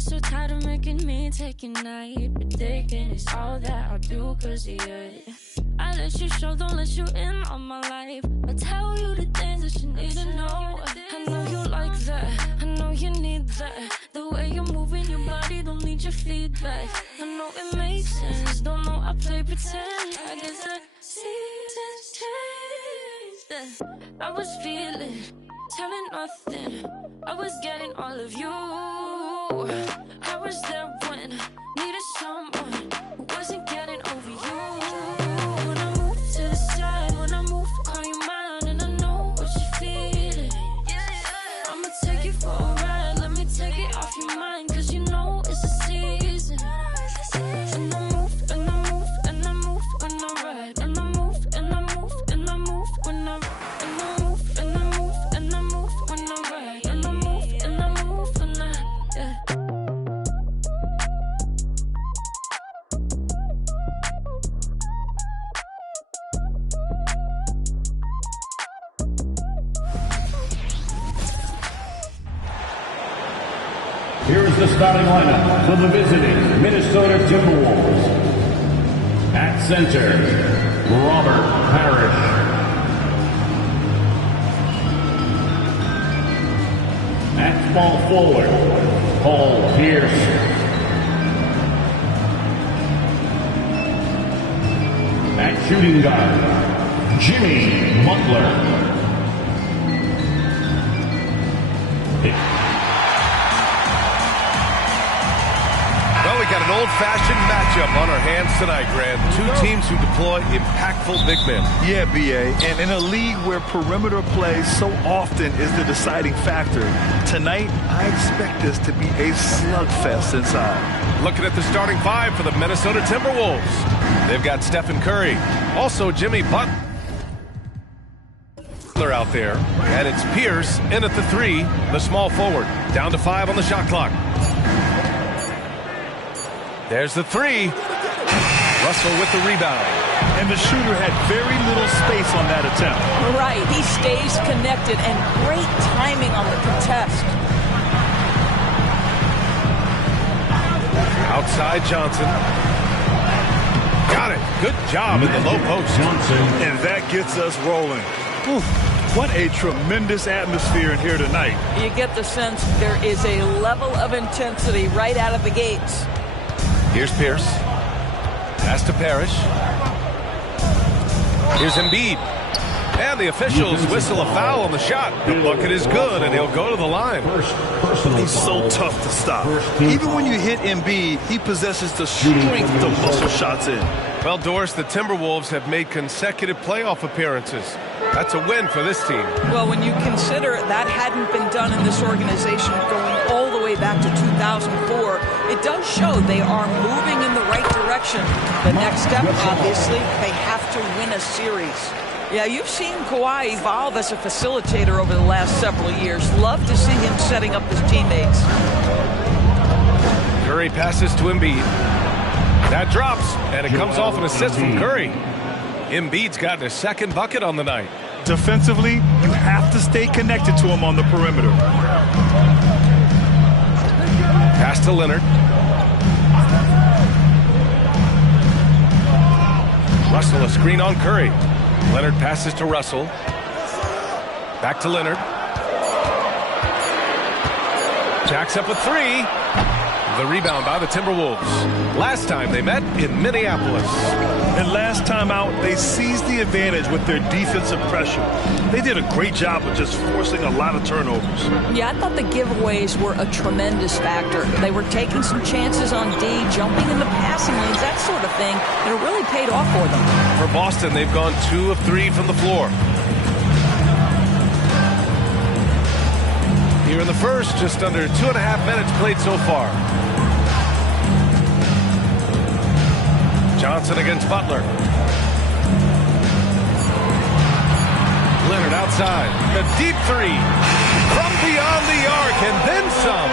get so tired of making me take a night, but thinking it's all that I'll do cause of you. I let you show, don't let you in on my life. I tell you the things that you need to know. I know you like that, I know you need that. The way you're moving your body, don't need your feedback. I know it makes sense, don't know I play pretend. I guess the seasons changed. I was feeling, telling nothing. I was getting all of you. I was there when I needed someone who wasn't getting over you. When I move to the side, when I move, call you mine, and I know what you're feeling. I'ma take you for a ride, let me take it off your mind, cause you know it's a season. And I move, and I move, and I move when I ride, and I move, and I move, and I move when I ride. Here is the starting lineup for the visiting Minnesota Timberwolves. At center, Robert Parrish. At small forward, Paul Pierce. At shooting guard, Jimmy Butler. We got an old-fashioned matchup on our hands tonight, Grant. Two teams who deploy impactful big men. Yeah, B.A., and in a league where perimeter play so often is the deciding factor, tonight I expect this to be a slugfest inside. Looking at the starting five for the Minnesota Timberwolves. They've got Stephen Curry, also Jimmy Butler out there, and it's Pierce in at the three, the small forward, down to 5 on the shot clock. There's the three. Russell with the rebound. And the shooter had very little space on that attempt. Right, he stays connected, and great timing on the contest. Outside Johnson. Got it. Good job in the low post. And that gets us rolling. Oof, what a tremendous atmosphere in here tonight. You get the sense there is a level of intensity right out of the gates. Here's Pierce. Pass to Parrish. Here's Embiid. And the officials whistle a foul on the shot. The bucket is good, and he'll go to the line. He's so tough to stop. Even when you hit Embiid, he possesses the strength to muscle shots in. Well, Doris, the Timberwolves have made consecutive playoff appearances. That's a win for this team. Well, when you consider that hadn't been done in this organization going all the way back to 2004, it does show they are moving in the right direction. The next step, obviously, they have to win a series. Yeah, you've seen Kawhi evolve as a facilitator over the last several years. Love to see him setting up his teammates. Curry passes to Embiid. That drops, and it comes off an assist from Curry. Embiid's gotten his second bucket on the night. Defensively, you have to stay connected to him on the perimeter. Pass to Leonard. Russell, a screen on Curry. Leonard passes to Russell. Back to Leonard. Jacks up a three. The rebound by the Timberwolves. Last time they met in Minneapolis. And last time out, they seized the advantage with their defensive pressure. They did a great job of just forcing a lot of turnovers. Yeah, I thought the giveaways were a tremendous factor. They were taking some chances on D, jumping in the passing lanes, that sort of thing, and it really paid off for them. For Boston, they've gone 2 of 3 from the floor. Here in the first, just under 2.5 minutes played so far. Johnson against Butler. Leonard outside. The deep three from beyond the arc and then some.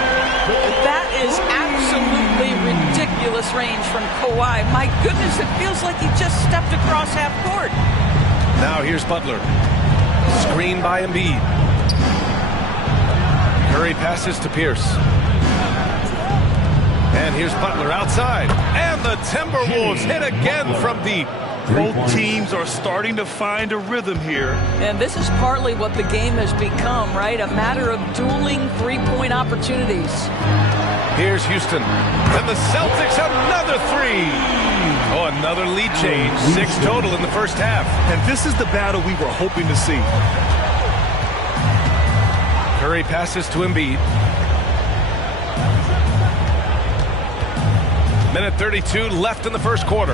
That is absolutely ridiculous range from Kawhi. My goodness, it feels like he just stepped across half court. Now here's Butler. Screen by Embiid. Curry passes to Pierce. And here's Butler outside. And the Timberwolves hit again from deep. Both teams are starting to find a rhythm here. And this is partly what the game has become, right? A matter of dueling three-point opportunities. Here's Houston. And the Celtics another three. Oh, another lead change. 6 total in the first half. And this is the battle we were hoping to see. Curry passes to Embiid. Minute 32 left in the first quarter.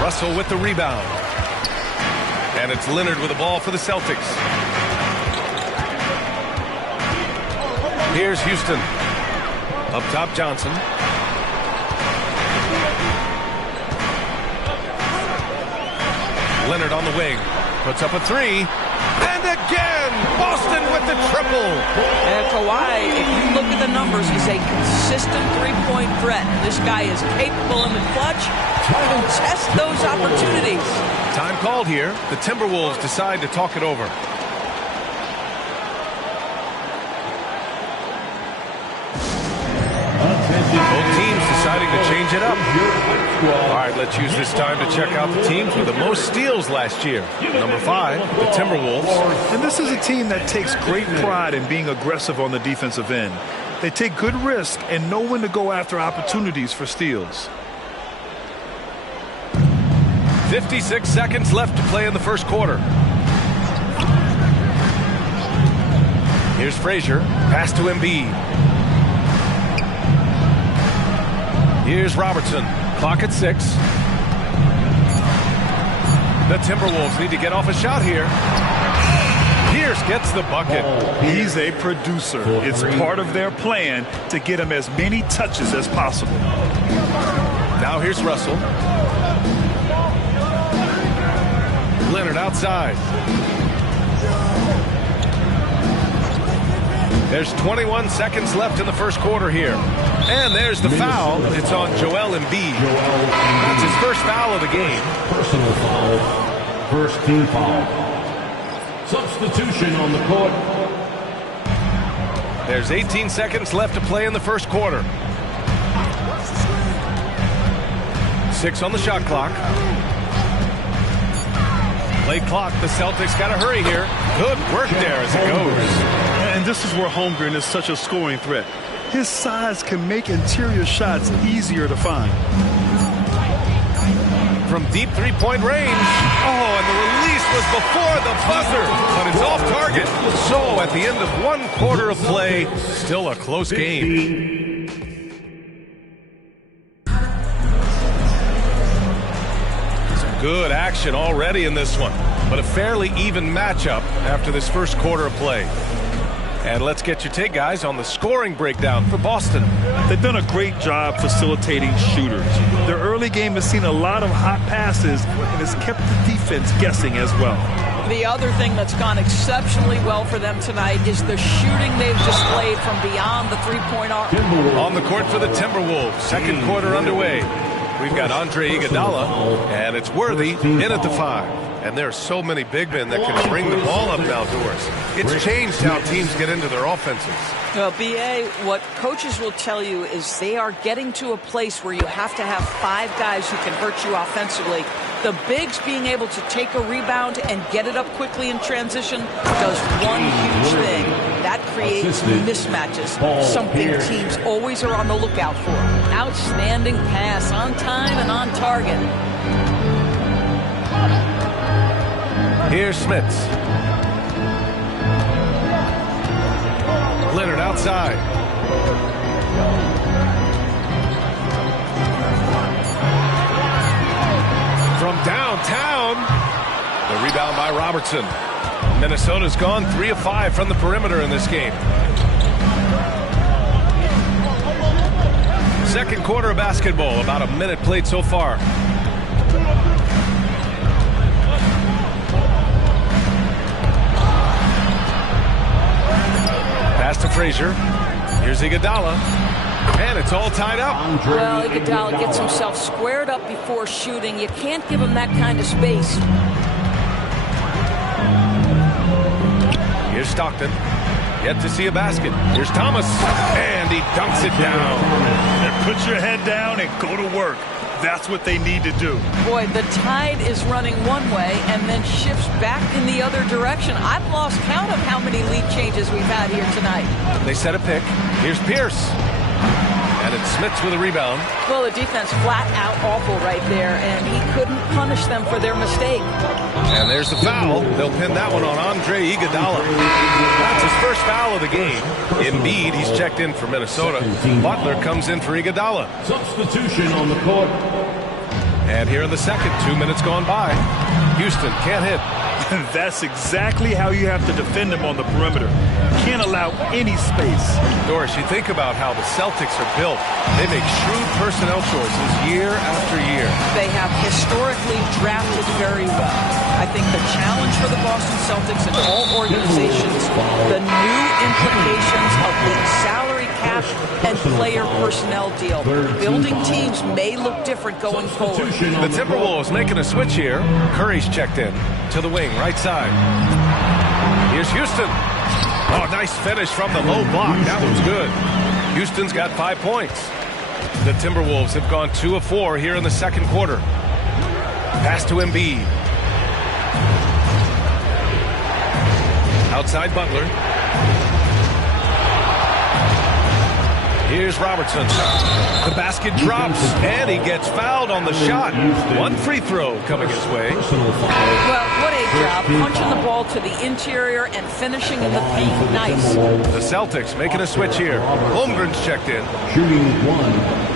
Russell with the rebound. And it's Leonard with the ball for the Celtics. Here's Houston. Up top, Johnson. Leonard on the wing. Puts up a three. And again, Boston with the triple. And Kawhi, if you look at the numbers, he's a consistent three-point threat. This guy is capable in the clutch. Contest those opportunities. Time called here. The Timberwolves decide to talk it over. Both teams deciding to change it up. All right, let's use this time to check out the teams with the most steals last year. Number 5, the Timberwolves. And this is a team that takes great pride in being aggressive on the defensive end. They take good risk and know when to go after opportunities for steals. 56 seconds left to play in the first quarter. Here's Frazier. Pass to Embiid. Here's Robertson. Clock at 6. The Timberwolves need to get off a shot here. Pierce gets the bucket. He's a producer. It's part of their plan to get him as many touches as possible. Now here's Russell. Leonard outside. There's 21 seconds left in the first quarter here. And there's the foul. It's on Joel Embiid. It's his first foul of the game. Personal foul. First team foul. Substitution on the court. There's 18 seconds left to play in the first quarter. 6 on the shot clock. Play clock. The Celtics got to hurry here. Good work there as it goes. And this is where Holmgren is such a scoring threat. His size can make interior shots easier to find. From deep three-point range. Oh, and the release was before the buzzer, but it's off target. So at the end of one quarter of play, still a close game. Good action already in this one, but a fairly even matchup after this first quarter of play. And let's get your take, guys, on the scoring breakdown for Boston. They've done a great job facilitating shooters. Their early game has seen a lot of hot passes and has kept the defense guessing as well. The other thing that's gone exceptionally well for them tonight is the shooting they've displayed from beyond the three-point arc. On the court for the Timberwolves, second quarter underway. We've got Andre Iguodala, and it's Worthy in at the 5. And there are so many big men that can bring the ball up outdoors. It's changed how teams get into their offenses. Well, B.A., what coaches will tell you is they are getting to a place where you have to have 5 guys who can hurt you offensively. The bigs being able to take a rebound and get it up quickly in transition does one huge thing. That creates mismatches, something teams always are on the lookout for. Outstanding pass, on time and on target. Here's Smits. Leonard outside. From downtown. The rebound by Robertson. Minnesota's gone 3 of 5 from the perimeter in this game. Second quarter of basketball. About a minute played so far. Pass to Frazier. Here's Iguodala. And it's all tied up. Well, Iguodala gets himself squared up before shooting. You can't give him that kind of space. Here's Stockton. Yet to see a basket. Here's Thomas, and he dunks it down. And put your head down and go to work. That's what they need to do. Boy, the tide is running one way and then shifts back in the other direction. I've lost count of how many lead changes we've had here tonight. They set a pick. Here's Pierce. And it's Smits with a rebound. Well, the defense flat out awful right there, and he couldn't punish them for their mistake. And there's the foul. They'll pin that one on Andre Iguodala. That's his first foul of the game. Embiid, he's checked in for Minnesota. Butler comes in for Iguodala. Substitution on the court. And here in the second, 2 minutes gone by. Houston can't hit. That's exactly how you have to defend them on the perimeter. Can't allow any space. Doris, you think about how the Celtics are built. They make shrewd personnel choices year after year. They have historically drafted very well. I think the challenge for the Boston Celtics and all organizations, the new implications of the salary cap and player personnel deal. Building teams may look different going forward. The Timberwolves making a switch here. Curry's checked in to the wing, right side. Here's Houston. Oh, nice finish from the low block. That one's good. Houston's got 5 points. The Timberwolves have gone 2 of 4 here in the second quarter. Pass to Embiid. Outside Butler. Here's Robertson. The basket drops, and he gets fouled on the shot. One free throw coming his way. Well, what a job. Punching the ball to the interior and finishing in the paint. Nice. The Celtics making a switch here. Holmgren's checked in. Shooting 1.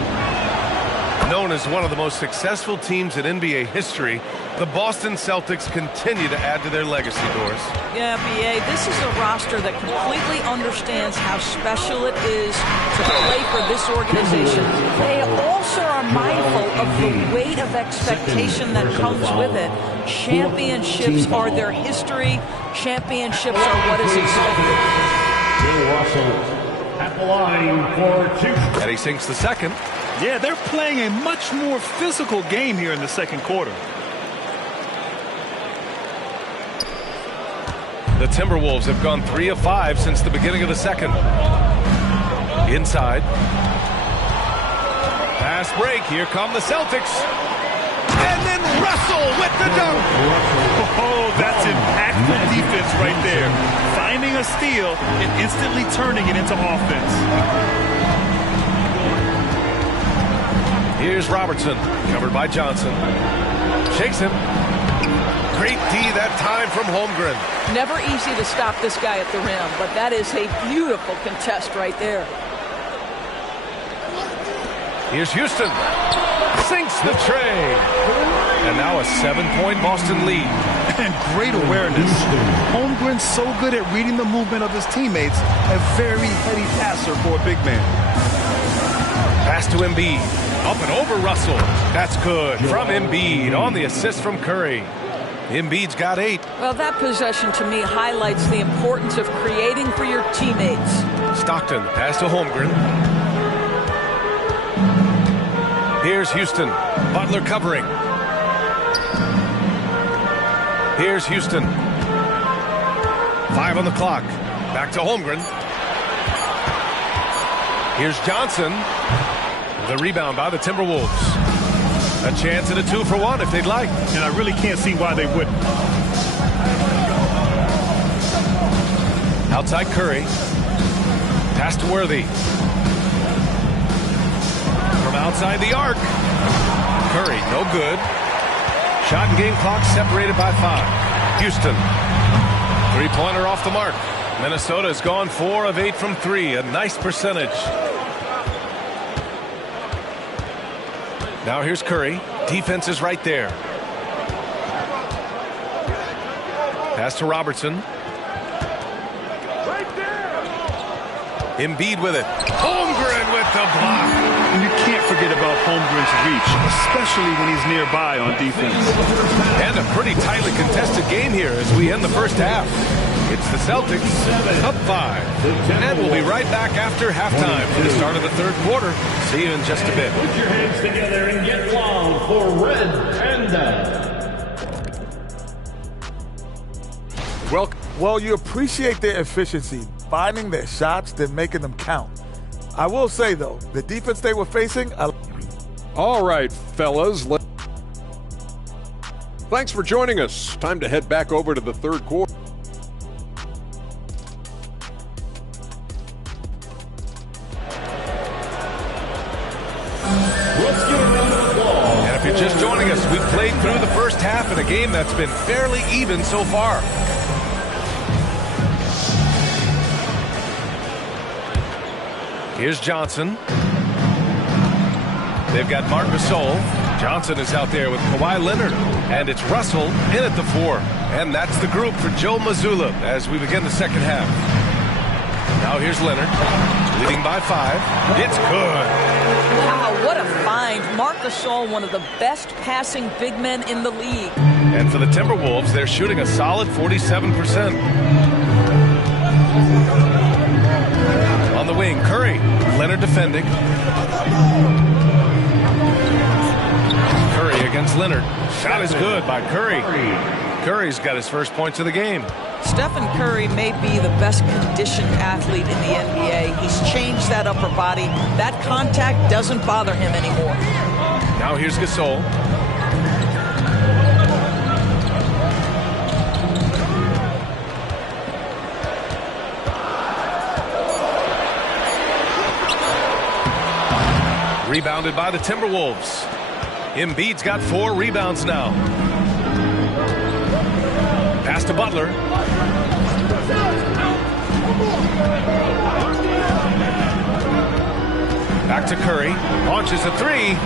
Known as one of the most successful teams in NBA history, the Boston Celtics continue to add to their legacy, Doris. Yeah, B.A., this is a roster that completely understands how special it is to play for this organization. They also are mindful of the weight of expectation that comes with it. Championships are their history. Championships are what is expected. Bill Russell at the line for 2. And he sinks the second. Yeah, they're playing a much more physical game here in the second quarter. The Timberwolves have gone 3 of 5 since the beginning of the second. Inside. Pass break. Here come the Celtics. And then Russell with the dunk. Oh, that's impactful defense right there. Finding a steal and instantly turning it into offense. Here's Robertson, covered by Johnson. Shakes him. Great D that time from Holmgren. Never easy to stop this guy at the rim, but that is a beautiful contest right there. Here's Houston. Sinks the tray. And now a 7-point Boston lead. And great awareness. Holmgren's so good at reading the movement of his teammates. A very heady passer for a big man. Pass to Embiid. Up and over Russell. That's good from Embiid on the assist from Curry. Embiid's got 8. Well, that possession to me highlights the importance of creating for your teammates. Stockton, pass to Holmgren. Here's Houston. Butler covering. Here's Houston. 5 on the clock. Back to Holmgren. Here's Johnson. The rebound by the Timberwolves. A chance at a 2-for-1 if they'd like. And I really can't see why they wouldn't. Outside Curry. Pass to Worthy. From outside the arc. Curry, no good. Shot and game clock separated by 5. Houston. 3-pointer off the mark. Minnesota's gone 4 of 8 from 3. A nice percentage. Now here's Curry. Defense is right there. Pass to Robertson. Embiid with it. Holmgren with the block. And you can't forget about Holmgren's reach, especially when he's nearby on defense. And a pretty tightly contested game here as we end the first half. It's the Celtics up 5. And we'll be right back after halftime for the start of the third quarter. See you in just a bit. Put your hands together and get loud for Red Panda. Well, you appreciate their efficiency, finding their shots, then making them count. I will say, though, the defense they were facing... All right, fellas. Thanks for joining us. Time to head back over to the third quarter. And if you're just joining us, we've played through the first half in a game that's been fairly even so far. Here's Johnson. They've got Marc Gasol. Johnson is out there with Kawhi Leonard. And it's Russell in at the 4. And that's the group for Joe Mazzulla as we begin the second half. Now here's Leonard, leading by 5. It's good. Wow, what a find. Marc Gasol, one of the best passing big men in the league. And for the Timberwolves, they're shooting a solid 47%. On the wing, Curry. Leonard defending. Curry against Leonard. Shot is good by Curry. Curry's got his first points of the game. Stephen Curry may be the best conditioned athlete in the NBA. He's changed that upper body. That contact doesn't bother him anymore. Now here's Gasol. Rebounded by the Timberwolves. Embiid's got 4 rebounds now. Pass to Butler. Back to Curry. Launches a 3.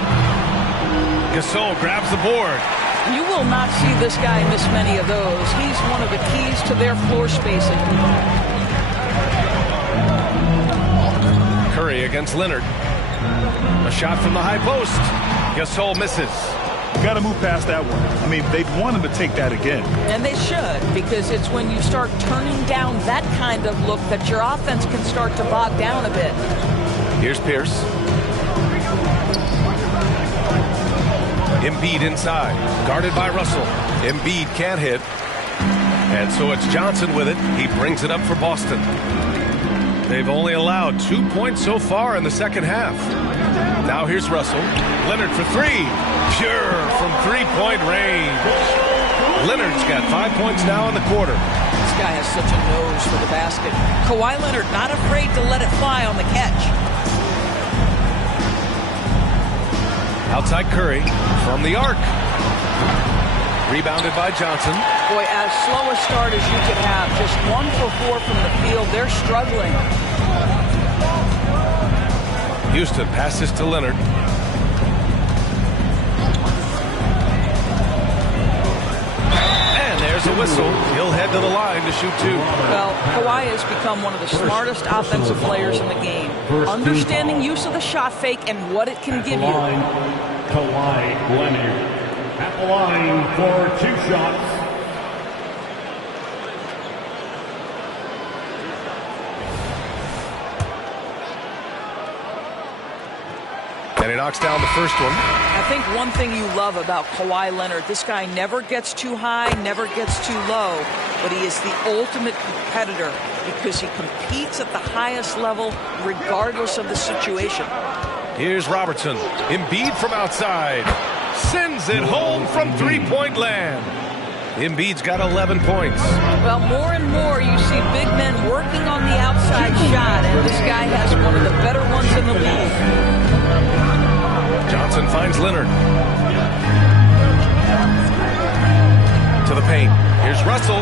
Gasol grabs the board. You will not see this guy miss many of those. He's one of the keys to their floor spacing. Curry against Leonard. A shot from the high post. Gasol misses. Got to move past that one. I mean, they'd want him to take that again. And they should, because it's when you start turning down that kind of look that your offense can start to bog down a bit. Here's Pierce. Embiid inside. Guarded by Russell. Embiid can't hit. And so it's Johnson with it. He brings it up for Boston. They've only allowed 2 points so far in the second half. Now here's Russell. Leonard for 3. Pure from 3-point range. Leonard's got 5 points now in the quarter. This guy has such a nose for the basket. Kawhi Leonard not afraid to let it fly on the catch. Outside Curry from the arc. Rebounded by Johnson. Boy, as slow a start as you could have. Just 1 for 4 from the field. They're struggling. Houston passes to Leonard. And there's a whistle. He'll head to the line to shoot 2. Well, Kawhi has become one of the smartest offensive players in the game. Understanding use of the shot fake and what it can give you. Kawhi Leonard at the line for 2 shots. And he knocks down the first one. I think one thing you love about Kawhi Leonard, this guy never gets too high, never gets too low, but he is the ultimate competitor because he competes at the highest level regardless of the situation. Here's Robertson. Embiid from outside. Sends it home from 3-point land. Embiid's got 11 points. Well, more and more you see big men working on the outside shot, and this guy has one of the better ones in the league. Johnson finds Leonard. To the paint. Here's Russell.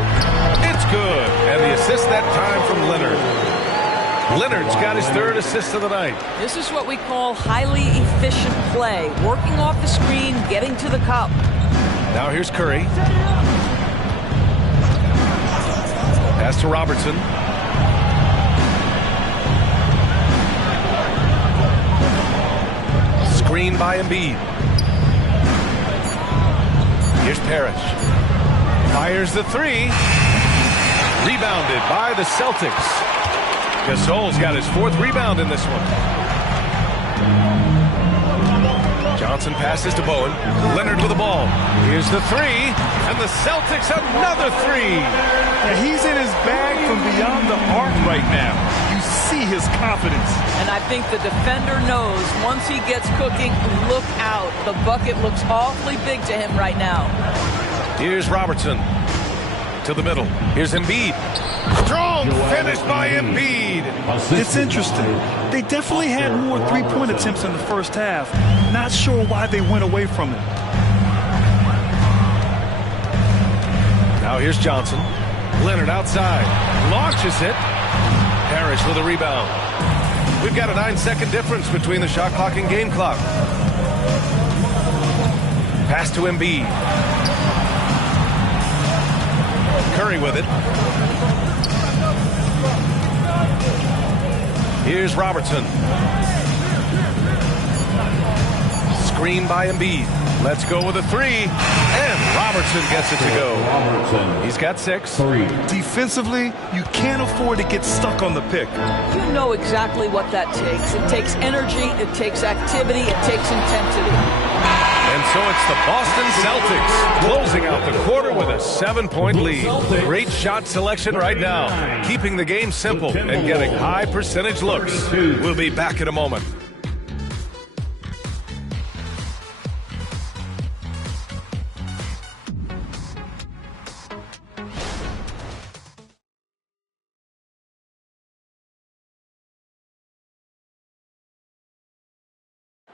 It's good. And the assist that time from Leonard. Leonard's got his 3rd assist of the night. This is what we call highly efficient play. Working off the screen, getting to the cup. Now here's Curry. Pass to Robertson. Screen by Embiid. Here's Parrish. Fires the 3. Rebounded by the Celtics. Gasol's got his 4th rebound in this one. Johnson passes to Bowen. Leonard with the ball. Here's the 3. And the Celtics another 3. And he's in his bag from beyond the arc right right now. You see his confidence. And I think the defender knows once he gets cooking, look out. The bucket looks awfully big to him right now. Here's Robertson to the middle. Here's Embiid. Strong finish by Embiid. It's interesting. They definitely had more three-point attempts in the first half. Not sure why they went away from it. Now here's Johnson. Leonard outside. Launches it. Parrish with a rebound. We've got a 9-second difference between the shot clock and game clock. Pass to Embiid. Curry with it. Here's Robertson. Screen by Embiid. Let's go with a three. And Robertson gets it to go. He's got 6. Defensively, you can't afford to get stuck on the pick. You know exactly what that takes. It takes energy, it takes activity, it takes intensity. And so it's the Boston Celtics closing out the quarter with a 7-point lead. Great shot selection right now, keeping the game simple and getting high percentage looks. We'll be back in a moment.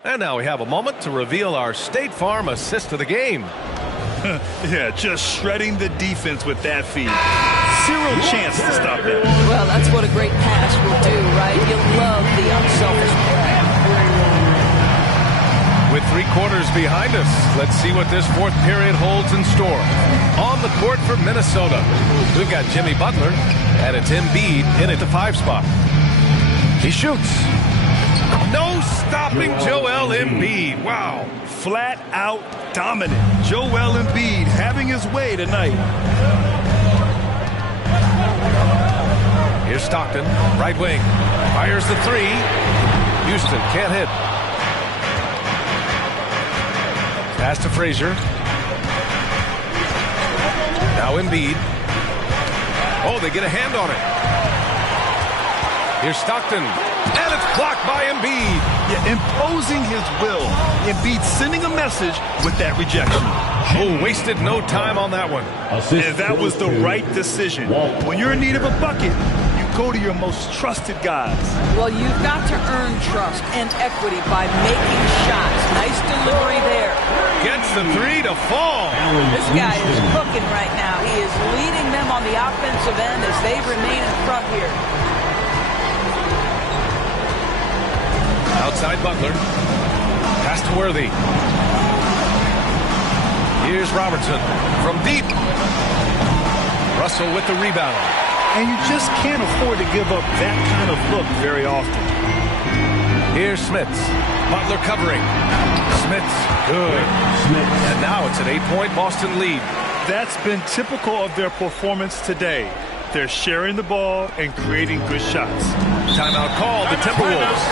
And now we have a moment to reveal our State Farm assist of the game. Yeah, just shredding the defense with that feed. Zero chance to stop that. Well, that's what a great pass will do, right? You'll love the unselfish play. With 3 quarters behind us, let's see what this 4th period holds in store. On the court for Minnesota, we've got Jimmy Butler, and it's Embiid in at the 5 spot. He shoots. No stopping Joel Embiid. Wow. Flat out dominant. Joel Embiid having his way tonight. Here's Stockton, right wing. Fires the 3. Houston can't hit. Pass to Frazier. Now Embiid. Oh, they get a hand on it. Here's Stockton. And it's blocked by Embiid. Yeah, imposing his will. Embiid sending a message with that rejection. Oh, wasted no time on that one. And that was the right decision. When you're in need of a bucket, you go to your most trusted guys. Well, you've got to earn trust and equity by making shots. Nice delivery there. Gets the 3 to fall. This guy is cooking right now. He is leading them on the offensive end as they remain in front here. Outside Butler. Pass to Worthy. Here's Robertson from deep. Russell with the rebound. And you just can't afford to give up that kind of look very often. Here's Smits. Butler covering. Smits. Good. And now it's an 8-point Boston lead. That's been typical of their performance today. They're sharing the ball and creating good shots. Timeout called. The Timberwolves.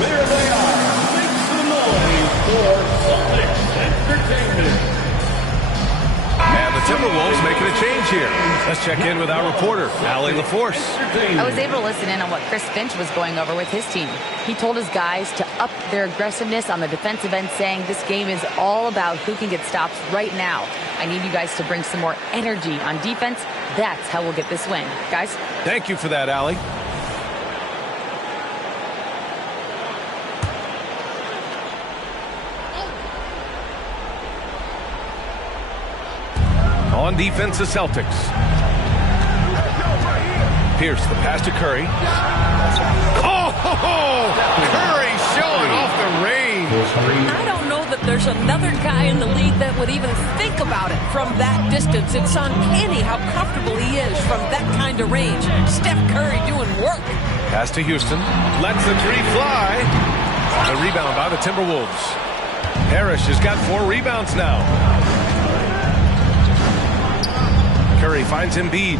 There they are. Make some noise for Celtics Entertainment. And the Timberwolves making a change here. Let's check in with our reporter, Allie LaForce. I was able to listen in on what Chris Finch was going over with his team. He told his guys to up their aggressiveness on the defensive end, saying this game is all about who can get stops right now. I need you guys to bring some more energy on defense. That's how we'll get this win. Guys? Thank you for that, Allie. On defense, the Celtics. Pierce, the pass to Curry. Oh, Curry showing off the range. I don't know that there's another guy in the league that would even think about it from that distance. It's uncanny how comfortable he is from that kind of range. Steph Curry doing work. Pass to Houston. Lets the 3 fly. The rebound by the Timberwolves. Parrish has got 4 rebounds now. Curry finds Embiid.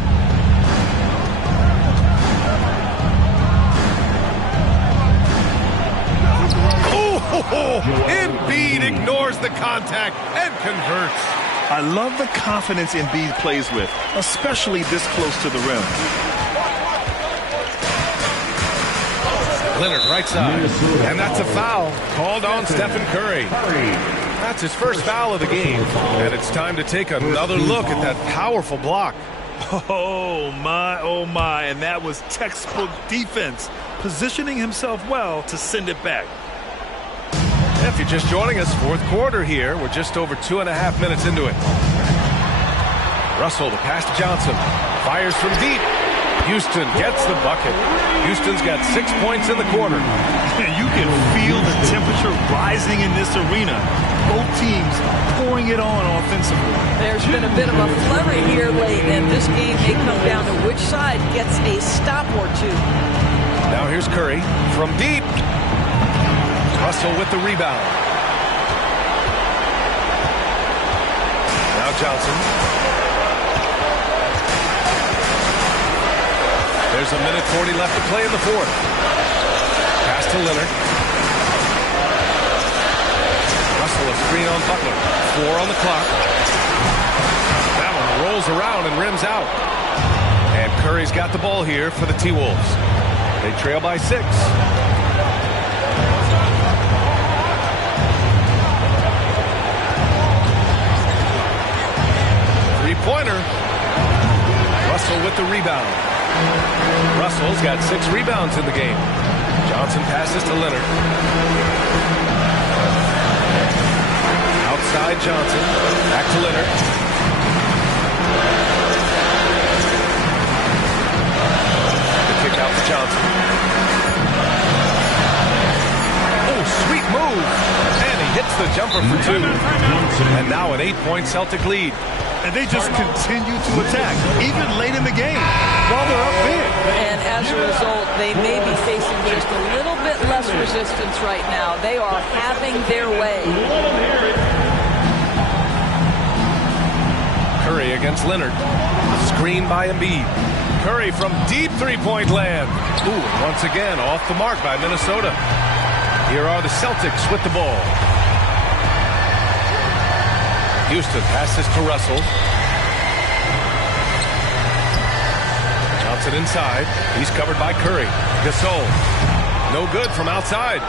ignores the contact and converts. I love the confidence Embiid plays with, especially this close to the rim. Leonard, right side. And that's a foul called on Stephen Curry. That's his first foul of the game. And it's time to take another look at that powerful block. Oh, my. And that was textbook defense, positioning himself well to send it back. If you're just joining us, fourth quarter here. We're just over 2.5 minutes into it. Russell, the pass to Johnson. Fires from deep. Houston gets the bucket. Houston's got 6 points in the quarter. You can feel the temperature rising in this arena. Both teams pouring it on offensively. There's been a bit of a flurry here late, and this game may come down to which side gets a stop or two. Now here's Curry from deep. Russell with the rebound. Now Johnson. There's a minute 40 left to play in the fourth. Pass to Leonard. Russell, a screen on Butler. 4 on the clock. That one rolls around and rims out. And Curry's got the ball here for the T-Wolves. They trail by 6. Three-pointer. Russell with the rebound. Russell's got 6 rebounds in the game. Johnson passes to Leonard. Outside Johnson. Back to Leonard. The kick out to Johnson. Oh, sweet move. And he hits the jumper for 2. And now an 8-point Celtic lead. And they just continue to attack, even late in the game, while they're up big. And as a result, they may be facing just a little bit less resistance right now. They are having their way. Curry against Leonard. Screen by Embiid. Curry from deep three-point land. Ooh, once again, off the mark by Minnesota. Here are the Celtics with the ball. Houston passes to Russell. Johnson inside. He's covered by Curry. Gasol. No good from outside.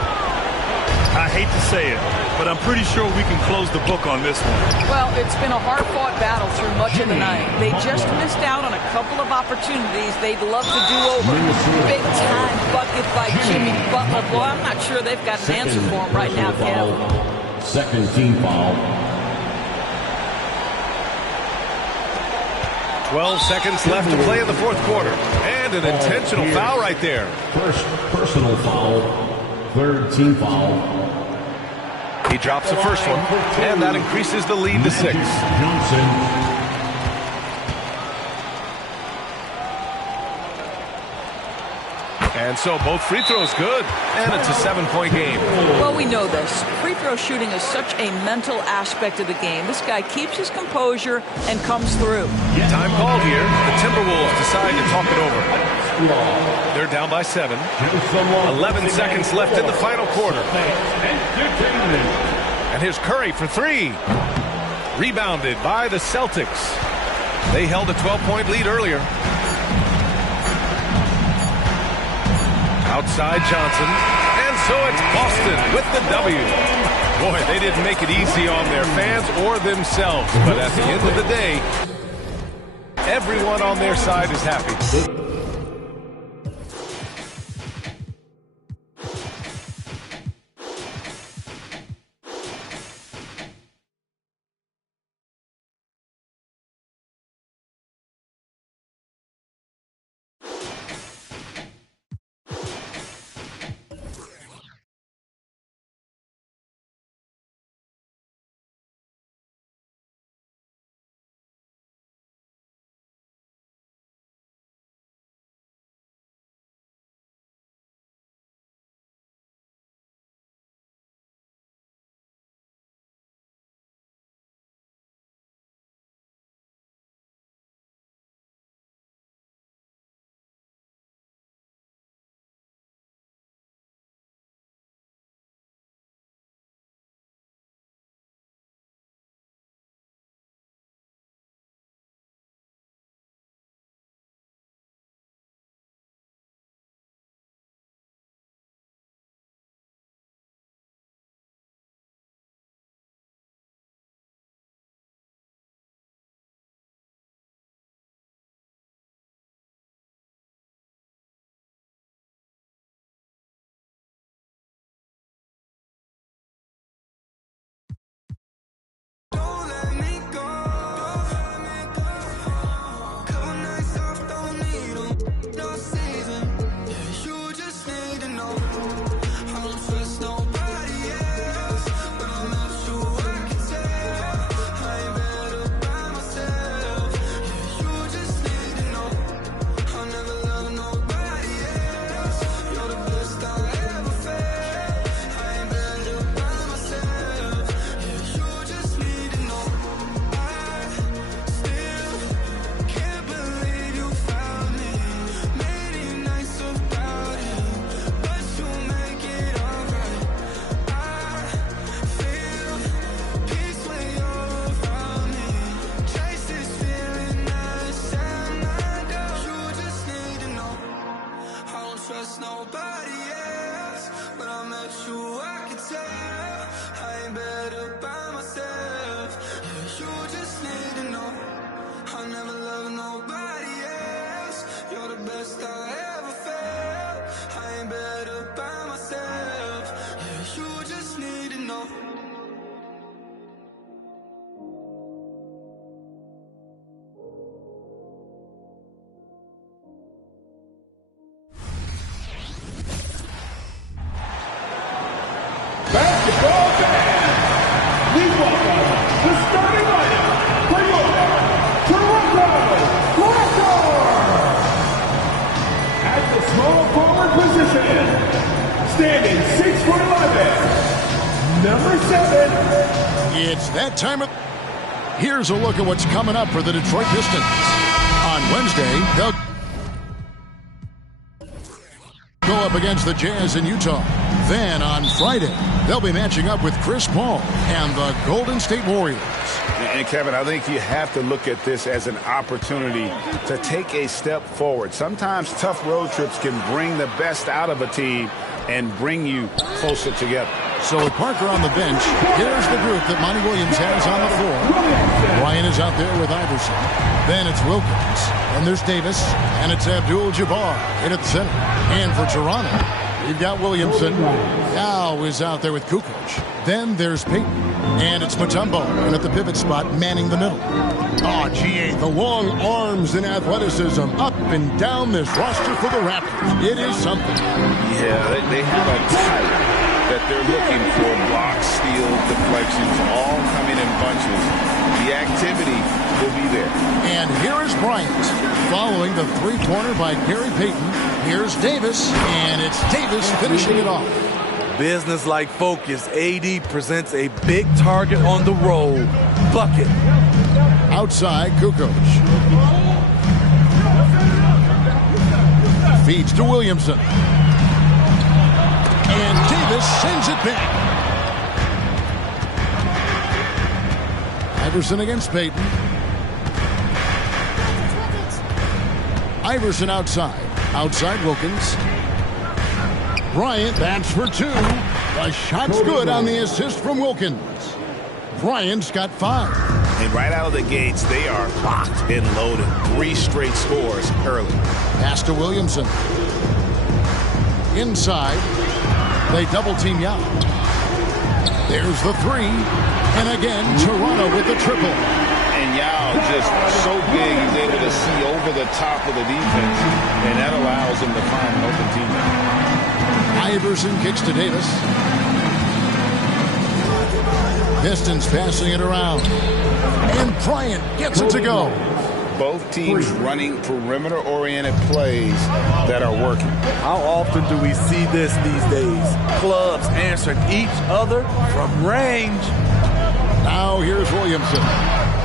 I hate to say it, but I'm pretty sure we can close the book on this one. Well, it's been a hard-fought battle through much of the night. They just missed out on a couple of opportunities they'd love to do over. Big-time bucket by Jimmy Butler. Boy, I'm not sure they've got an answer for him right now, Kev. Second team foul. 12 seconds left to play in the fourth quarter. And an intentional foul right there. First personal foul. Third team foul. He drops the first one, and that increases the lead to 6. Johnson. And so both free throws good, and it's a 7-point game. Well, we know this. Free throw shooting is such a mental aspect of the game. This guy keeps his composure and comes through. Time called here. The Timberwolves decide to talk it over. They're down by 7. 11 seconds left in the final quarter. And here's Curry for 3. Rebounded by the Celtics. They held a 12-point lead earlier. Outside Johnson. And so it's Boston with the W. Boy, they didn't make it easy on their fans or themselves. But at the end of the day, everyone on their side is happy. trust nobody else. When I met you, I could tell I ain't better by myself. Yeah, you just need to know I never loved nobody else. You're the best I ever felt. I ain't better by myself. Yeah, you just need to know. Basketball fans, we welcome the starting lineup for your Toronto Raptors. At the small forward position, standing 6'11", number 7. It's that time of... Here's a look at what's coming up for the Detroit Pistons. On Wednesday, they'll go up against the Jazz in Utah. Then on Friday, they'll be matching up with Chris Paul and the Golden State Warriors. And Kevin, I think you have to look at this as an opportunity to take a step forward. Sometimes tough road trips can bring the best out of a team and bring you closer together. So with Parker on the bench, here's the group that Monty Williams has on the floor. Ryan is out there with Iverson. Then it's Wilkins. And there's Davis. And it's Abdul-Jabbar in at the center. And for Toronto, you've got Williamson. Now is out there with Kukoc. Then there's Payton. And it's Mutombo. And at the pivot spot, manning the middle. Oh, GA, the long arms and athleticism up and down this roster for the Raptors. It is something. Yeah, they have a type that they're looking for. Blocks, steals, deflections, all coming in bunches. The activity will be there. And here is Bryant, following the three-pointer by Gary Payton. Here's Davis, and it's Davis finishing it off. Business-like focus. AD presents a big target on the roll. Bucket. Outside, Kukoc. Feeds to Williamson. And Davis sends it back. Iverson against Payton. Iverson outside. Outside Wilkins. Bryant, that's for two. The shot's good on the assist from Wilkins. Bryant's got 5. And right out of the gates, they are locked and loaded. 3 straight scores early. Pass to Williamson. Inside. They double-team Yao. There's the 3. And again, Toronto with the triple. And Yao just so big, he's able to see over the top of the defense. And that allows him to find an open teammate. Iverson kicks to Davis. Pistons passing it around. And Bryant gets it to go. Both teams running perimeter-oriented plays that are working. How often do we see this these days? Clubs answering each other from range. Now here's Williamson.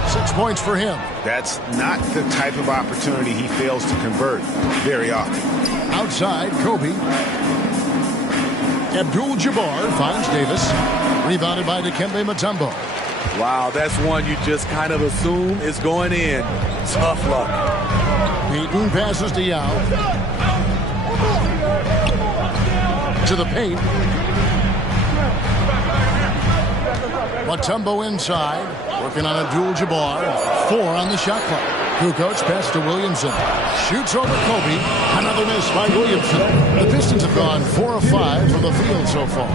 6 points for him. That's not the type of opportunity he fails to convert very often. Outside, Kobe. Abdul-Jabbar finds Davis. Rebounded by Dikembe Mutombo. Wow, that's one you just kind of assume is going in. Tough luck. Payton passes to Yao. To the paint. Mutombo inside. Working on Abdul-Jabbar. 4 on the shot clock. Kukoc pass to Williamson. Shoots over Kobe. Another miss by Williamson. The Pistons have gone 4 of 5 from the field so far.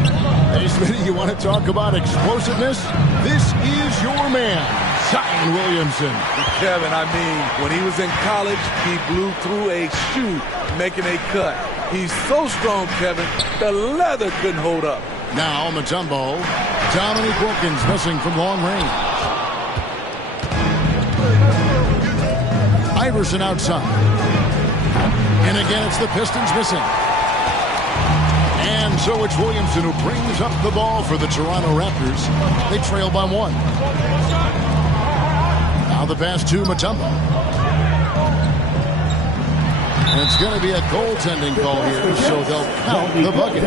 Hey, Smitty, you want to talk about explosiveness? This is your man, Zion Williamson. Kevin, I mean, when he was in college, he blew through a shoe making a cut. He's so strong, Kevin, the leather couldn't hold up. Now Mutombo. Dominique Wilkins missing from long range. Iverson outside. And again, it's the Pistons missing. And so it's Williamson who brings up the ball for the Toronto Raptors. They trail by 1. Now the pass to Mutombo. And it's going to be a goaltending call here, so they'll count the bucket.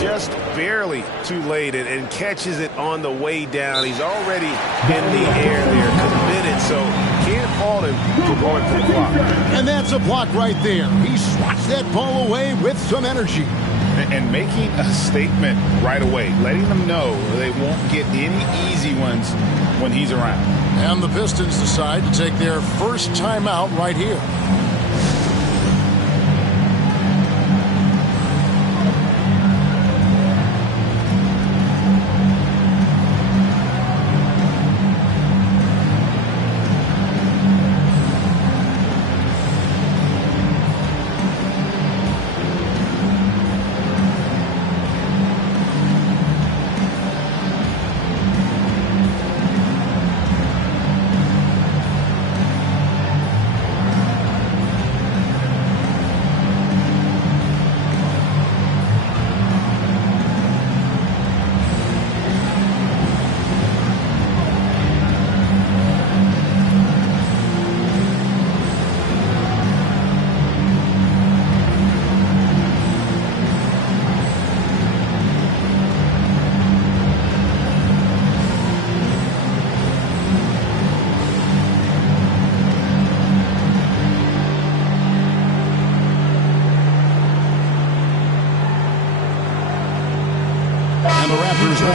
Just barely too late and catches it on the way down. He's already in the air there, committed, so can't fault him for going for the block. And that's a block right there. He swats that ball away with some energy. And making a statement right away, letting them know they won't get any easy ones when he's around. And the Pistons decide to take their first timeout right here.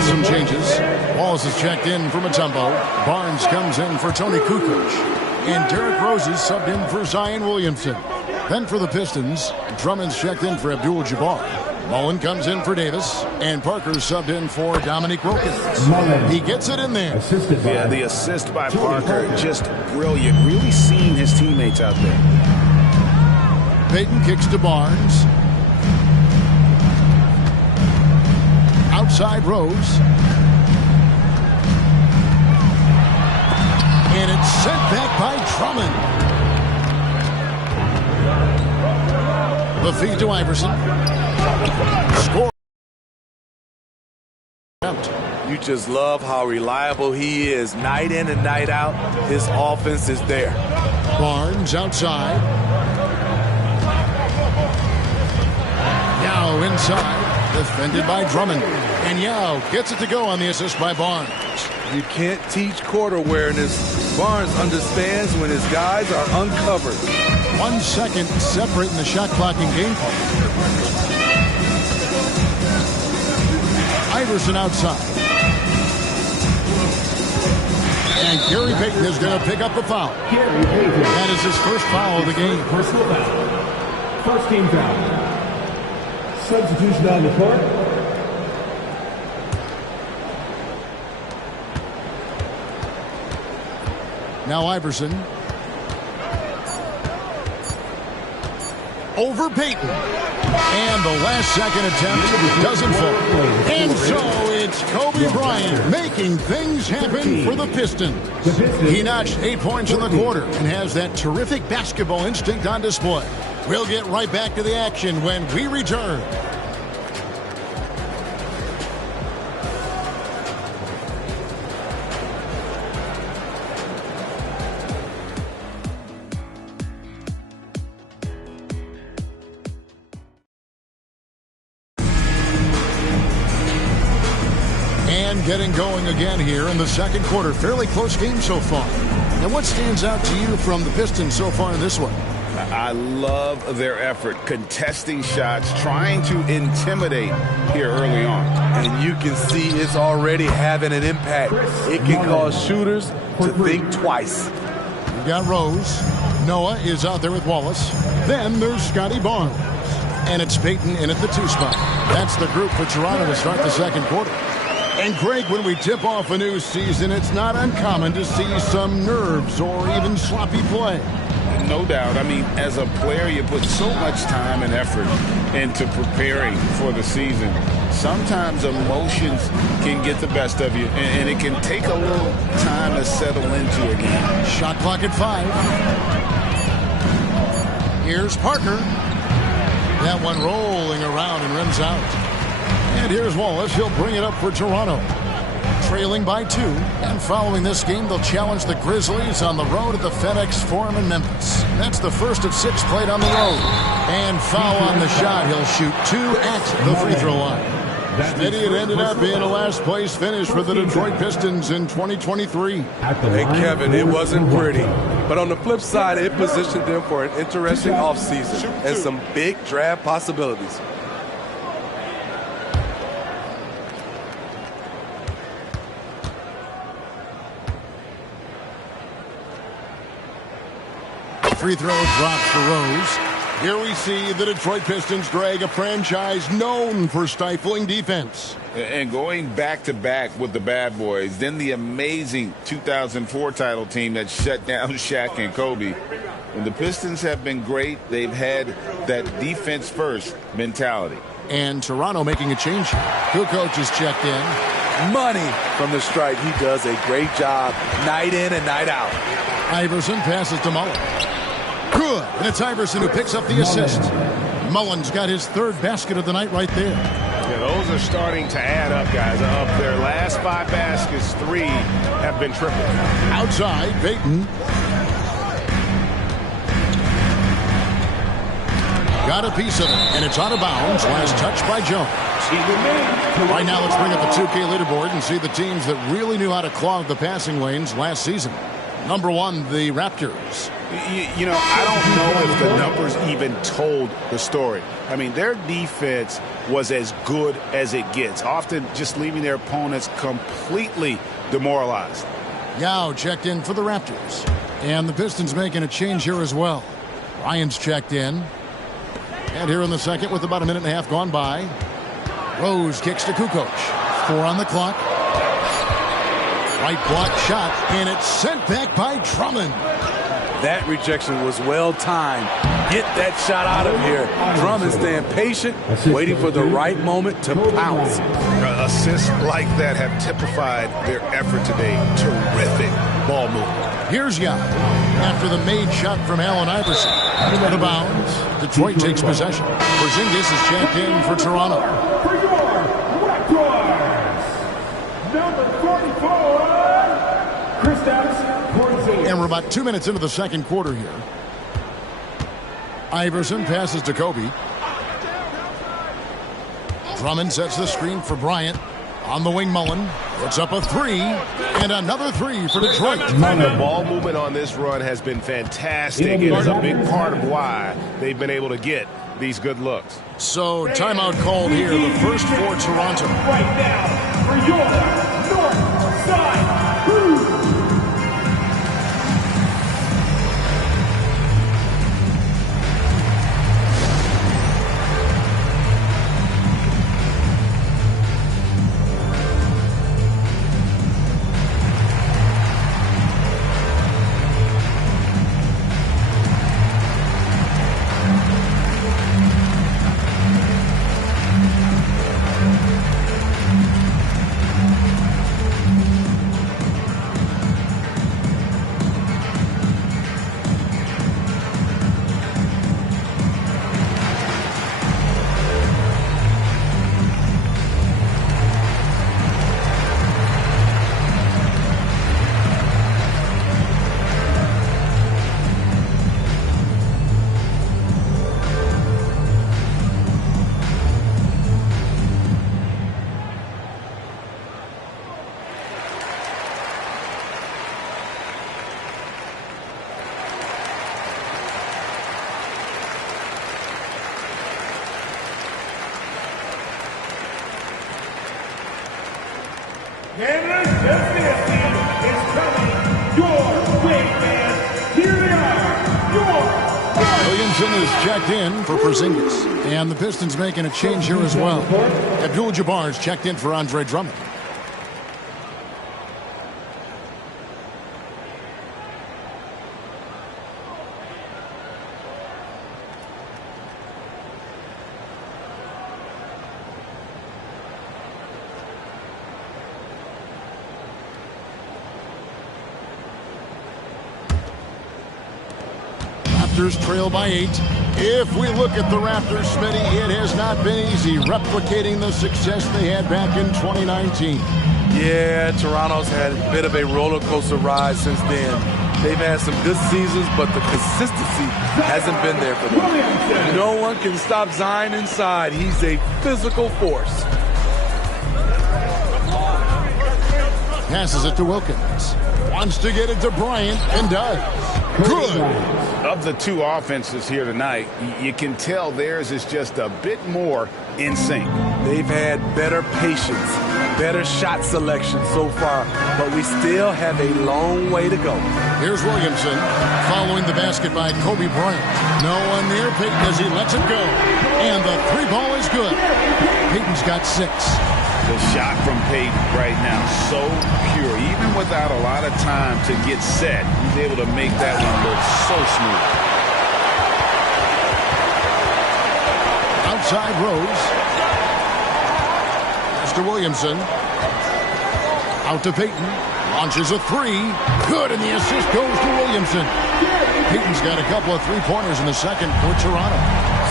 Some changes. Wallace is checked in for Mutombo. Barnes comes in for Tony Kukoc. And Derrick Rose is subbed in for Zion Williamson. Then for the Pistons, Drummond's checked in for Abdul-Jabbar. Mullen comes in for Davis. And Parker's subbed in for Dominique Wilkins. He gets it in there. Yeah, the assist by Parker, just brilliant. Really seeing his teammates out there. Payton kicks to Barnes. Outside Rose. And it's sent back by Drummond. The feed to Iverson. Score. You just love how reliable he is. Night in and night out, his offense is there. Barnes outside. Now inside. Defended by Drummond. And Yao gets it to go on the assist by Barnes. You can't teach court awareness. Barnes understands when his guys are uncovered. 1 second separating the shot clock and game clock. Iverson outside. And Gary Payton is going to pick up the foul. That is his first foul of the game. Personal foul. First team foul. Substitution on the court. Now Iverson. Over Payton. And the last second attempt doesn't fall. And so it's Kobe Bryant making things happen for the Pistons. He notched 8 points in the quarter and has that terrific basketball instinct on display. We'll get right back to the action when we return. And getting going again here in the second quarter. Fairly close game so far. And what stands out to you from the Pistons so far in this one? I love their effort, contesting shots, trying to intimidate here early on. And you can see it's already having an impact. It can cause shooters to think twice. We've got Rose. Noah is out there with Wallace. Then there's Scotty Barnes. And it's Payton in at the 2 spot. That's the group for Toronto to start the second quarter. And Greg, when we tip off a new season, it's not uncommon to see some nerves or even sloppy play. No doubt. I mean, as a player, you put so much time and effort into preparing for the season. Sometimes emotions can get the best of you, and it can take a little time to settle into a game. Shot clock at 5. Here's Parker. That one rolling around and rims out. And here's Wallace. He'll bring it up for Toronto. Trailing by 2. And following this game, they'll challenge the Grizzlies on the road at the FedEx Forum in Memphis. That's the first of 6 played on the road. And foul on the shot. He'll shoot 2 at the free throw line. Smitty, it ended up being a last place finish for the Detroit Pistons in 2023. Hey, Kevin, it wasn't pretty. But on the flip side, it positioned them for an interesting offseason and some big draft possibilities. Free throw drops for Rose. Here we see the Detroit Pistons drag a franchise known for stifling defense. And going back-to-back with the bad boys, then the amazing 2004 title team that shut down Shaq and Kobe. When the Pistons have been great, they've had that defense-first mentality. And Toronto making a change here. Kukoc is checked in. Money from the stripe. He does a great job night in and night out. Iverson passes to Mullen. Good, and it's Iverson who picks up the assist. Mullen's got his third basket of the night right there. Yeah, those are starting to add up, guys. Of their last 5 baskets, 3 have been triple. Outside, Payton. Got a piece of it, and it's out of bounds. Last touch by Jones. Right now, let's bring up the 2K leaderboard and see the teams that really knew how to clog the passing lanes last season. Number 1, the Raptors. You know, I don't know if the numbers even told the story. I mean, their defense was as good as it gets, often just leaving their opponents completely demoralized. Yao checked in for the Raptors. And the Pistons making a change here as well. Ryan's checked in. And here in the second with about a minute and a half gone by. Rose kicks to Kukoc. 4 on the clock. Right block shot, and it's sent back by Drummond. That rejection was well timed. Get that shot out of here. Drummond staying patient, waiting for the right moment to pounce. Assists like that have typified their effort today. Terrific ball movement. Here's Yao after the made shot from Allen Iverson. Out of bounds. Detroit takes possession. Porzingis is checked in for Toronto. And we're about 2 minutes into the second quarter here. Iverson passes to Kobe. Drummond sets the screen for Bryant. On the wing, Mullen. Puts up a 3. And another 3 for Detroit. The ball movement on this run has been fantastic. It is a big part of why they've been able to get these good looks. So, timeout called here. The first for Toronto. Right now, for your North Side Crew. Williamson is checked in for Porzingis. And the Pistons making a change here as well. Abdul-Jabbar is checked in for Andre Drummond. Raptors trail by 8. If we look at the Raptors, Smitty, it has not been easy replicating the success they had back in 2019. Yeah, Toronto's had a bit of a roller coaster ride since then. They've had some good seasons, but the consistency hasn't been there for them. No one can stop Zion inside. He's a physical force. passes it to Wilkins. Wants to get it to Bryant, and does. Good. Of the two offenses here tonight, you can tell theirs is just a bit more in sync. They've had better patience, better shot selection so far, but we still have a long way to go. Here's Williamson following the basket by Kobe Bryant. No one near Payton as he lets it go. And the three ball is good. Payton's got 6. The shot from Payton right now, so pure. Even without a lot of time to get set, he's able to make that one look so smooth. Outside Rose. Mr. Williamson. Out to Payton. Launches a 3. Good, and the assist goes to Williamson. Payton's got a couple of three-pointers in the second for Toronto.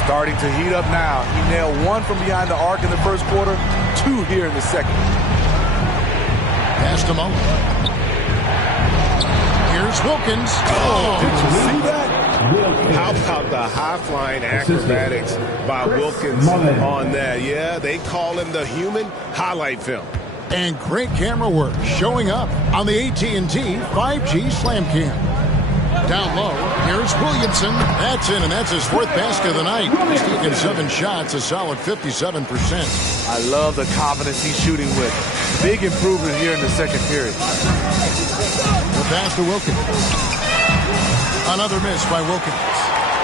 Starting to heat up now. He nailed 1 from behind the arc in the first quarter, 2 here in the second. Pass to Mullen. Here's Wilkins. Oh, did you see that? How about the high-flying acrobatics by Wilkins on that? Yeah, they call him the human highlight film. And great camera work showing up on the AT&T 5G Slam Cam. Down low, here's Williamson. That's in, and that's his 4th basket of the night. He's taken 7 shots, a solid 57%. I love the confidence he's shooting with. Big improvement here in the second period. The pass to Wilkins. Another miss by Wilkins.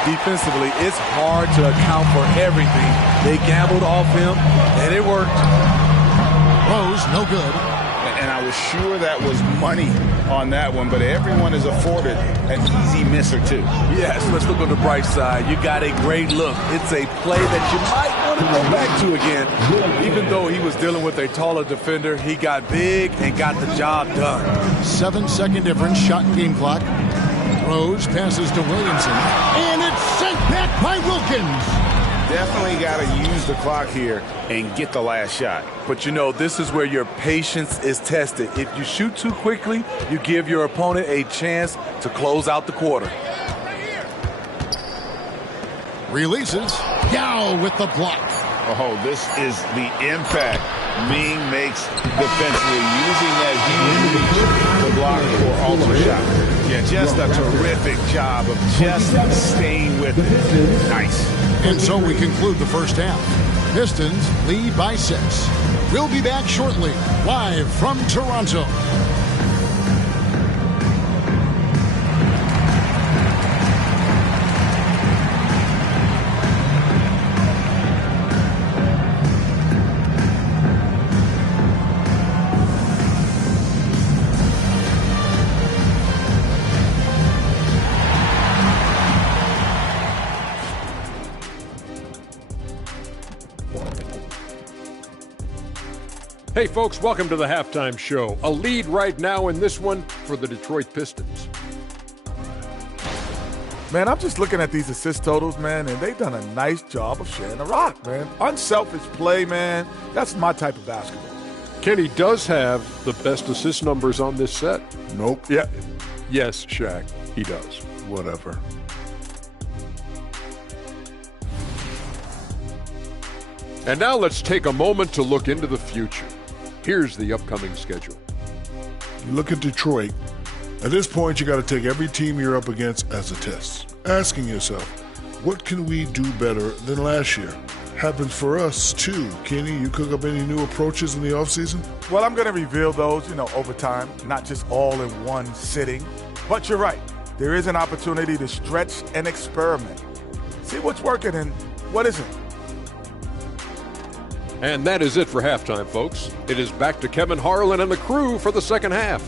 Defensively, it's hard to account for everything. They gambled off him, and it worked. Rose, no good. And I was sure that was money on that one, but everyone is afforded an easy miss or two. Yes, let's look on the bright side. You got a great look. It's a play that you might want to go back to again. Even though he was dealing with a taller defender, he got big and got the job done. 7-second difference, shot and game clock. Rose passes to Williamson, and it's sent back by Wilkins. Definitely got to use the clock here and get the last shot. But you know, this is where your patience is tested. If you shoot too quickly, you give your opponent a chance to close out the quarter. Releases. Yao with the block. Oh, this is the impact Ming makes defensively, using that huge reach to block for ultimate shot. Yeah, just a terrific job of just staying with it. Nice. And so we conclude the first half. Pistons lead by 6. We'll be back shortly, live from Toronto. Hey folks, welcome to the halftime show. A lead right now in this one for the Detroit Pistons. Man, I'm just looking at these assist totals, man, and they've done a nice job of sharing the rock, man. Unselfish play, man. That's my type of basketball. Kenny does have the best assist numbers on this set. Nope. Yeah. Yes, Shaq, he does. Whatever. And now let's take a moment to look into the future. Here's the upcoming schedule. You look at Detroit. At this point, you got to take every team you're up against as a test. Asking yourself, what can we do better than last year? Happens for us, too. Kenny, you cook up any new approaches in the offseason? Well, I'm going to reveal those, over time, not just all in one sitting. But you're right. There is an opportunity to stretch and experiment. See what's working and what isn't. And that is it for halftime, folks. It is back to Kevin Harlan and the crew for the second half.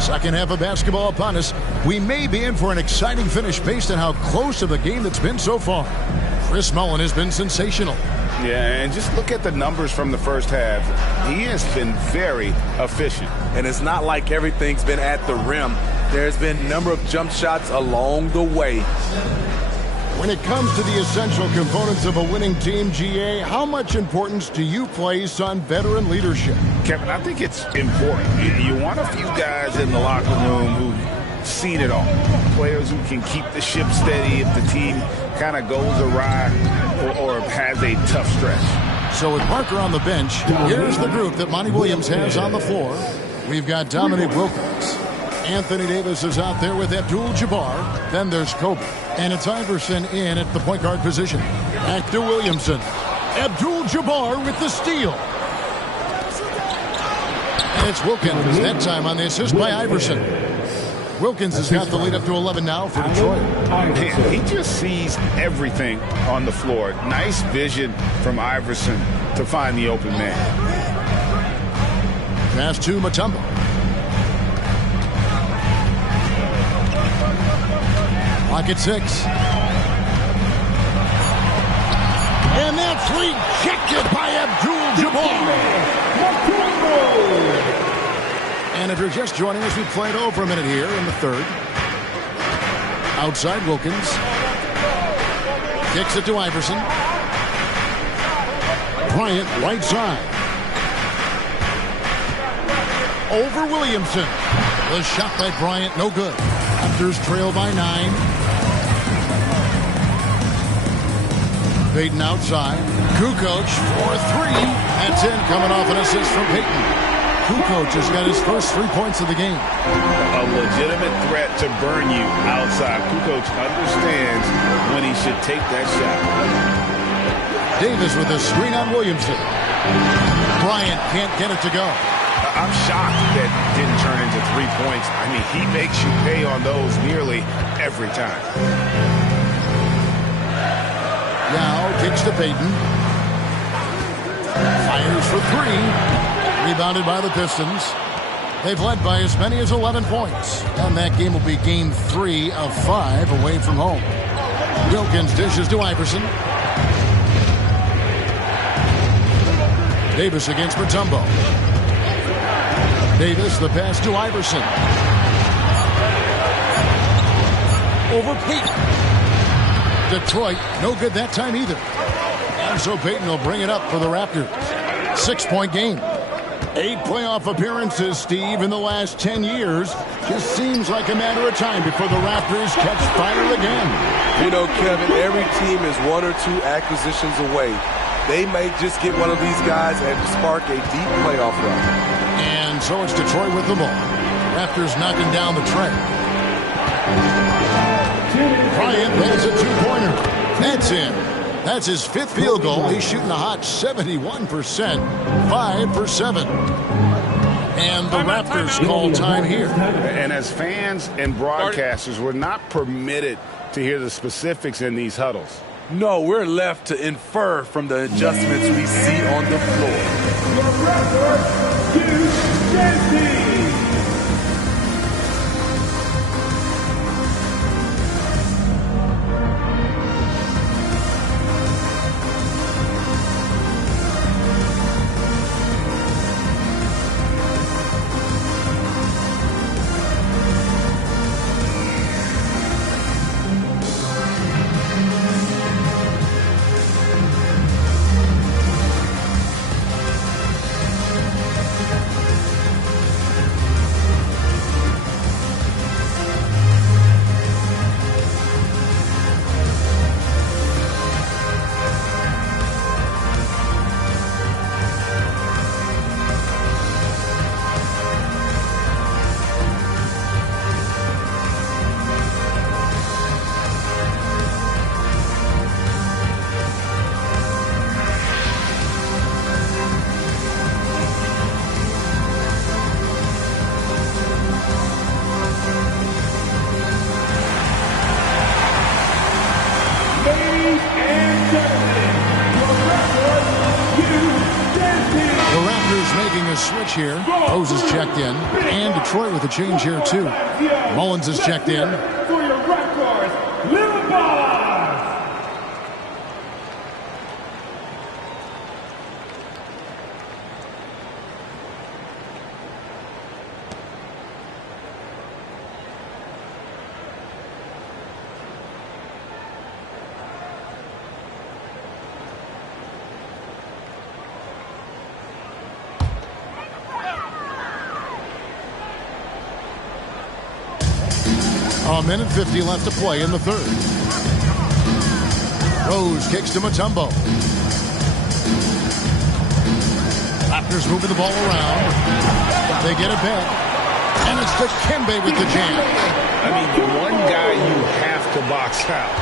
Second half of basketball upon us. We may be in for an exciting finish based on how close to the game that's been so far. Chris Mullen has been sensational. Yeah, and just look at the numbers from the first half. He has been very efficient. And it's not like everything's been at the rim. There's been a number of jump shots along the way. When it comes to the essential components of a winning team, GA, how much importance do you place on veteran leadership? Kevin, I think it's important. You want a few guys in the locker room who've seen it all. Players who can keep the ship steady if the team kind of goes awry or has a tough stretch. So with Parker on the bench, here's the group that Monty Williams has on the floor. We've got Dominic Wilkins. Anthony Davis is out there with Abdul-Jabbar. Then there's Kobe. And it's Iverson in at the point guard position. Back to Williamson. Abdul-Jabbar with the steal. And it's Wilkins that time on the assist by Iverson. Wilkins has got the lead up to 11 now for Detroit. He just sees everything on the floor. Nice vision from Iverson to find the open man. Pass to Mutombo. Clock at 6. And that's rejected by Abdul-Jabbar. And if you're just joining us, we played over a minute here in the third. Outside Wilkins. Kicks it to Iverson. Bryant right side. Over Williamson. The shot by Bryant, no good. Raptors trail by 9. Payton outside. Kukoc for 3. That's in, coming off an assist from Payton. Kukoc has got his first 3 points of the game. A legitimate threat to burn you outside. Kukoc understands when he should take that shot. Davis with a screen on Williamson. Bryant can't get it to go. I'm shocked that didn't turn into 3 points. I mean, he makes you pay on those nearly every time. Now kicks to Payton. Fires for 3. Rebounded by the Pistons. They've led by as many as 11 points. And that game will be game 3 of 5 away from home. Wilkins dishes to Iverson. Davis against Mutombo. Davis, the pass to Iverson. Over Payton. Detroit, no good that time either. And so Payton will bring it up for the Raptors. 6-point game. 8 playoff appearances, Steve, in the last 10 years. Just seems like a matter of time before the Raptors catch fire again. You know, Kevin, every team is 1 or 2 acquisitions away. They may just get one of these guys and spark a deep playoff run. And so it's Detroit with the ball. Raptors knocking down the tray. Bryant lays a 2-pointer. That's in. That's his 5th field goal. He's shooting a hot 71%. 5 for 7. And the Raptors call time here. And as fans and broadcasters, we're not permitted to hear the specifics in these huddles. No, we're left to infer from the adjustments we see on the floor. Switch here. Rose is checked in. And Detroit with a change here, too. Mullins is checked in. For your Raptors, Little Boss! minute 50 left to play in the third. Rose kicks to Mutombo. Raptors moving the ball around. They get it back. And it's Dikembe with the jam. I mean, the one guy you have to box out.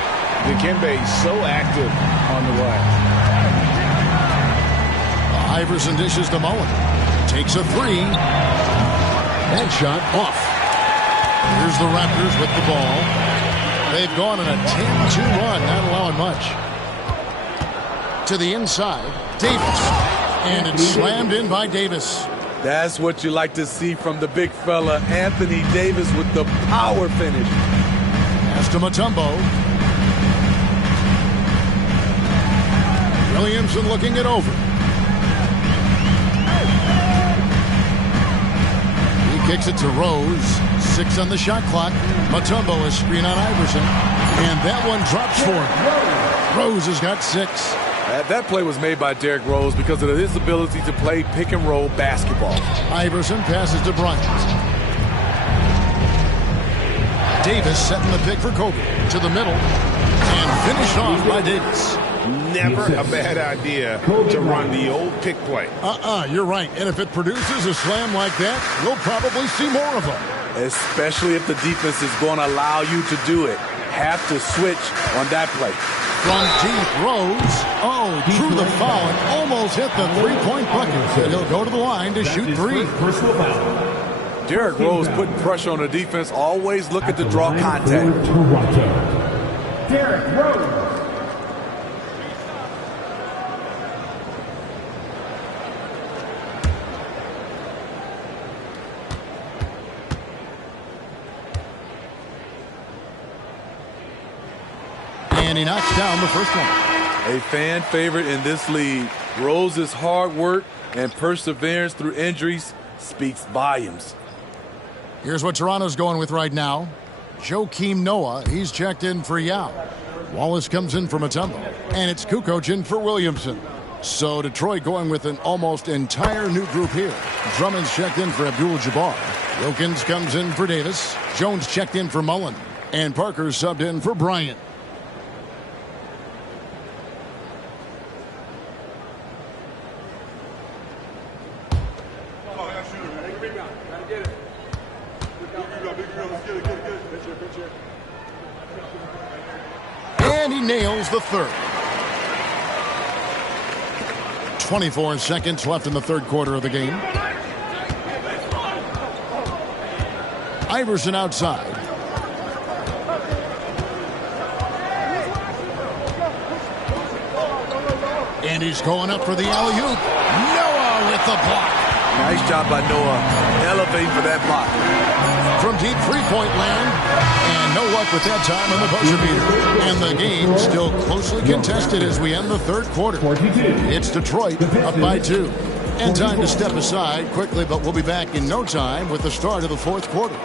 Dikembe so active on the right. Iverson dishes to Mullen. Takes a three. That shot off. Here's the Raptors with the ball. They've gone on a 10-2 run, not allowing much. To the inside, Davis. And it's slammed in by Davis. That's what you like to see from the big fella, Anthony Davis, with the power finish. Pass to Mutombo. Williamson looking it over. Kicks it to Rose. 6 on the shot clock. Mutombo is screen on Iverson. And that one drops for him. Rose has got 6. That play was made by Derrick Rose because of his ability to play pick and roll basketball. Iverson passes to Bryant. Davis setting the pick for Kobe. To the middle. And finished off by Davis. Never a bad idea to run the old pick play. You're right. And if it produces a slam like that, we'll probably see more of them. Especially if the defense is going to allow you to do it. Have to switch on that play. From deep, Rose. Oh, drew the foul and almost hit the three-point bucket. And he'll go to the line to shoot 3. Derrick Rose putting pressure on the defense. Always looking to draw contact. Derrick Rose. And he knocks down the first one. A fan favorite in this league. Rose's hard work and perseverance through injuries speaks volumes. Here's what Toronto's going with right now. Joakim Noah, he's checked in for Yao. Wallace comes in for Mutombo. And it's Kukoc in for Williamson. So Detroit going with an almost entire new group here. Drummond's checked in for Abdul-Jabbar. Wilkins comes in for Davis. Jones checked in for Mullen. And Parker subbed in for Bryant. And he nails the third. 24 seconds left in the third quarter of the game. Iverson outside. And he's going up for the alley-oop. Noah with the block. Nice job by Noah. Elevating for that block. From deep three-point land. And no luck with that time on the buzzer beater. And the game still closely contested as we end the third quarter. It's Detroit up by 2. And time to step aside quickly, but we'll be back in no time with the start of the fourth quarter.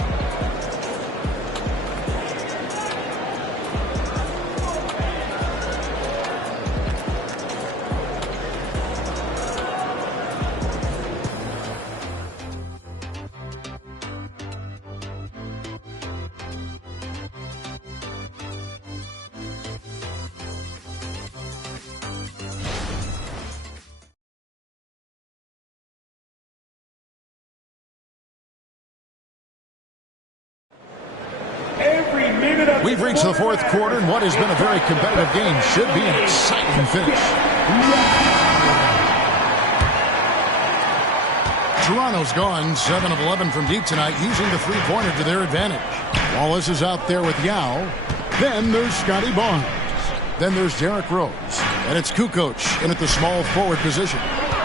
We've reached the fourth quarter, and what has been a very competitive game should be an exciting finish. Toronto's gone 7 of 11 from deep tonight, using the three-pointer to their advantage. Wallace is out there with Yao. Then there's Scotty Barnes. Then there's Derrick Rose. And it's Kukoc in at the small forward position.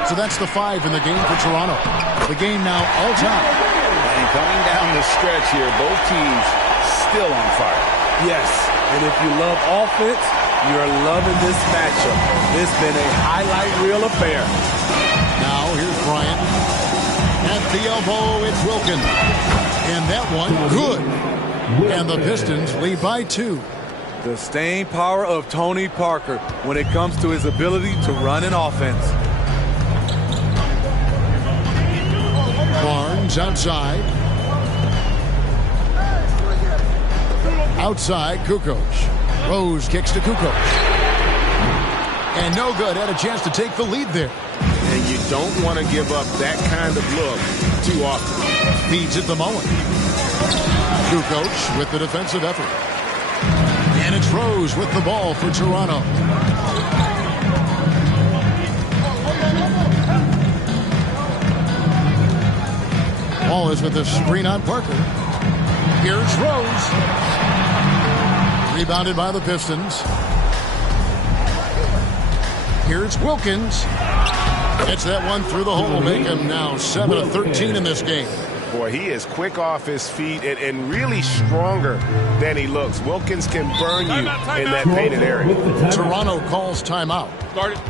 So that's the 5 in the game for Toronto. The game now all time. And coming down the stretch here, both teams still on fire. Yes, and if you love offense, you're loving this matchup. It's been a highlight reel affair. Now here's Bryant. At the elbow, it's Wilkins. And that one, good. And the Pistons lead by 2. The staying power of Tony Parker when it comes to his ability to run an offense. Barnes outside. Outside, Kukoc. Rose kicks to Kukoc. And no good. Had a chance to take the lead there. And you don't want to give up that kind of look too often. Feeds it to Mullen. Kukoc with the defensive effort. And it's Rose with the ball for Toronto. Ball is with the screen on Parker. Here's Rose. Rebounded by the Pistons. Here's Wilkins. Gets that one through the hole, make him now 7 of 13 in this game. Boy, he is quick off his feet and really stronger than he looks. Wilkins can burn you in that painted area. Toronto calls timeout. Start it.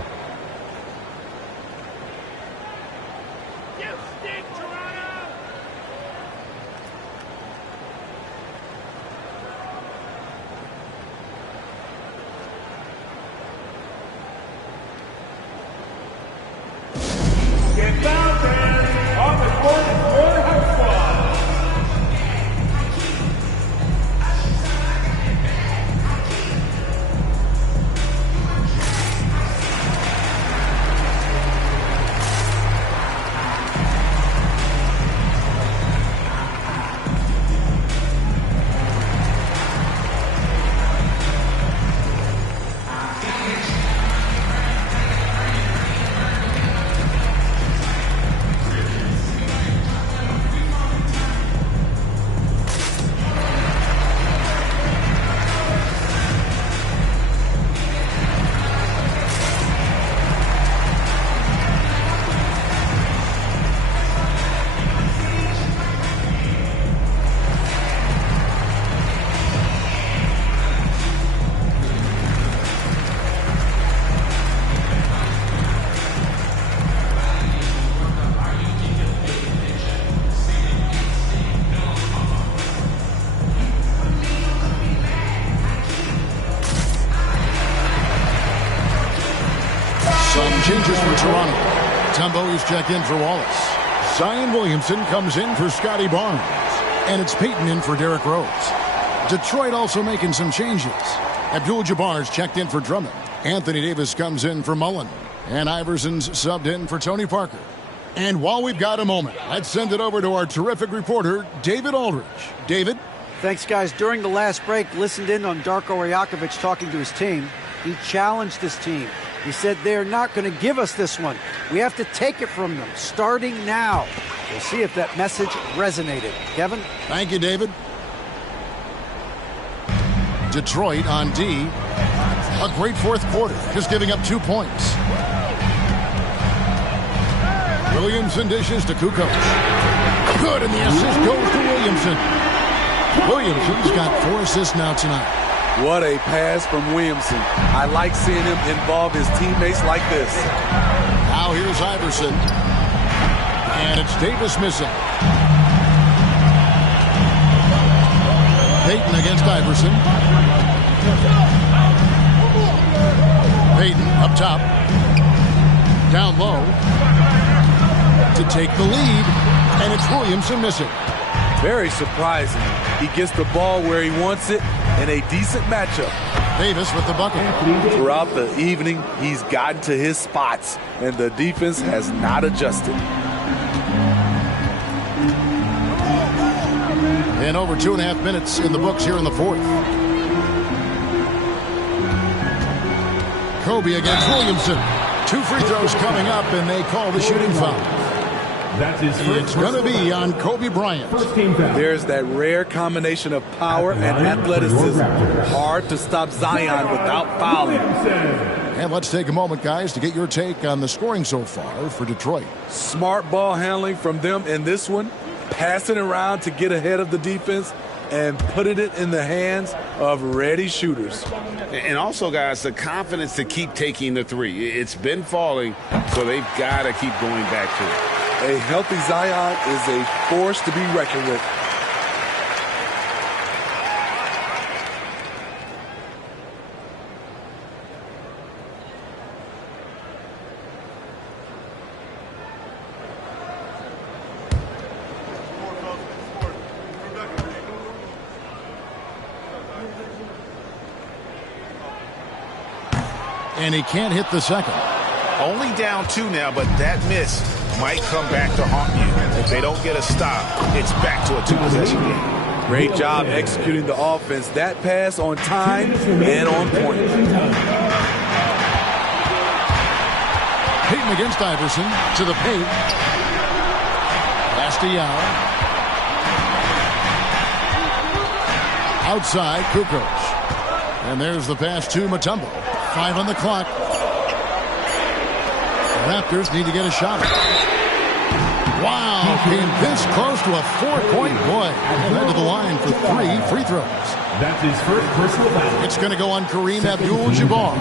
Changes for Toronto. Tumbo is checked in for Wallace. Zion Williamson comes in for Scotty Barnes. And it's Peyton in for Derrick Rose. Detroit also making some changes. Abdul-Jabbar's checked in for Drummond. Anthony Davis comes in for Mullen. And Iverson's subbed in for Tony Parker. And while we've got a moment, let's send it over to our terrific reporter, David Aldridge. David? Thanks, guys. During the last break, listened in on Darko Rajakovic talking to his team. He challenged his team. He said they're not going to give us this one. We have to take it from them, starting now. We'll see if that message resonated. Kevin? Thank you, David. Detroit on D. A great fourth quarter, just giving up 2 points. Williamson dishes to Kukoc. Good, and the assist goes to Williamson. Williamson's got 4 assists now tonight. What a pass from Williamson. I like seeing him involve his teammates like this. Now here's Iverson. And it's Davis missing. Peyton against Iverson. Peyton up top. Down low. To take the lead. And it's Williamson missing. Very surprising. He gets the ball where he wants it in a decent matchup. Davis with the bucket. Throughout the evening, he's gotten to his spots, and the defense has not adjusted. And over 2.5 minutes in the books here in the fourth. Kobe against Williamson. 2 free throws coming up, and they call the shooting foul. That's his first. It's going to be on Kobe Bryant. There's that rare combination of power and athleticism. Hard to stop Zion without fouling. And let's take a moment, guys, to get your take on the scoring so far for Detroit. Smart ball handling from them in this one. Passing around to get ahead of the defense and putting it in the hands of ready shooters. And also, guys, the confidence to keep taking the three. It's been falling, so they've got to keep going back to it. A healthy Zion is a force to be reckoned with. And he can't hit the second. Only down 2 now, but that miss might come back to haunt you. If they don't get a stop, it's back to a 2-possession game. Great job executing the offense. That pass on time and on point. Peyton against Iverson to the paint. Bastial. Outside, Kukoc. And there's the pass to Mutombo. 5 on the clock. The Raptors need to get a shot. Wow, came this close to a 4-point play. And head to the line for 3 free throws. That's his first personal foul. It's going to go on Kareem Abdul-Jabbar.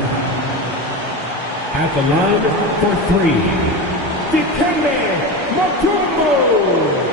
At the line for 3, Dikembe Mutombo.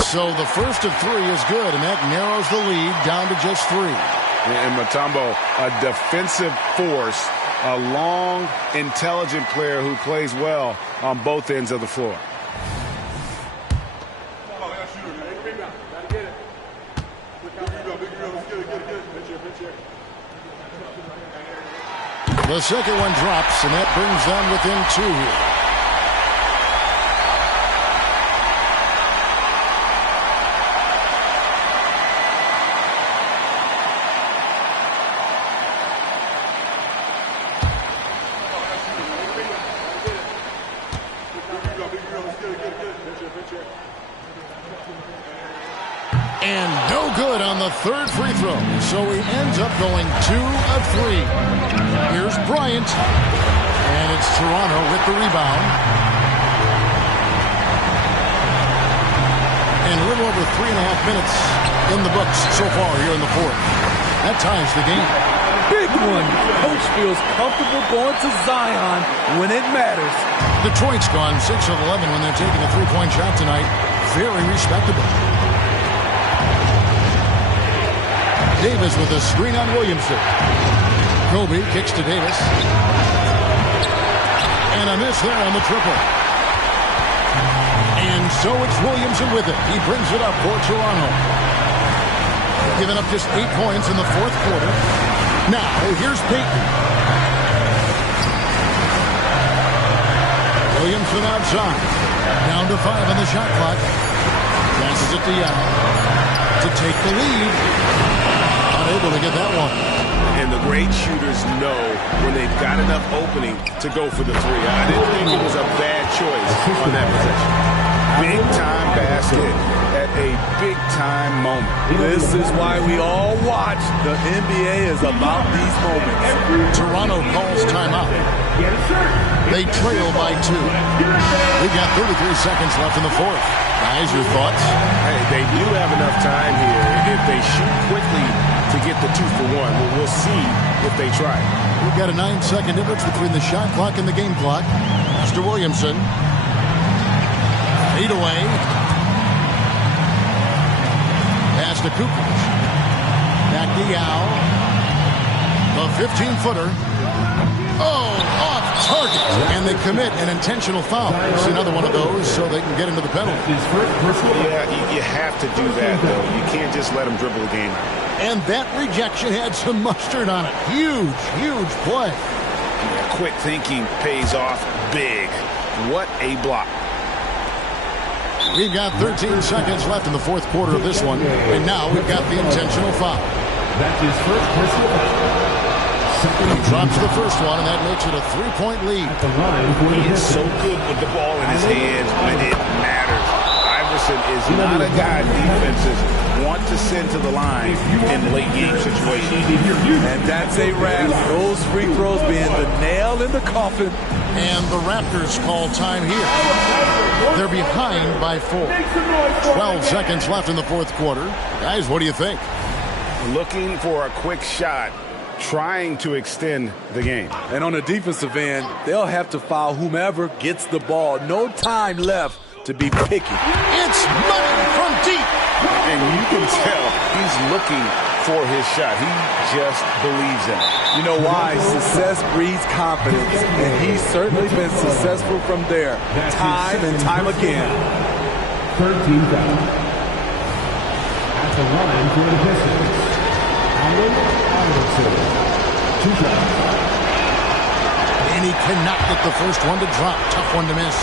So the first of 3 is good, and that narrows the lead down to just 3. And Mutombo, a defensive force, a long, intelligent player who plays well on both ends of the floor. The second one drops, and that brings them within 2 here. And no good on the third free throw. So he ends up going 2 of 3. Here's Bryant. And it's Toronto with the rebound. And a little over 3.5 minutes in the books so far here in the fourth. That ties the game. Big one. Coach feels comfortable going to Zion when it matters. Detroit's gone 6 of 11 when they're taking a 3-point shot tonight. Very respectable. Davis with a screen on Williamson. Kobe kicks to Davis. And a miss there on the triple. And so it's Williamson with it. He brings it up for Toronto. Giving up just 8 points in the fourth quarter. Now, here's Peyton. Williamson outside. Down to 5 on the shot clock. Passes it to Young to take the lead. Able to get that one. And the great shooters know when they've got enough opening to go for the 3. I didn't think it was a bad choice on that possession. Big time basket at a big time moment. This is why we all watch. The NBA is about these moments. Toronto calls timeout. They trail by 2. We've got 33 seconds left in the fourth. Guys, your thoughts? Hey, they do have enough time here. If they shoot quickly to get the 2 for 1, we'll see if they try. We've got a 9-second difference between the shot clock and the game clock. Mr. Williamson. Fade away. Pass to Kukoc. Back to Yao. The 15-footer. Oh, off target. And they commit an intentional foul. It's another one of those so they can get into the penalty. Yeah, you have to do that, though. You can't just let them dribble the game out. And that rejection had some mustard on it. Huge, huge play. Yeah, quick thinking pays off big. What a block. We've got 13 seconds left in the fourth quarter of this one. And now we've got the intentional foul. That's his first personal foul. He drops the first one, and that makes it a 3-point lead. He is so good with the ball in his hands when it matters. Iverson is not a guy defenses want to send to the line in late game situations. And that's a wrap. Those free throws being the nail in the coffin. And the Raptors call time here. They're behind by 4. 12 seconds left in the fourth quarter. Guys, what do you think? Looking for a quick shot. Trying to extend the game. And on the defensive end, they'll have to foul whomever gets the ball. No time left to be picky. It's money from deep. And you can tell he's looking for his shot. He just believes in it. You know why? Success breeds confidence, and he's certainly been successful from there, time and time again. 13 foul. At the line for the Pistons, Allen Iverson. 2 shots. And he cannot get the first one to drop. Tough one to miss.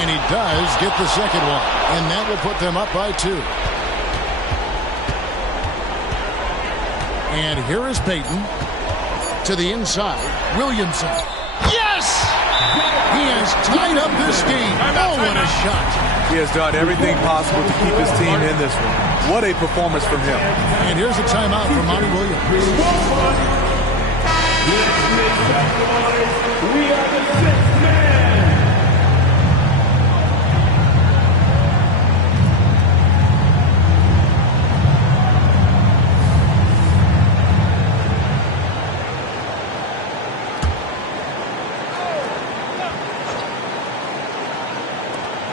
And he does get the second one. And that will put them up by 2. And here is Payton to the inside. Williamson. Yes! He has tied up this game. Oh, what a shot. He has done everything possible to keep his team in this one. What a performance from him. And here's a timeout from Monty Williams. We are the 6th man.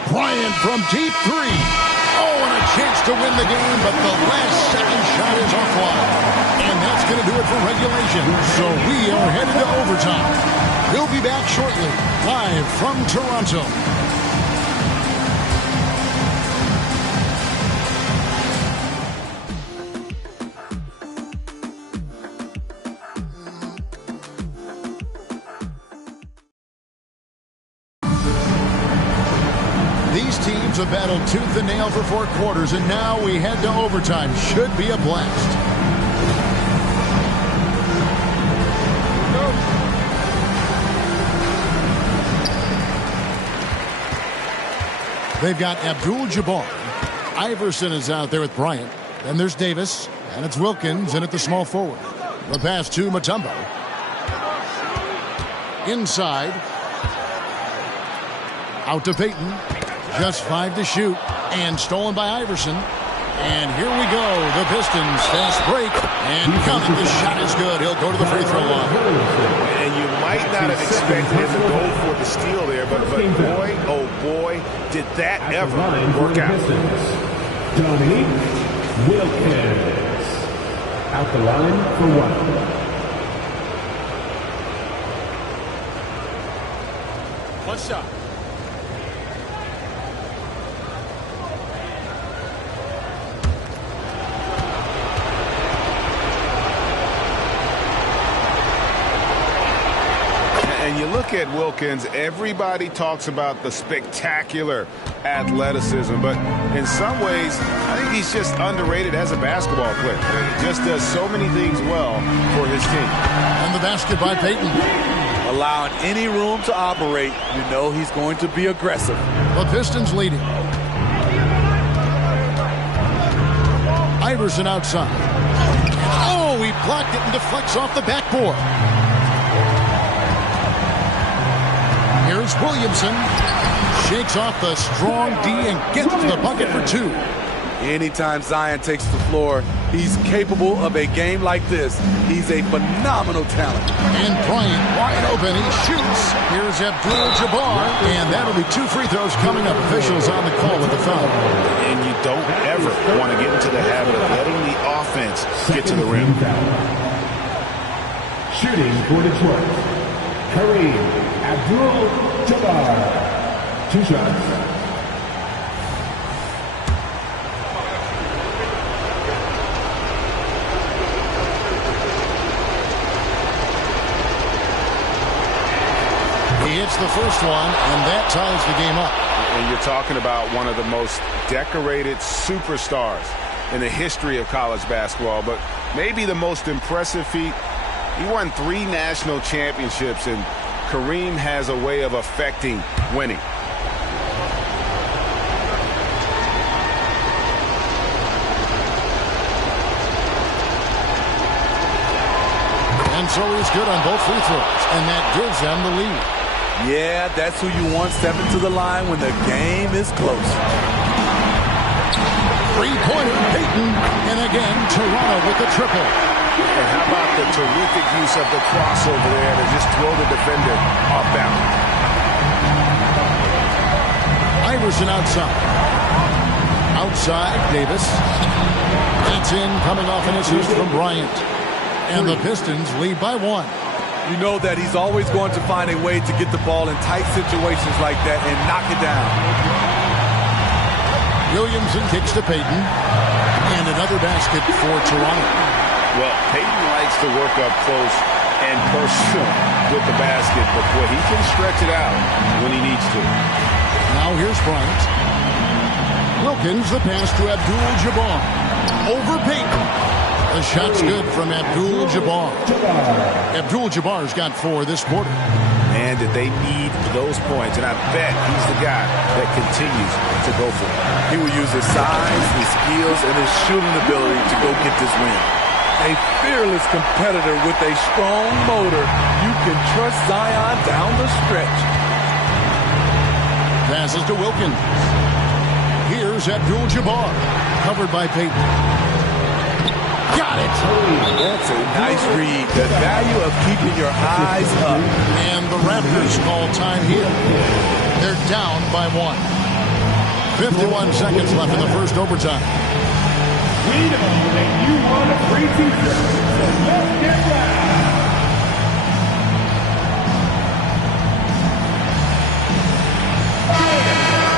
Bryant from deep 3. Oh, and a chance to win the game, but the last second shot is offline. And that's going to do it for regulation. So we are headed to overtime. We'll be back shortly, live from Toronto. These teams have battled tooth and nail for 4 quarters, and now we head to overtime. Should be a blast. They've got Abdul-Jabbar. Iverson is out there with Bryant. Then there's Davis, and it's Wilkins in at the small forward. The pass to Mutombo. Inside. Out to Payton. Just 5 to shoot. And stolen by Iverson. And here we go. The Pistons fast break. And count it. The shot is good. He'll go to the free throw line. And you might not have expected him to go for the steal there, but boy, oh boy, did that ever work out. Tony Wilkins. Out the line for 1. One shot. And you look at Wilkins, everybody talks about the spectacular athleticism, but in some ways, I think he's just underrated as a basketball player. He just does so many things well for his team. And the basket by Payton. Allowing any room to operate, you know he's going to be aggressive. The Pistons leading. Iverson outside. Oh, he blocked it and deflects off the backboard. Here's Williamson. Shakes off the strong D and gets to the bucket for 2. Anytime Zion takes the floor, he's capable of a game like this. He's a phenomenal talent. And Bryant wide open. He shoots. Here's Abdul-Jabbar. And that'll be 2 free throws coming up. Officials on the call with the foul. And you don't ever want to get into the habit of letting the offense get to the rim. Shooting for Detroit, Kareem Abdul-Jabbar. 2 shots. He hits the first one, and that ties the game up. And you're talking about one of the most decorated superstars in the history of college basketball, but maybe the most impressive feat. He won 3 national championships, and Kareem has a way of affecting winning. And so he's good on both free throws, and that gives them the lead. Yeah, that's who you want stepping to the line when the game is close. Three-pointer, Payton, and again, Toronto with the triple. And how about the terrific use of the crossover there to just throw the defender off balance? Iverson outside. Outside, Davis. That's in, coming off an assist from Bryant. And the Pistons lead by 1. You know that he's always going to find a way to get the ball in tight situations like that and knock it down. Williamson kicks to Payton. And another basket for Toronto. Well, Payton likes to work up close and personal with the basket, but boy, he can stretch it out when he needs to. Now here's Bryant. Wilkins, the pass to Abdul-Jabbar. Over Payton. The shot's good from Abdul-Jabbar. Abdul-Jabbar's got 4 this quarter. And that they need those points, and I bet he's the guy that continues to go for it. He will use his size, his skills, and his shooting ability to go get this win. A fearless competitor with a strong motor. You can trust Zion down the stretch. Passes to Wilkins. Here's Abdul-Jabbar. Covered by Payton. Got it! That's a nice read. The value of keeping your eyes up. And the Raptors call time here. They're down by 1. 51 seconds left in the first overtime. We know that you want a free t-shirt, so let's get loud.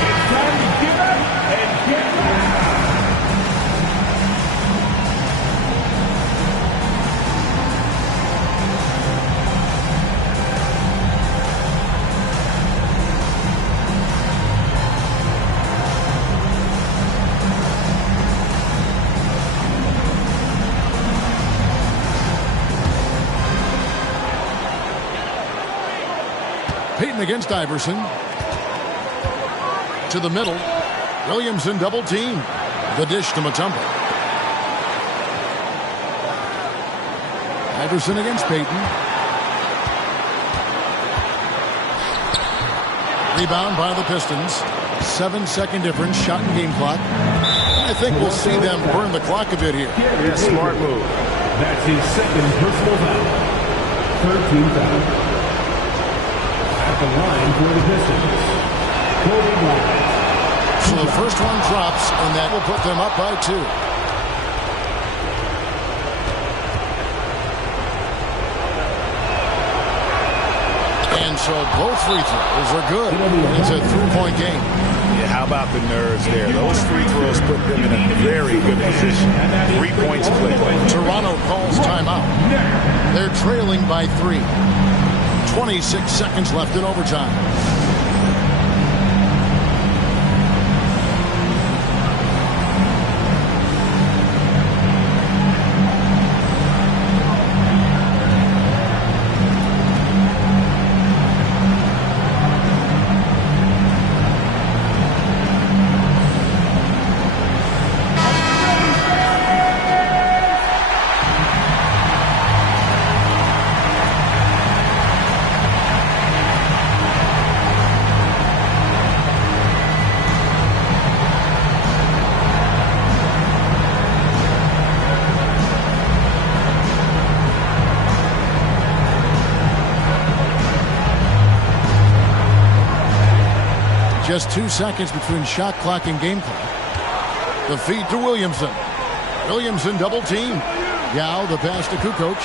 It's time to give up and get loud. Payton against Iverson. To the middle. Williamson double team. The dish to Mutombo. Iverson against Payton. Rebound by the Pistons. 7-second difference. Shot and game clock. I think we'll see them burn the clock a bit here. Yeah, smart move. That's his second personal foul. 13 foul. The line for the Pistons. So the first one drops, and that will put them up by 2. And so both free throws are good. It's a 3-point game. Yeah, how about the nerves there? Those free throws put them in a very good position. 3 points clear. Toronto calls timeout. They're trailing by 3. 26 seconds left in overtime. Just 2 seconds between shot clock and game clock. The feed to Williamson. Williamson double team. Yao the pass to Kukoc.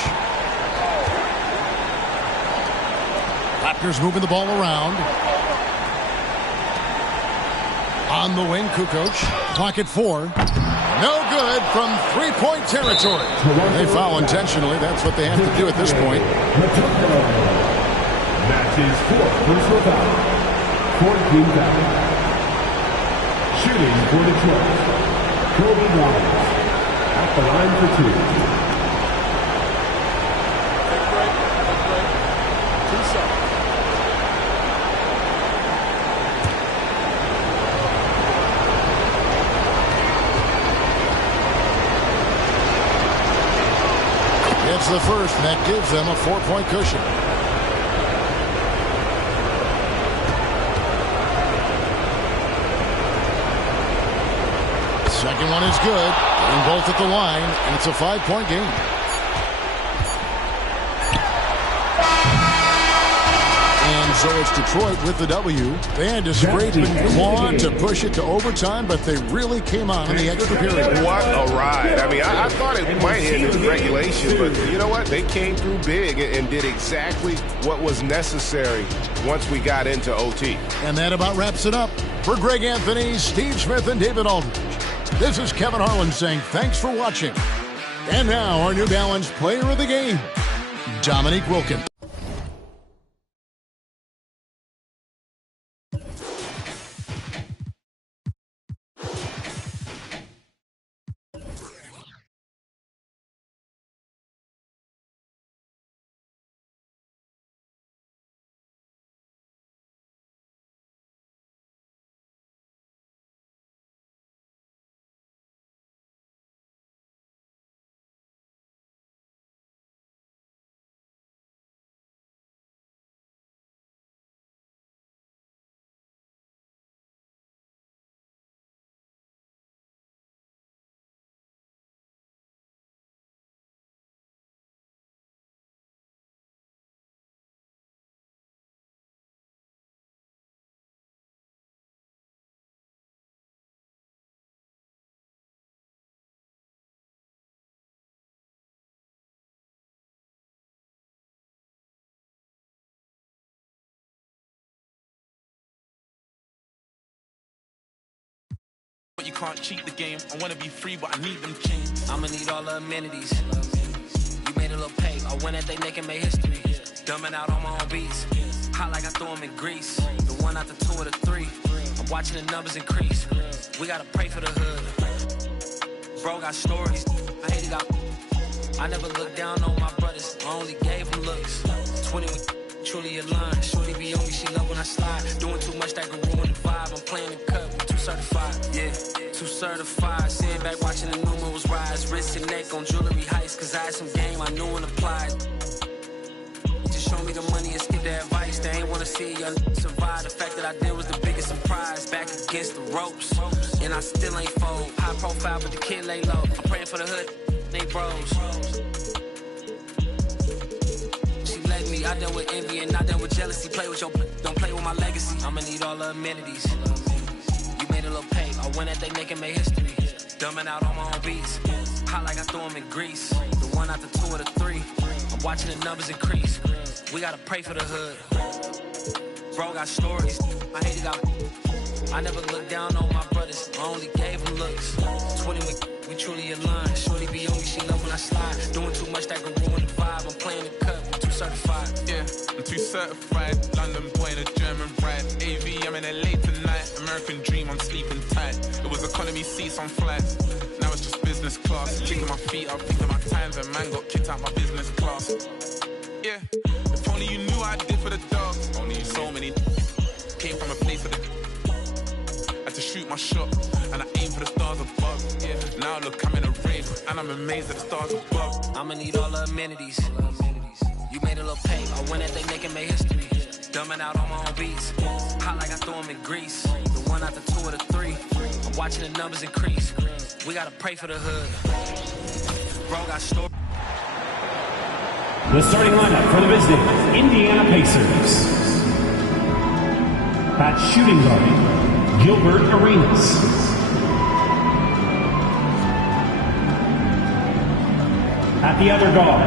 Raptors moving the ball around. On the wing, Kukoc. Clock at 4. No good from 3-point territory. They foul intentionally. That's what they have to do at this point. That's his 4th personal foul. 14 foul. Shooting for Detroit. Kobe Bryant at the line for 2. It's the first, and that gives them a 4-point cushion. Second one is good. Getting both at the line, and it's a 5-point game. And so it's Detroit with the W. They had to scrape and claw to push it to overtime, but they really came on in the extra period. What a ride. I mean, I thought it might end in regulation, but you know what? They came through big and did exactly what was necessary once we got into OT. And that about wraps it up. For Greg Anthony, Steve Smith, and David Aldridge, this is Kevin Harlan saying thanks for watching. And now our New Balance Player of the Game, Dominique Wilkins. You can't cheat the game. I wanna be free, but I need them chains. I'ma need all the amenities. You made a little pay. I went at they neck and made history. Dumbing out on my own beats. Hot like I threw them in grease. The 1 out the 2 or the 3. I'm watching the numbers increase. We gotta pray for the hood. Bro got stories. I hate it out. I never looked down on my brothers. I only gave them looks. 20 truly aligned. Shorty be on me. She love when I slide. Doing too much that could ruin the vibe. I'm playing the cut. Certified, yeah, too certified. Sitting back watching the numerals rise. Wrist and neck on jewelry heights. Cause I had some game I knew and applied. Just show me the money and skip the advice. They ain't wanna see you survive. The fact that I did was the biggest surprise. Back against the ropes, and I still ain't fold. High profile, but the kid lay low. I'm praying for the hood, they bros. She let me, I dealt with envy and I dealt with jealousy. Play with your, don't play with my legacy. I'ma need all the amenities. Made a little pay. I went at they neck and made history. Dumbing out on my own beats. Hot like I threw them in grease. The 1 out the 2 or the 3. I'm watching the numbers increase. We gotta pray for the hood. Bro got stories. I hate it out. I never looked down on my brothers. I only gave them looks. 20 we truly aligned. Shorty be on me. She love when I slide. Doing too much that could ruin the vibe. I'm playing the cut. I'm too certified. Yeah, I'm too certified. London boy in a German ride. AV, I'm in LA tonight. American dream, I'm sleeping tight. It was economy seats on flights. Now it's just business class. Kicking my feet up, thinking my times, and man got kicked out my business class. Yeah, if only you knew what I did for the dogs. Only so many came from a place of the had to shoot my shot, and I aim for the stars above. Yeah, now look, I'm in a race, and I'm amazed at the stars above. I'ma need all the amenities. You made a little pay. I went at they neck and made history. Dumbing out on my own beats. Hot like I threw them in grease. The 1 out the 2 or the 3. I'm watching the numbers increase. We gotta pray for the hood. Bro got story. The starting lineup for the visiting Indiana Pacers. At shooting guard, Gilbert Arenas. At the other guard,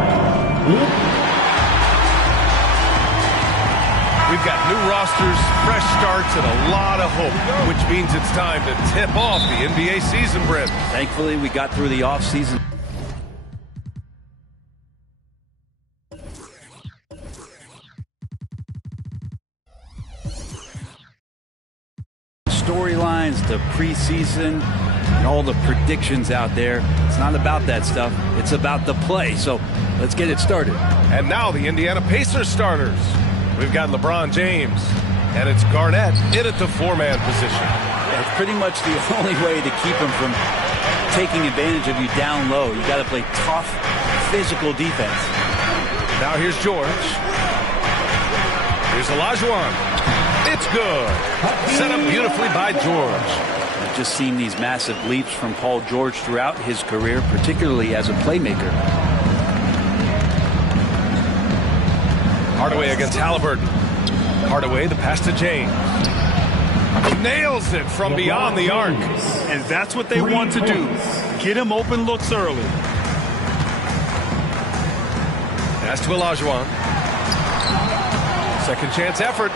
We've got new rosters, fresh starts, and a lot of hope, which means it's time to tip off the NBA season, Brent. Thankfully, we got through the offseason. Storylines, the preseason, and all the predictions out there. It's not about that stuff. It's about the play. So let's get it started. And now the Indiana Pacers starters. We've got LeBron James, and it's Garnett in at the 4-man position. Yeah, it's pretty much the only way to keep him from taking advantage of you down low. You got to play tough, physical defense. Now here's George. Here's Olajuwon. It's good. Set up beautifully by George. I've just seen these massive leaps from Paul George throughout his career, particularly as a playmaker. Hardaway against Halliburton. Hardaway, the pass to James. Nails it from beyond the arc. And that's what they want to do. Get him open looks early. Pass to Olajuwon. Second chance effort.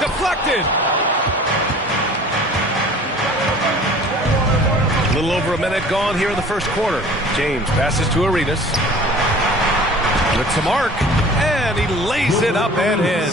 Deflected. A little over a minute gone here in the first quarter. James passes to Arenas. With some arc. And he lays it up and in.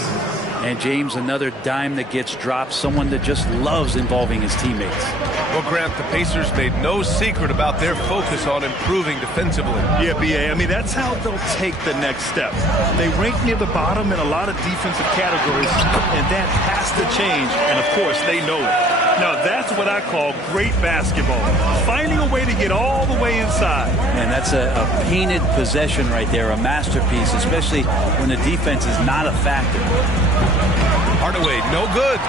And James, another dime that gets dropped. Someone that just loves involving his teammates. Well, Grant, the Pacers made no secret about their focus on improving defensively. Yeah, B.A., I mean, that's how they'll take the next step. They rank near the bottom in a lot of defensive categories, and that has to change, and, of course, they know it. Now, that's what I call great basketball, finding a way to get all the way inside. And that's a painted possession right there, a masterpiece, especially when the defense is not a factor. Hardaway, no good.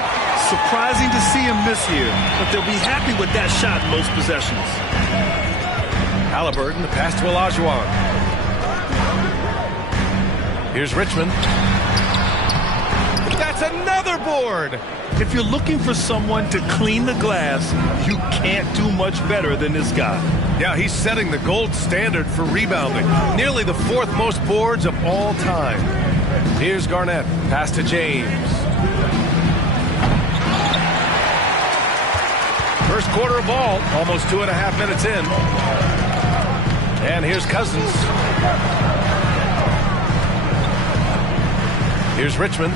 Surprising to see him miss here, but they'll be happy with that shot in most possessions. Halliburton, the pass to Olajuwon. Here's Richmond. That's another board. If you're looking for someone to clean the glass, you can't do much better than this guy. Yeah, he's setting the gold standard for rebounding. Nearly the fourth most boards of all time. Here's Garnett. Pass to James. First quarter of ball, almost 2.5 minutes in. And here's Cousins. Here's Richmond.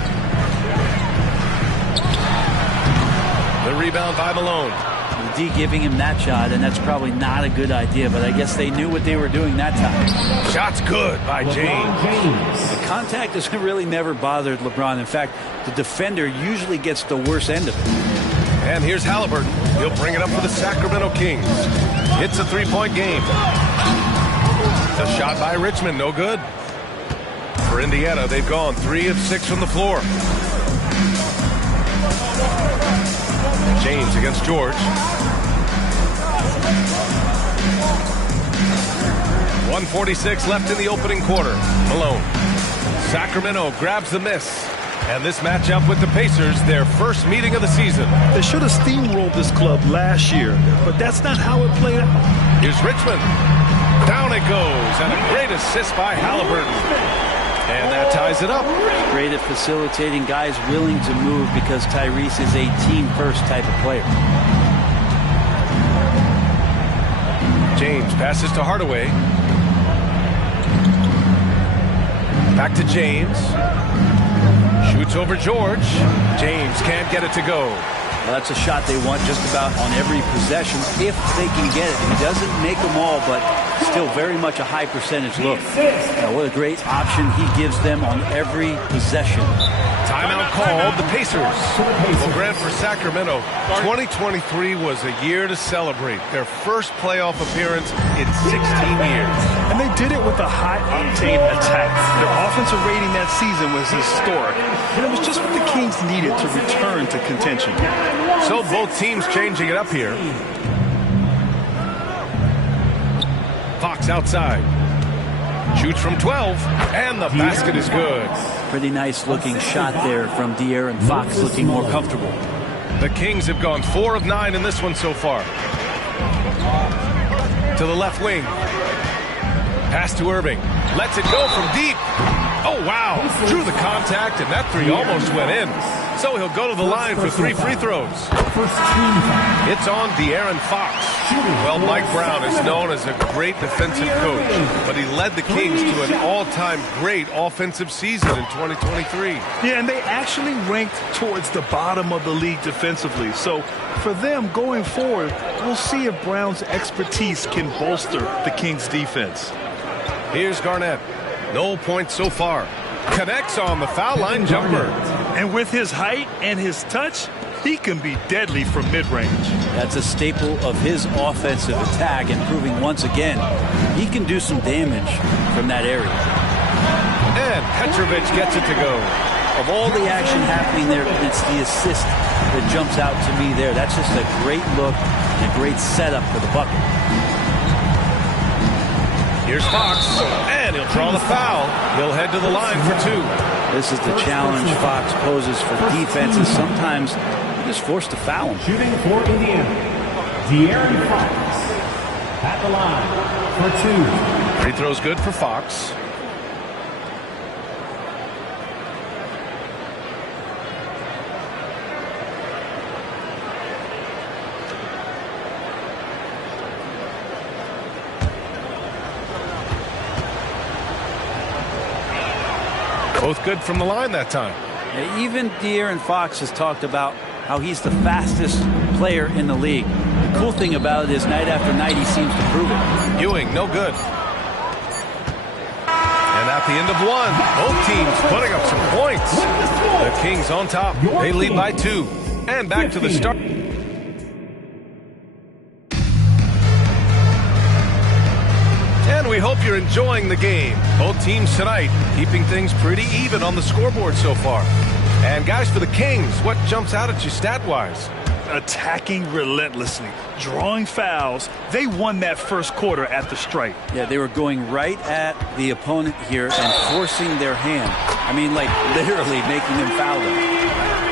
The rebound by Malone. The D giving him that shot, and that's probably not a good idea, but I guess they knew what they were doing that time. Shot's good by James. The contact has really never bothered LeBron. In fact, the defender usually gets the worst end of it. And here's Halliburton. He'll bring it up for the Sacramento Kings. It's a three-point game. The shot by Richmond, no good. For Indiana, they've gone 3 of 6 from the floor. James against George. 1:46 left in the opening quarter. Malone. Sacramento grabs the miss. And this matchup with the Pacers, their first meeting of the season. They should have steamrolled this club last year, but that's not how it played out. Here's Richmond. Down it goes, and a great assist by Halliburton. And that ties it up. Great at facilitating, guys willing to move because Tyrese is a team-first type of player. James passes to Hardaway. Back to James. Shoots over George. James can't get it to go. Well, that's a shot they want just about on every possession if they can get it. He doesn't make them all, but still very much a high percentage look. What a great option he gives them on every possession. Timeout called, the Pacers. Well, Grant, for Sacramento, 2023 was a year to celebrate. Their first playoff appearance in 16 years. And they did it with a high-octane attack. Their offensive rating that season was historic. And it was just what the Kings needed to return to contention. So both teams changing it up here. Fox outside. Shoots from 12, and the basket is good. Pretty nice looking shot there from De'Aaron Fox, looking more comfortable. The Kings have gone 4 of 9 in this one so far. To the left wing. Pass to Irving. Lets it go from deep. Oh, wow. Drew the contact, and that three almost went in. So he'll go to the line for 3 free throws. It's on De'Aaron Fox. Well, Mike Brown is known as a great defensive coach, but he led the Kings to an all-time great offensive season in 2023. Yeah, and they actually ranked towards the bottom of the league defensively. So for them going forward, we'll see if Brown's expertise can bolster the Kings' defense. Here's Garnett. No points so far. Connects on the foul line jumper. And with his height and his touch, he can be deadly from mid-range. That's a staple of his offensive attack, and proving once again he can do some damage from that area. And Petrovic gets it to go. Of all the action happening there, it's the assist that jumps out to me there. That's just a great look and a great setup for the bucket. Here's Fox, and he'll draw the foul. He'll head to the line for 2. This is the challenge Fox poses for defenses. Sometimes you're just forced to foul him. Shooting for Indiana, De'Aaron Fox at the line for 2. Free throw's good for Fox. Both good from the line that time. Even De'Aaron Fox has talked about how he's the fastest player in the league. The cool thing about it is night after night he seems to prove it. Ewing, no good. And at the end of 1, both teams putting up some points. The Kings on top. They lead by 2. And back to the start. And we hope you're enjoying the game. Both teams tonight keeping things pretty even on the scoreboard so far. And guys, for the Kings, what jumps out at you stat-wise? Attacking relentlessly, drawing fouls. They won that first quarter at the stripe. Yeah, they were going right at the opponent here and forcing their hand. I mean, like literally making him foul them.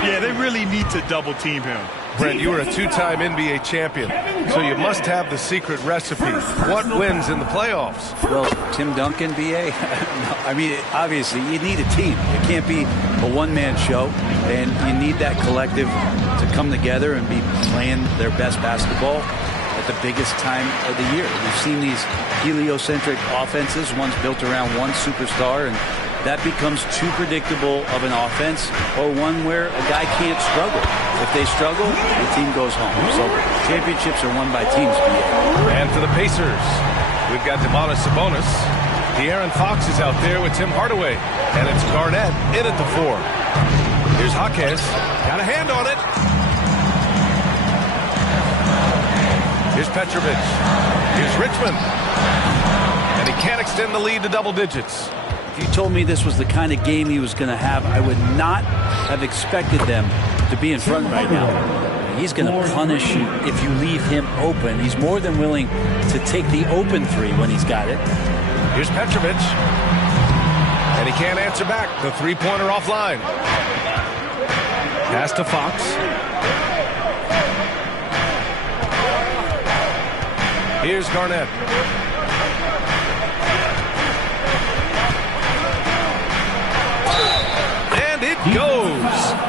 Yeah, they really need to double team him. Brent, you were a 2-time NBA champion, so you must have the secret recipe. What wins in the playoffs? Well, Tim Duncan, B.A.? I mean, obviously, you need a team. It can't be a one-man show, and you need that collective to come together and be playing their best basketball at the biggest time of the year. We've seen these heliocentric offenses, one's built around one superstar, and that becomes too predictable of an offense, or one where a guy can't struggle. If they struggle, the team goes home. So championships are won by teams. And for the Pacers, we've got Domantas Sabonis. De'Aaron Fox is out there with Tim Hardaway. And it's Garnett in at the 4. Here's Jaquez. Got a hand on it. Here's Petrovic. Here's Richmond. And he can't extend the lead to double digits. If you told me this was the kind of game he was going to have, I would not have expected them to be in front right now. He's going to punish you if you leave him open. He's more than willing to take the open 3 when he's got it. Here's Petrovic. And he can't answer back. The three-pointer offline. Pass to Fox. Here's Garnett. Goes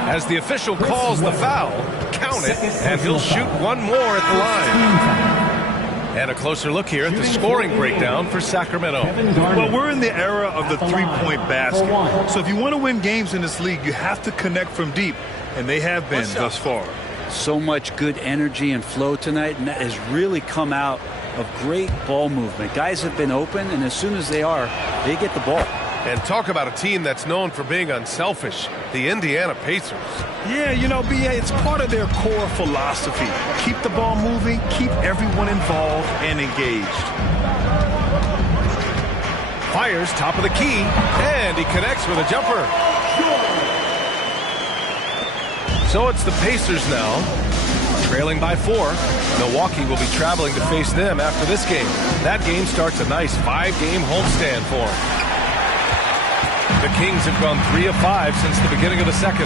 as the official calls the foul. Count it, and he'll shoot one more at the line. And a closer look here at the scoring breakdown for Sacramento. Well, we're in the era of the three-point basket. So if you want to win games in this league, you have to connect from deep, and they have been thus far. So much good energy and flow tonight, and that has really come out of great ball movement. Guys have been open, and as soon as they are, they get the ball. And talk about a team that's known for being unselfish, the Indiana Pacers. Yeah, you know, B.A., it's part of their core philosophy. Keep the ball moving, keep everyone involved and engaged. Fires top of the key, and he connects with a jumper. So it's the Pacers now, trailing by 4. Milwaukee will be traveling to face them after this game. That game starts a nice 5-game homestand for them. The Kings have gone 3 of 5 since the beginning of the second.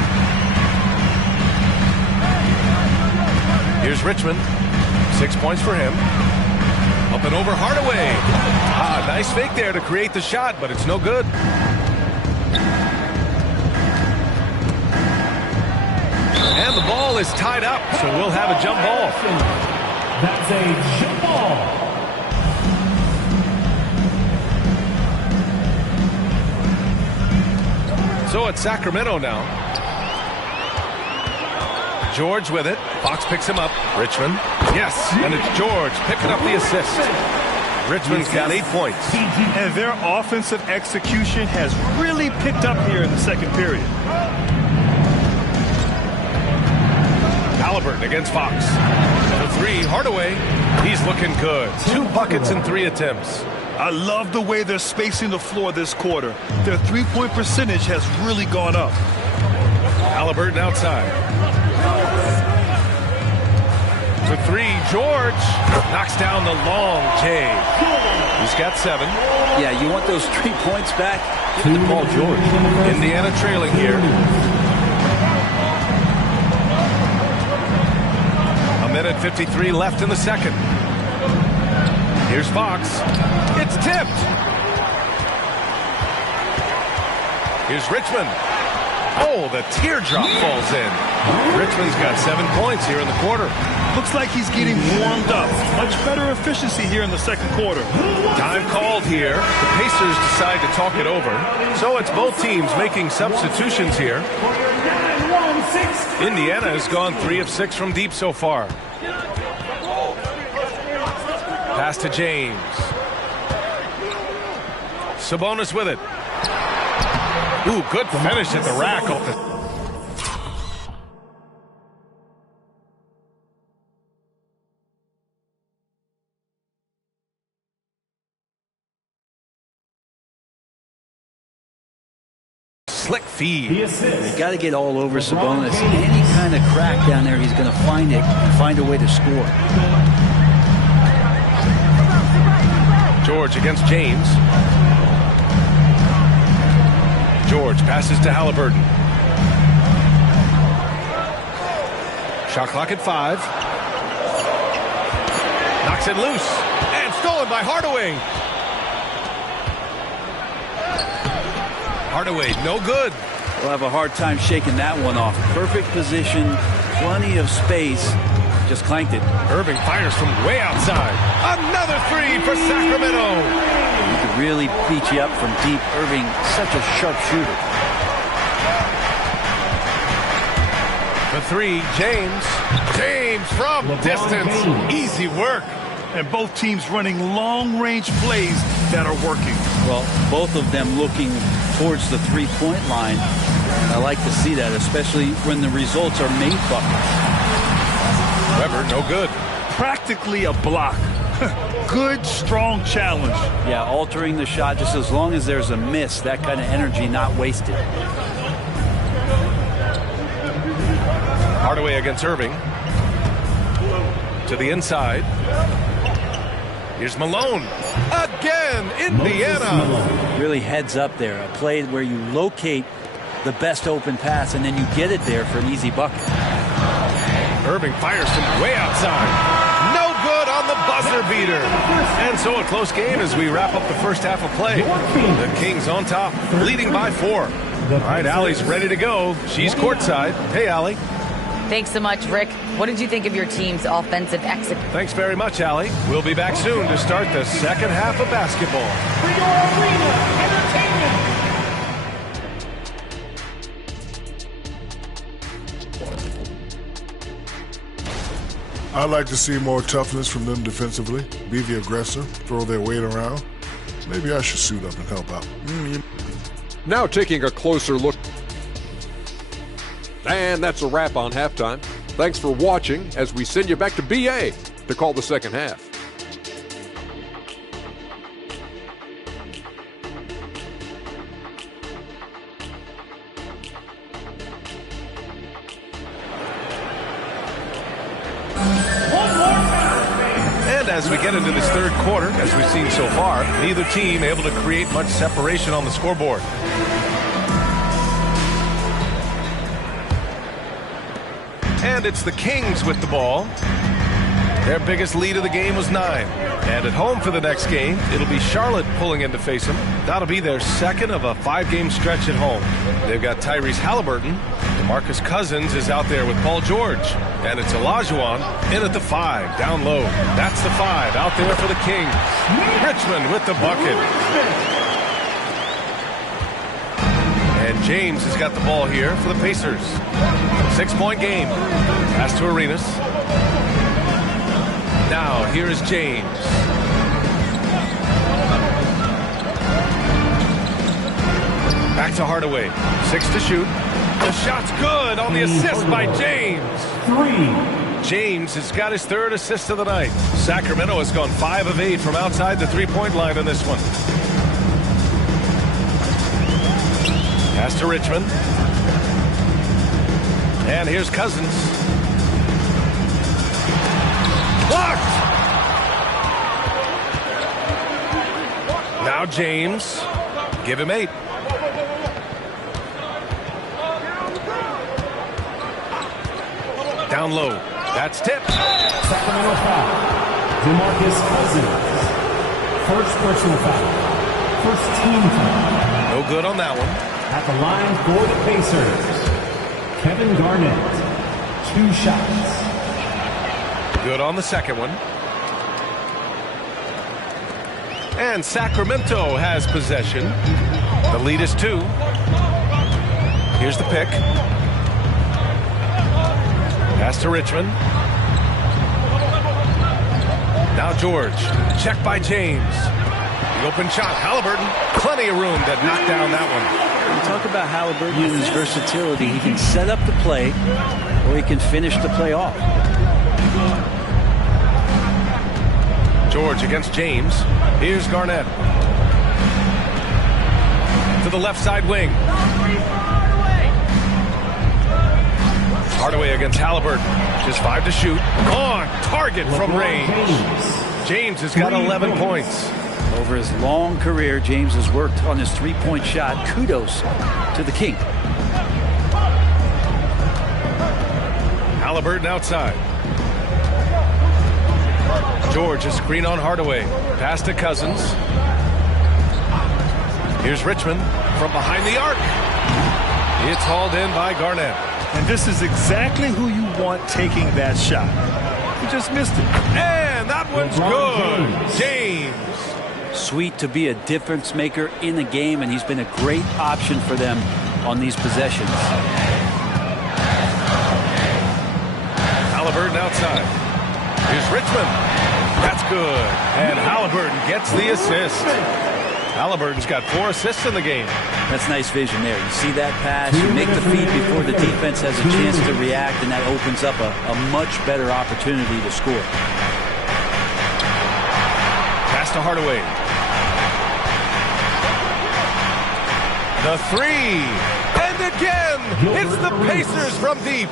Here's Richmond. 6 points for him. Up and over Hardaway. Nice fake there to create the shot, but it's no good. And the ball is tied up, so we'll have a jump ball. That's a jump ball. So it's Sacramento now. George with it. Fox picks him up. Richmond. Yes, and it's George picking up the assist. Richmond's got 8 points. And their offensive execution has really picked up here in the second period. Halliburton against Fox. For 3, Hardaway. He's looking good. 2 buckets in 3 attempts. I love the way they're spacing the floor this quarter. Their three-point percentage has really gone up. Halliburton outside. For 3, George knocks down the long J. He's got 7. Yeah, you want those 3 points back? Give it to Paul George. Indiana trailing here. A minute 53 left in the second. Here's Fox. It's tipped. Here's Richmond. Oh, the teardrop falls in. Richmond's got 7 points here in the quarter. Looks like he's getting warmed up. Much better efficiency here in the second quarter. Time called here. The Pacers decide to talk it over. So it's both teams making substitutions here. Indiana has gone 3 of 6 from deep so far. Pass to James. Sabonis with it. Ooh, good finish at the rack off the... Slick feed. You got to get all over Sabonis. Any kind of crack down there, he's going to find it and find a way to score. George against James. George passes to Halliburton. Shot clock at 5. Knocks it loose. And stolen by Hardaway. Hardaway, no good. We'll have a hard time shaking that one off. Perfect position, plenty of space. Just clanked it. Irving fires from way outside. Another 3 for Sacramento. He could really beat you up from deep. Irving, such a sharp shooter. The 3, James. James from distance. Easy work. And both teams running long-range plays that are working. Well, both of them looking towards the three-point line. I like to see that, especially when the results are made buckets. Weber, no good. Practically a block. Good, strong challenge. Yeah, altering the shot just as long as there's a miss. That kind of energy not wasted. Hardaway against Irving. To the inside. Here's Malone. Again, Indiana. Really heads up there. A play where you locate the best open pass and then you get it there for an easy bucket. Irving fires from way outside. No good on the buzzer beater. And so a close game as we wrap up the first half of play. The Kings on top, leading by 4. All right, Allie's ready to go. She's courtside. Hey, Allie. Thanks so much, Rick. What did you think of your team's offensive exit? Thanks very much, Allie. We'll be back soon to start the second half of basketball. I'd like to see more toughness from them defensively. Be the aggressor, throw their weight around. Maybe I should suit up and help out. Now taking a closer look. And that's a wrap on halftime. Thanks for watching as we send you back to BA to call the second half. And as we get into this third quarter, as we've seen so far, neither team able to create much separation on the scoreboard. And it's the Kings with the ball. Their biggest lead of the game was 9. And at home for the next game, it'll be Charlotte pulling in to face them. That'll be their second of a 5-game stretch at home. They've got Tyrese Halliburton. DeMarcus Cousins is out there with Paul George. And it's Olajuwon in at the 5, down low. That's the 5 out there for the Kings. Richmond with the bucket. And James has got the ball here for the Pacers. 6-point game. Pass to Arenas. Now, here is James. Back to Hardaway. 6 to shoot. The shot's good on the assist by James. 3. James has got his 3rd assist of the night. Sacramento has gone 5 of 8 from outside the 3-point line in this one. Pass to Richmond. And here's Cousins. Blocked! Now James. Give him 8. Down low. That's tipped. Sacramento foul. DeMarcus Cousins. First personal foul. First team foul. No good on that one. At the line for the Pacers, Kevin Garnett. 2 shots. Good on the second one. And Sacramento has possession. The lead is 2. Here's the pick. Pass to Richmond. Now George. Check by James. The open shot. Halliburton. Plenty of room to knock down that one. You talk about Halliburton and his versatility. He can set up the play, or he can finish the play off. George against James. Here's Garnett. To the left side wing. Hardaway against Halliburton. Just 5 to shoot. On target from range. James has got 11 points. Over his long career, James has worked on his three-point shot. Kudos to the King. Halliburton outside. George, a screen on Hardaway. Pass to Cousins. Here's Richmond from behind the arc. It's hauled in by Garnett. And this is exactly who you want taking that shot. He just missed it. And that one's good. James. Sweet to be a difference maker in the game, and he's been a great option for them on these possessions. Halliburton outside. Here's Richmond. That's good. And Halliburton gets the assist. Halliburton's got 4 assists in the game. That's nice vision there. You see that pass, you make the feed before the defense has a chance to react, and that opens up a much better opportunity to score. Pass to Hardaway. The 3. And again, it's the Pacers from deep.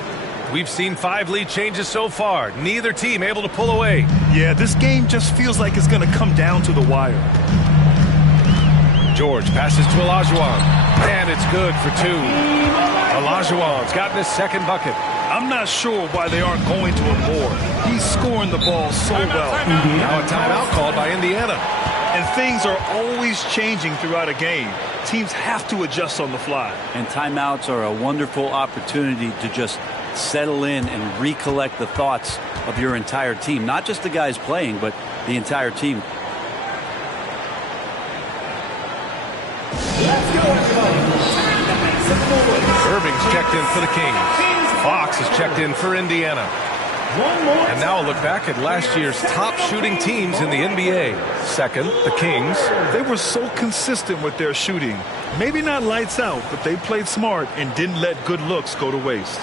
We've seen 5 lead changes so far. Neither team able to pull away. Yeah, this game just feels like it's going to come down to the wire. George passes to Olajuwon. And it's good for 2. Olajuwon's gotten his second bucket. I'm not sure why they aren't going to him more. He's scoring the ball so well. Now a timeout called by Indiana. And things are always changing throughout a game. Teams have to adjust on the fly. And timeouts are a wonderful opportunity to just settle in and recollect the thoughts of your entire team. Not just the guys playing, but the entire team. Irving's checked in for the Kings. Fox is checked in for Indiana. And now a look back at last year's top shooting teams in the NBA. Second, the Kings. They were so consistent with their shooting. Maybe not lights out, but they played smart and didn't let good looks go to waste.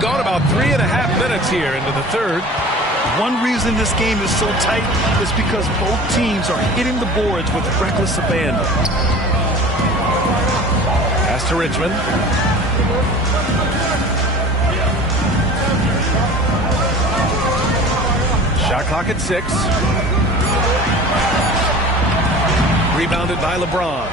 Gone about 3.5 minutes here into the third. One reason this game is so tight is because both teams are hitting the boards with reckless abandon. Pass to Richmond. Shot clock at 6. Rebounded by LeBron.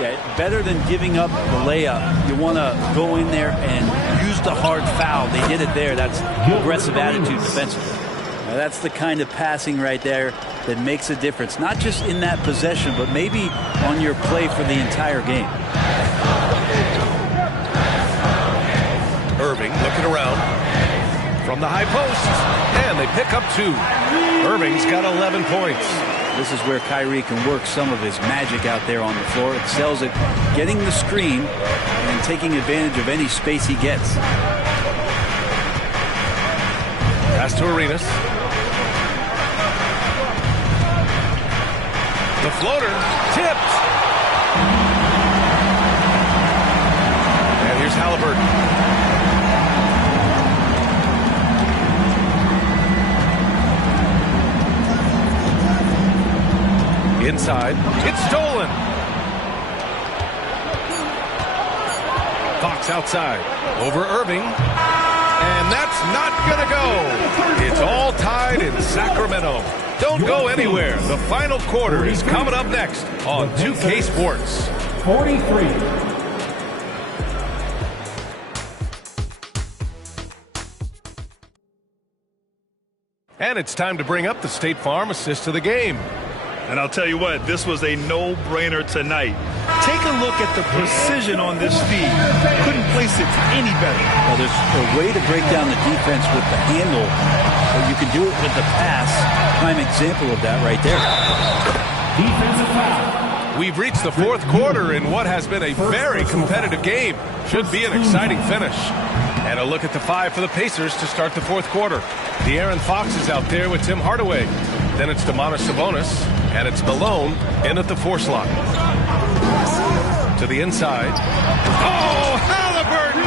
Yeah, better than giving up the layup. You want to go in there and use the hard foul. They did it there. That's aggressive attitude defensively. Now that's the kind of passing right there that makes a difference. Not just in that possession, but maybe on your play for the entire game. Irving looking around from the high post. And they pick up 2. Irving's got 11 points. This is where Kyrie can work some of his magic out there on the floor. Excels at getting the screen and taking advantage of any space he gets. Pass to Arenas. The floater tipped. And here's Halliburton. Inside. It's stolen. Fox outside. Over Irving. And that's not going to go. It's all tied in Sacramento. Don't go anywhere. The final quarter is coming up next on 2K Sports. 43. And it's time to bring up the State Farm assist of the game. And I'll tell you what, this was a no-brainer tonight. Take a look at the precision on this feed. Couldn't place it any better. Well, there's a way to break down the defense with the handle, but you can do it with the pass. Prime example of that right there. Defensive foul. We've reached the fourth quarter in what has been a very competitive game. Should be an exciting finish. And a look at the 5 for the Pacers to start the fourth quarter. De'Aaron Fox is out there with Tim Hardaway. Then it's Domantas Sabonis, and it's Malone in at the 4 slot. To the inside. Oh, Halliburton!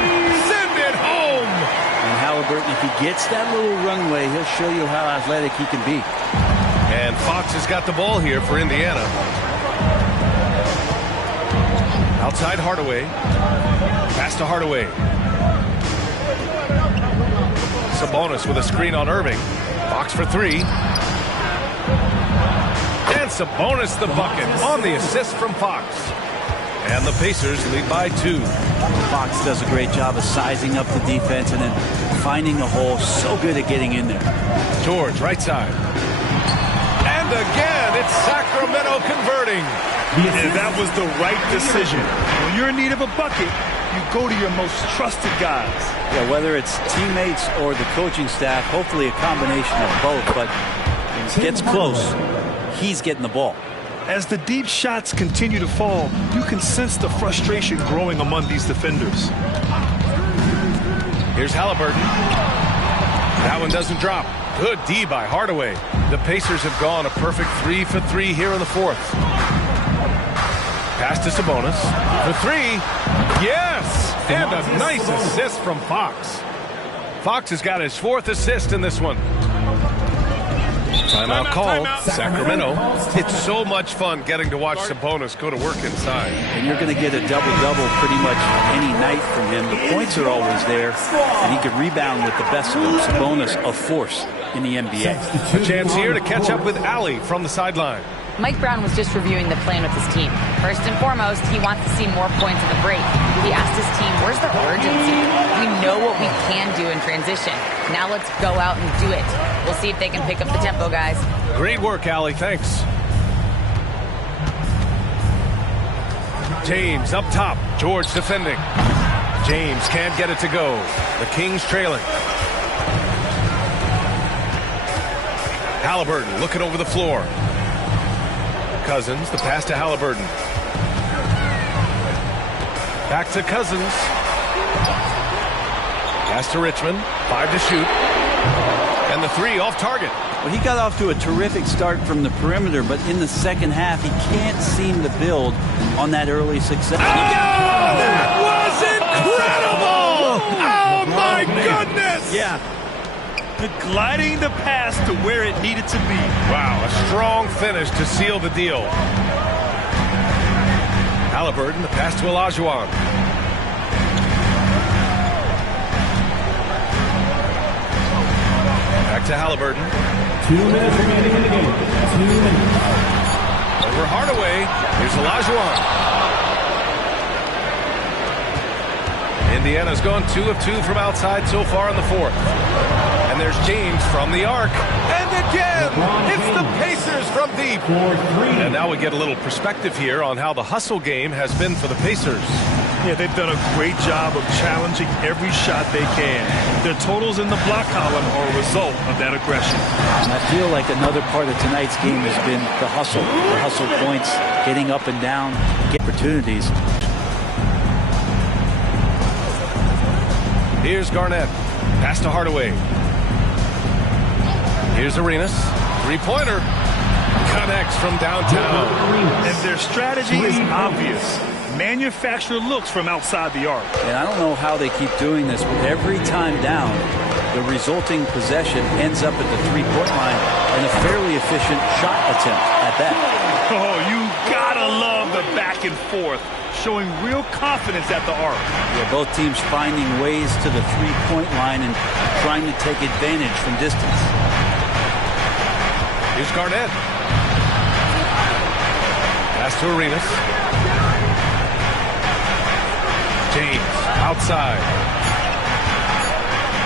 Send it home! And Halliburton, if he gets that little runway, he'll show you how athletic he can be. And Fox has got the ball here for Indiana. Outside Hardaway. Pass to Hardaway. Sabonis with a screen on Irving. Fox for 3. And Sabonis the bucket on the assist from Fox. And the Pacers lead by 2. Fox does a great job of sizing up the defense and then finding a hole. So good at getting in there. George, right side. And again, it's Sacramento converting. And that was the right decision. When you're in need of a bucket, you go to your most trusted guys. Yeah, whether it's teammates or the coaching staff, hopefully a combination of both, but when it gets close, he's getting the ball. As the deep shots continue to fall, you can sense the frustration growing among these defenders. Here's Halliburton. That one doesn't drop. Good D by Hardaway. The Pacers have gone a perfect 3 for 3 here in the fourth. Pass to Sabonis for 3. Yes! And a nice assist from Fox. Fox has got his 4th assist in this one. Timeout called. Sacramento. It's so much fun getting to watch Sabonis go to work inside. And you're going to get a double-double pretty much any night from him. The points are always there, and he can rebound with the best of them. Sabonis, a force in the NBA. A chance here to catch up with Allie from the sideline. Mike Brown was just reviewing the plan with his team. First and foremost, he wants to see more points in the break. He asked his team, where's the urgency? We know what we can do in transition. Now let's go out and do it. We'll see if they can pick up the tempo, guys. Great work, Allie. Thanks. James up top. George defending. James can't get it to go. The Kings trailing. Halliburton looking over the floor. Cousins, the pass to Halliburton. Back to Cousins. Pass to Richmond. 5 to shoot. And the 3 off target. Well, he got off to a terrific start from the perimeter, but in the second half, he can't seem to build on that early success. That was incredible! Oh, my goodness! Yeah. Gliding the pass to where it needed to be. Wow, a strong finish to seal the deal. Halliburton, the pass to Olajuwon. Back to Halliburton. 2 minutes remaining in the game. 2 minutes. Over Hardaway. Here's Olajuwon. Indiana's gone 2 of 2 from outside so far in the fourth. And there's James from the arc. And again, it's the Pacers from deep. And now we get a little perspective here on how the hustle game has been for the Pacers. Yeah, they've done a great job of challenging every shot they can. Their totals in the block column are a result of that aggression. And I feel like another part of tonight's game has been the hustle points, getting up and down, get opportunities. Here's Garnett. Pass to Hardaway. Here's Arenas. 3-pointer. Connects from downtown. And their strategy is obvious. Manufacture looks from outside the arc. And I don't know how they keep doing this, but every time down, The resulting possession ends up at the three-point line and a fairly efficient shot attempt at that. Oh, you gotta love the back and forth, showing real confidence at the arc. Yeah, both teams finding ways to the three-point line and trying to take advantage from distance. Here's Garnett. Pass to Arenas. James outside.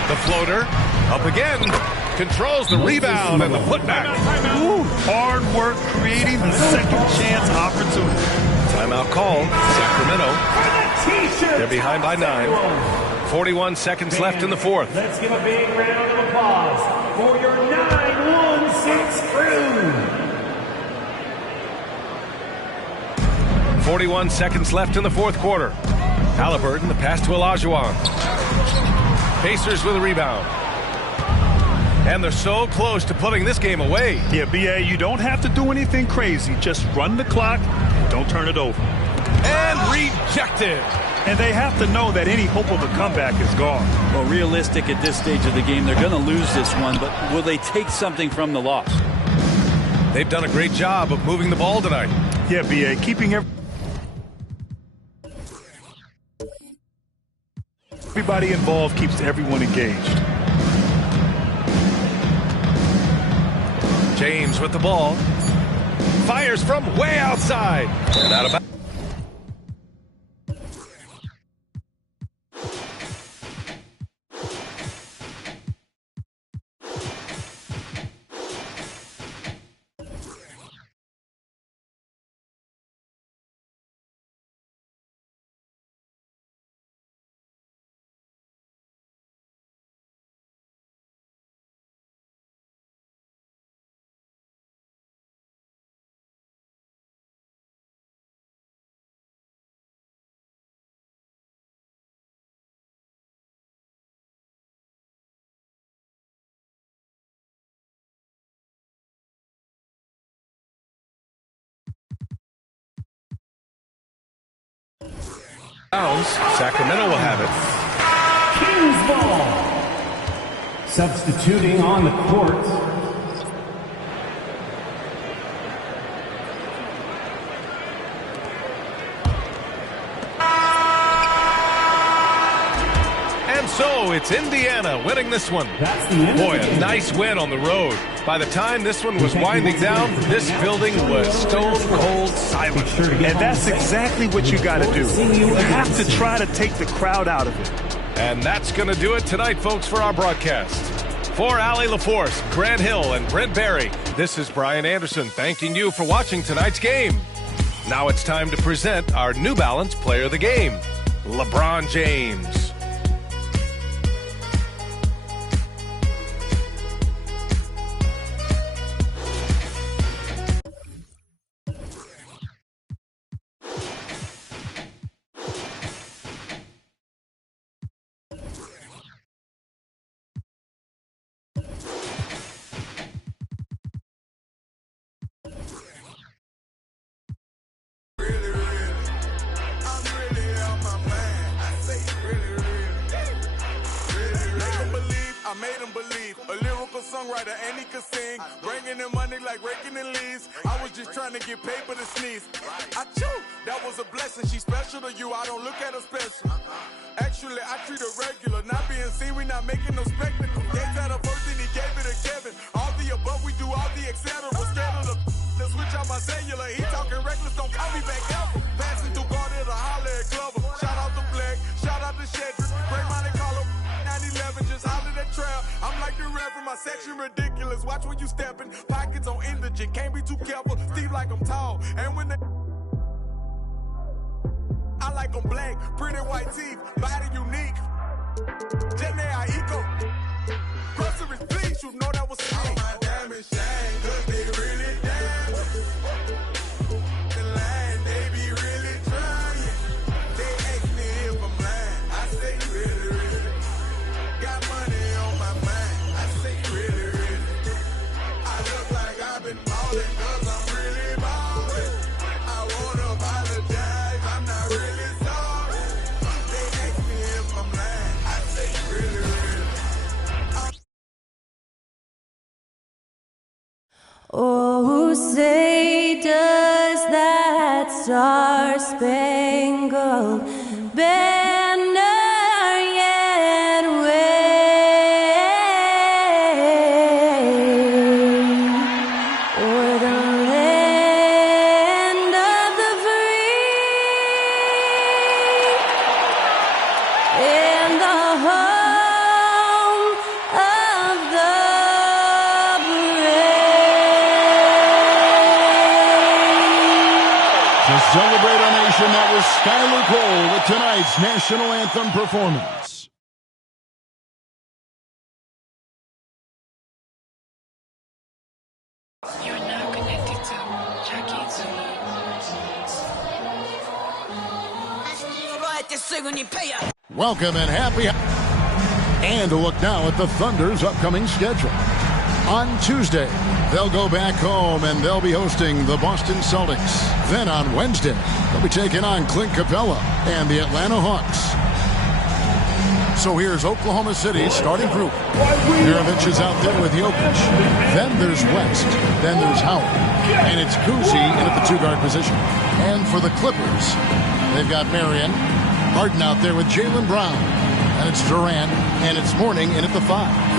The floater up again. Controls the rebound and the putback. Ooh, hard work creating the second chance opportunity. Timeout called. Sacramento. They're behind by 9. 41 seconds left in the fourth. Let's give a big round of applause for your 9-1-6 crew. 41 seconds left in the fourth quarter. Halliburton, the pass to Olajuwon. Pacers with a rebound. And they're so close to putting this game away. Yeah, B.A., you don't have to do anything crazy. Just run the clock. Don't turn it over. And rejected. And they have to know that any hope of a comeback is gone. Well, realistic at this stage of the game, they're going to lose this one, but will they take something from the loss? They've done a great job of moving the ball tonight. Yeah, B.A., keeping everybody involved keeps everyone engaged. James with the ball. Fires from way outside. And out of bounds. Sacramento will have it. Kings ball. Substituting on the court. And so it's Indiana winning this one. Boy, a nice win on the road. By the time this one was winding down, this building was stone cold silent. And that's exactly what you got to do. You have to try to take the crowd out of it. And that's going to do it tonight, folks, for our broadcast. For Allie LaForce, Grant Hill, and Brent Barry, this is Brian Anderson thanking you for watching tonight's game. Now it's time to present our New Balance Player of the Game, LeBron James. star-spangled banner yet wave o'er the land of the free and the home of the To celebrate our nation, that was Skylar Cole with tonight's national anthem performance. You're now connected to Jackie Welcome and happy. And a look now at the Thunder's upcoming schedule. On Tuesday, they'll go back home and they'll be hosting the Boston Celtics. Then on Wednesday, they'll be taking on Clint Capella and the Atlanta Hawks. So here's Oklahoma City's starting group. Maravich is out there with Jokic. Then there's West. Then there's Howard. And it's Kuzi in at the two-guard position. And for the Clippers, they've got Marion. Harden out there with Jaylen Brown. And it's Durant. And it's Mourning in at the 5.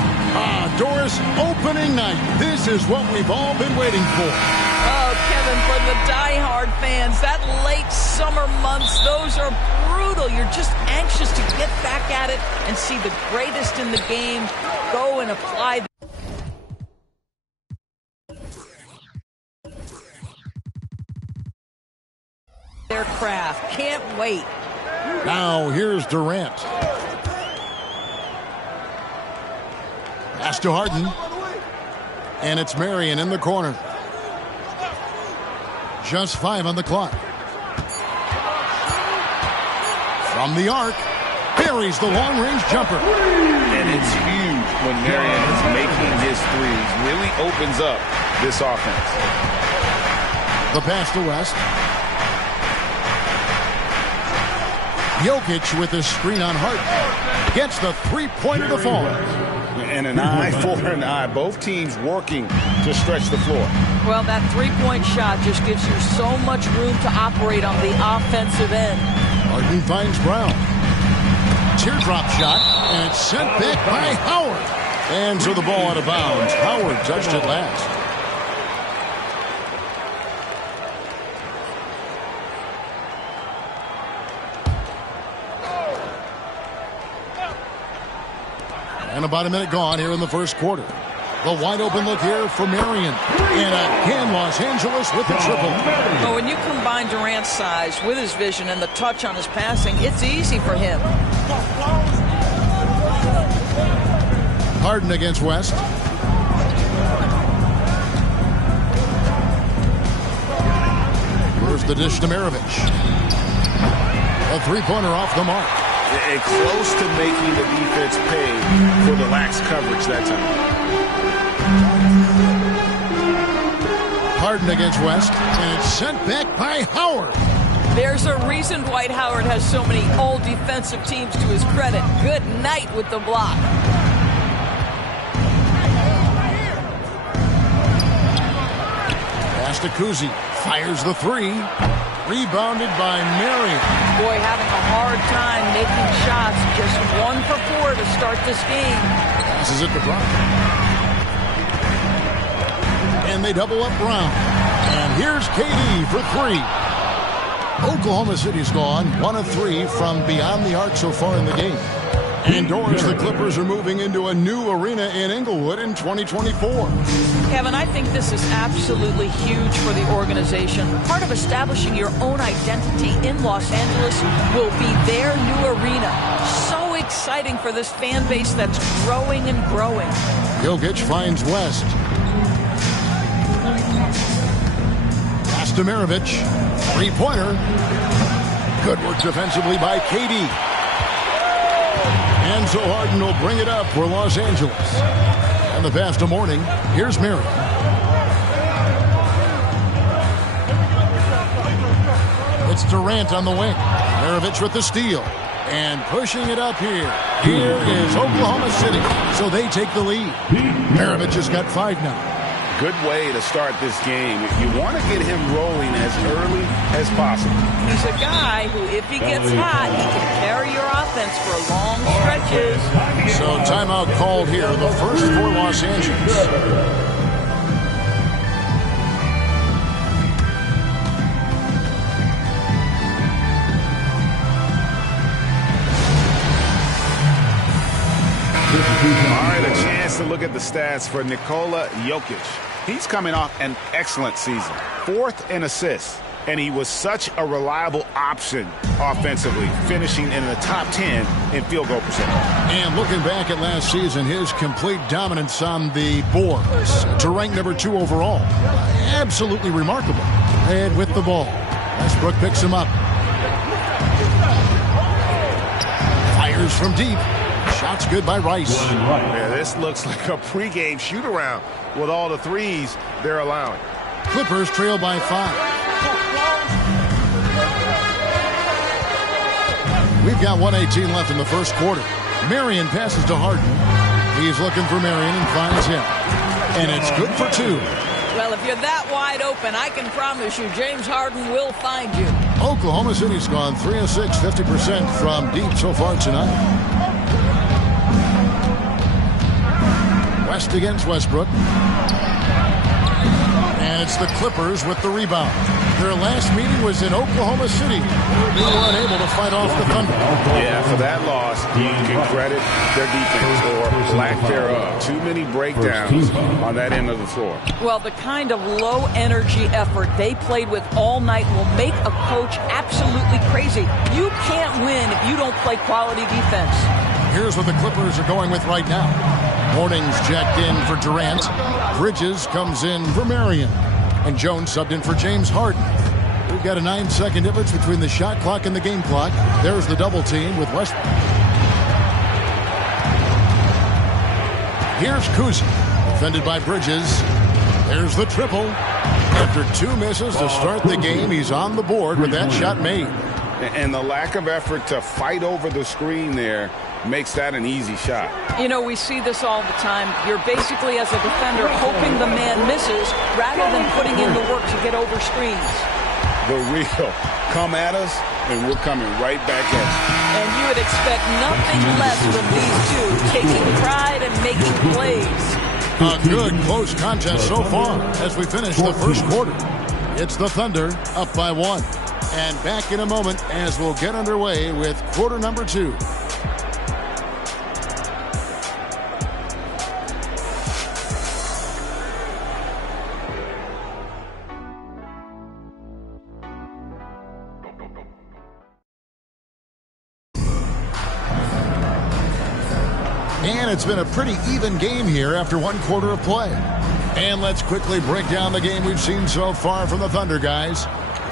Doris, opening night. This is what we've all been waiting for. Oh, Kevin, for the diehard fans, that late summer months, those are brutal. You're just anxious to get back at it and see the greatest in the game go and apply their craft. Can't wait. Now here's Durant. Pass to Harden. And it's Marion in the corner. Just 5 on the clock. From the arc, buries the long-range jumper. And it's huge when Marion is making his threes. Really opens up this offense. The pass to West. Jokic with a screen on Harden. Gets the three-pointer to fall. And an eye for an eye. Both teams working to stretch the floor. Well, that three-point shot just gives you so much room to operate on the offensive end. Harden finds Brown. Teardrop shot, and it's sent back by Howard. And so the ball out of bounds. Howard touched it last. And about a minute gone here in the first quarter. The wide open look here for Marion. And again, Los Angeles with the triple. Oh, when you combine Durant's size with his vision and the touch on his passing, it's easy for him. Harden against West. Here's the dish to Maravich. A three-pointer off the mark. And close to making the defense pay for the lax coverage that time. Harden against West, and it's sent back by Howard. There's a reason Dwight Howard has so many all defensive teams to his credit. Good night with the block. Pass to Kuzi. Fires the three. Rebounded by Marion. Boy, having a hard time making shots. Just 1 for 4 to start this game. Passes it to Brown. And they double up Brown. And here's KD for 3. Oklahoma City's gone 1 of 3 from beyond the arc so far in the game. And Doris, the Clippers are moving into a new arena in Inglewood in 2024. Kevin, I think this is absolutely huge for the organization. Part of establishing your own identity in Los Angeles will be their new arena. So exciting for this fan base that's growing and growing. Jokic finds West. Pass to Maravich. Three-pointer. Good work defensively by KD. And so Harden will bring it up for Los Angeles. And the pass to Mourning. Here's Marion. It's Durant on the wing. Maravich with the steal. And pushing it up here. Here is Oklahoma City. So they take the lead. Maravich has got 5 now. good way to start this game. You want to get him rolling as early as possible. He's a guy who, if he gets hot, he can carry your offense for long stretches. So timeout called here, the first for Los Angeles. All right, a chance to look at the stats for Nikola Jokic. He's coming off an excellent season, 4th in assists, and he was such a reliable option offensively, finishing in the top 10 in field goal percentage. And looking back at last season, his complete dominance on the boards to rank number 2 overall. Absolutely remarkable. And with the ball, Westbrook picks him up. Fires from deep. Shots good by Rice. Yeah, this looks like a pregame shoot-around with all the threes they're allowing. Clippers trail by 5. We've got 1:18 left in the first quarter. Marion passes to Harden. He's looking for Marion and finds him. And it's good for 2. Well, if you're that wide open, I can promise you James Harden will find you. Oklahoma City's gone 3 of 6, 50% from deep so far tonight. West against Westbrook. And it's the Clippers with the rebound. Their last meeting was in Oklahoma City. They were unable to fight off the Thunder. Yeah, for that loss, you can credit their defense or lack thereof. Too many breakdowns on that end of the floor. Well, the kind of low-energy effort they played with all night will make a coach absolutely crazy. You can't win if you don't play quality defense. Here's what the Clippers are going with right now. Morning's checked in for Durant. Bridges comes in for Marion. And Jones subbed in for James Harden. We've got a 9-second difference between the shot clock and the game clock. There's the double team with Westbrook. Here's Kuzi, defended by Bridges. There's the triple. After 2 misses to start the game, he's on the board with that shot made. And the lack of effort to fight over the screen there makes that an easy shot. You know, we see this all the time. You're basically, as a defender, hoping the man misses rather than putting in the work to get over screens. The real come at us, and we're coming right back at you. And you would expect nothing less from these two, taking pride and making plays. A good close contest so far as we finish the first quarter. It's the Thunder up by 1. And back in a moment as we'll get underway with quarter number 2. And it's been a pretty even game here after 1 quarter of play. And let's quickly break down the game we've seen so far from the Thunder, guys.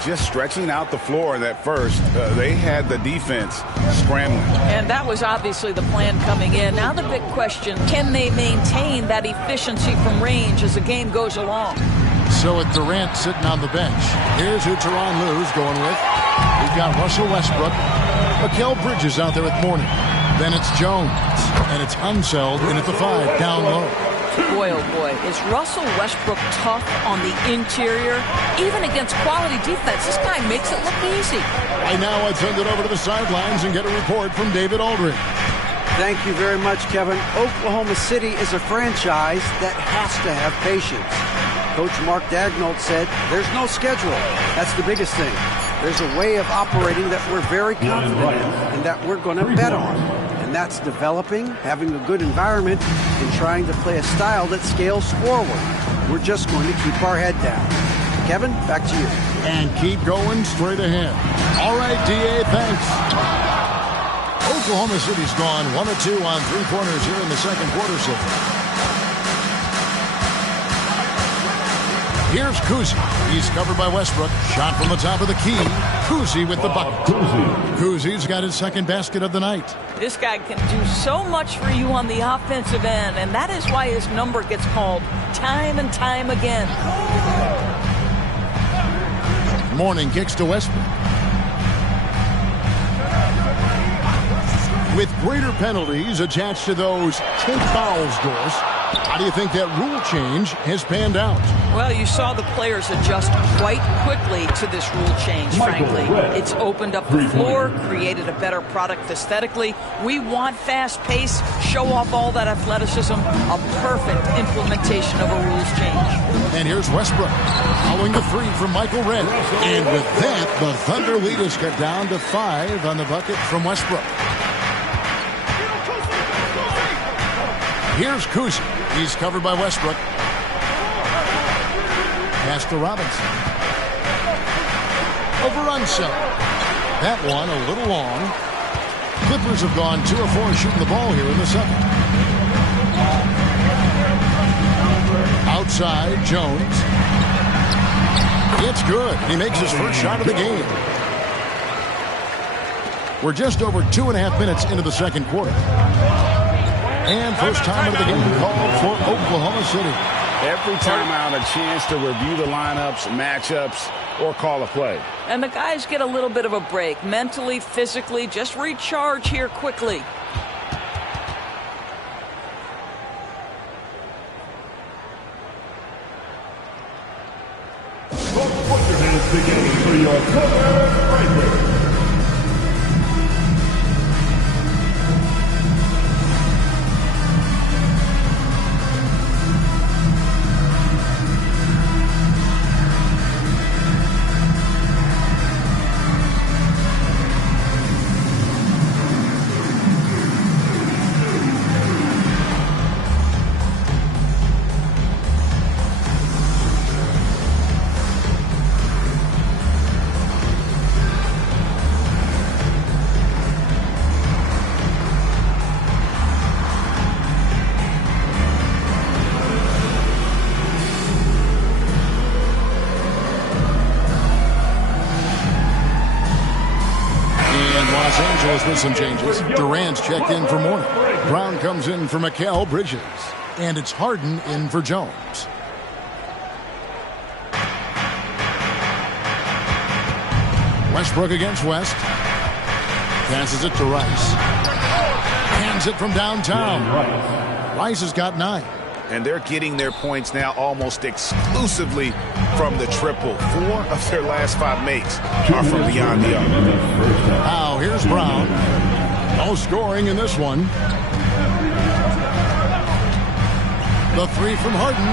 Just stretching out the floor in that first. They had the defense scrambling. And that was obviously the plan coming in. Now the big question, can they maintain that efficiency from range as the game goes along? So with Durant sitting on the bench, here's who Tyronn Lue's going with. We've got Russell Westbrook. Mikal Bridges out there with Mourning. Then it's Jones. And it's Unseld in at the 5, down low. Boy, oh boy, is Russell Westbrook tough on the interior? Even against quality defense, this guy makes it look easy. Right now, I'd send it over to the sidelines and get a report from David Aldridge. Thank you very much, Kevin. Oklahoma City is a franchise that has to have patience. Coach Mark Daigneault said, there's no schedule. That's the biggest thing. There's a way of operating that we're very confident in and that we're going to bet on. And that's developing, having a good environment, and trying to play a style that scales forward. We're just going to keep our head down. Kevin, back to you. And keep going straight ahead. All right, D.A., thanks. Oklahoma City's gone 1 of 2 on 3-pointers here in the second quarter. So here's Kuzi. He's covered by Westbrook. Shot from the top of the key. Kuzi with the bucket. Kuzi's got his second basket of the night. This guy can do so much for you on the offensive end, and that is why his number gets called time and time again. Mourning kicks to Westbrook. With greater penalties attached to those take fouls doors, how do you think that rule change has panned out? Well, you saw the players adjust quite quickly to this rule change, frankly. It's opened up the floor, created a better product aesthetically. We want fast pace, show off all that athleticism, a perfect implementation of a rules change. And here's Westbrook following the three from Michael Redd. And with that, the Thunder lead is cut down to 5 on the bucket from Westbrook. Here's Kuzi. He's covered by Westbrook. Pass to Robinson. Over Unseld. That one a little long. Clippers have gone 2 of 4 shooting the ball here in the second. Outside, Jones. It's good. He makes his first shot of the game. We're just over 2.5 minutes into the second quarter. And first time of the game called for Oklahoma City. Every timeout a chance to review the lineups, matchups, or call a play. And the guys get a little bit of a break. Mentally, physically, just recharge here quickly. Put your hands together for your Clippers Breakers. With some changes. Durant's checked in for Mourning. Brown comes in for Mikal Bridges. And it's Harden in for Jones. Westbrook against West. Passes it to Rice. Hands it from downtown. Rice has got 9. And they're getting their points now almost exclusively from the triple. 4 of their last 5 makes are from beyond the arc. Now here's Brown. No scoring in this one. The 3 from Harden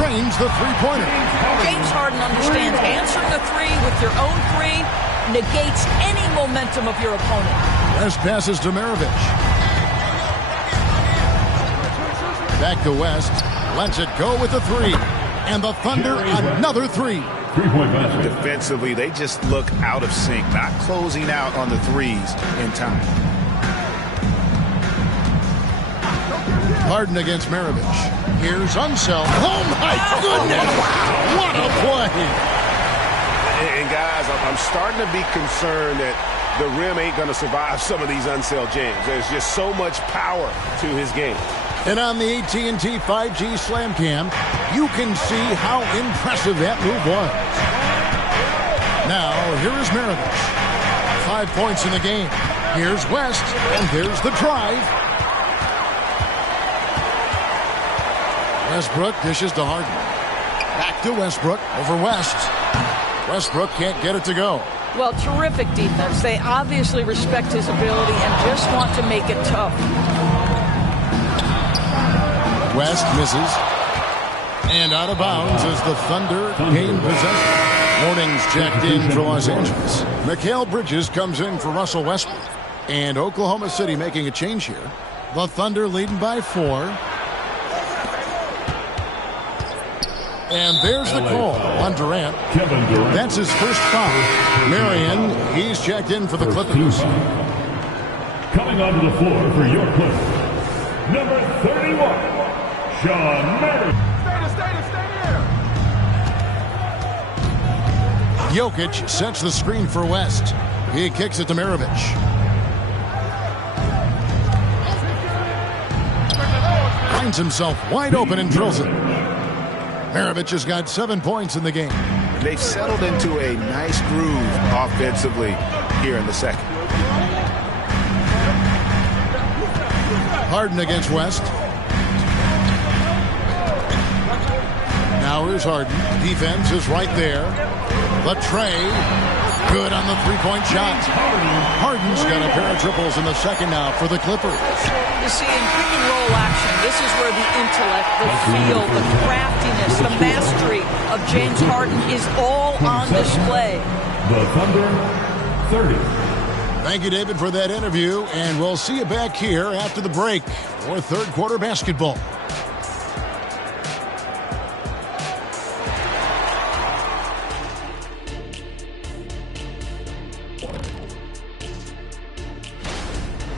drains the three-pointer. James Harden understands answering a 3 with your own 3 negates any momentum of your opponent. West passes to Maravich. Back to West. Lets it go with the 3. And the Thunder, another 3. Defensively, they just look out of sync, not closing out on the 3s in time. Harden against Maravich. Here's Unseld. Oh, my goodness. What a play. And guys, I'm starting to be concerned that the rim ain't going to survive some of these Unseld jams. There's just so much power to his game. And on the AT&T 5G Slam Cam, you can see how impressive that move was. Now, here is Maravich. 5 points in the game. Here's West, and there's the drive. Westbrook dishes to Harden. Back to Westbrook, over West. Westbrook can't get it to go. Well, terrific defense. They obviously respect his ability and just want to make it tough. West misses. And out of bounds as the Thunder gain possession. Mourning's checked in for Los Angeles. Mikal Bridges comes in for Russell Westbrook. And Oklahoma City making a change here. The Thunder leading by 4. And there's the call on Durant. That's his first foul. Marion, he's checked in for the Clippers. Coming onto the floor for your Clippers, number 31. Sean Marion. Jokic sets the screen for West. He kicks it to Maravich. Finds himself wide open and drills it. Maravich has got 7 points in the game. They've settled into a nice groove offensively here in the second. Harden against West. Now here's Harden. Defense is right there. The tray. Good on the three-point shot. Harden's got a pair of triples in the second now for the Clippers. You see, in pick and roll action, this is where the intellect, the feel, the craftiness, the mastery of James Harden is all on display. The Thunder, 30. Thank you, David, for that interview, and we'll see you back here after the break for third quarter basketball.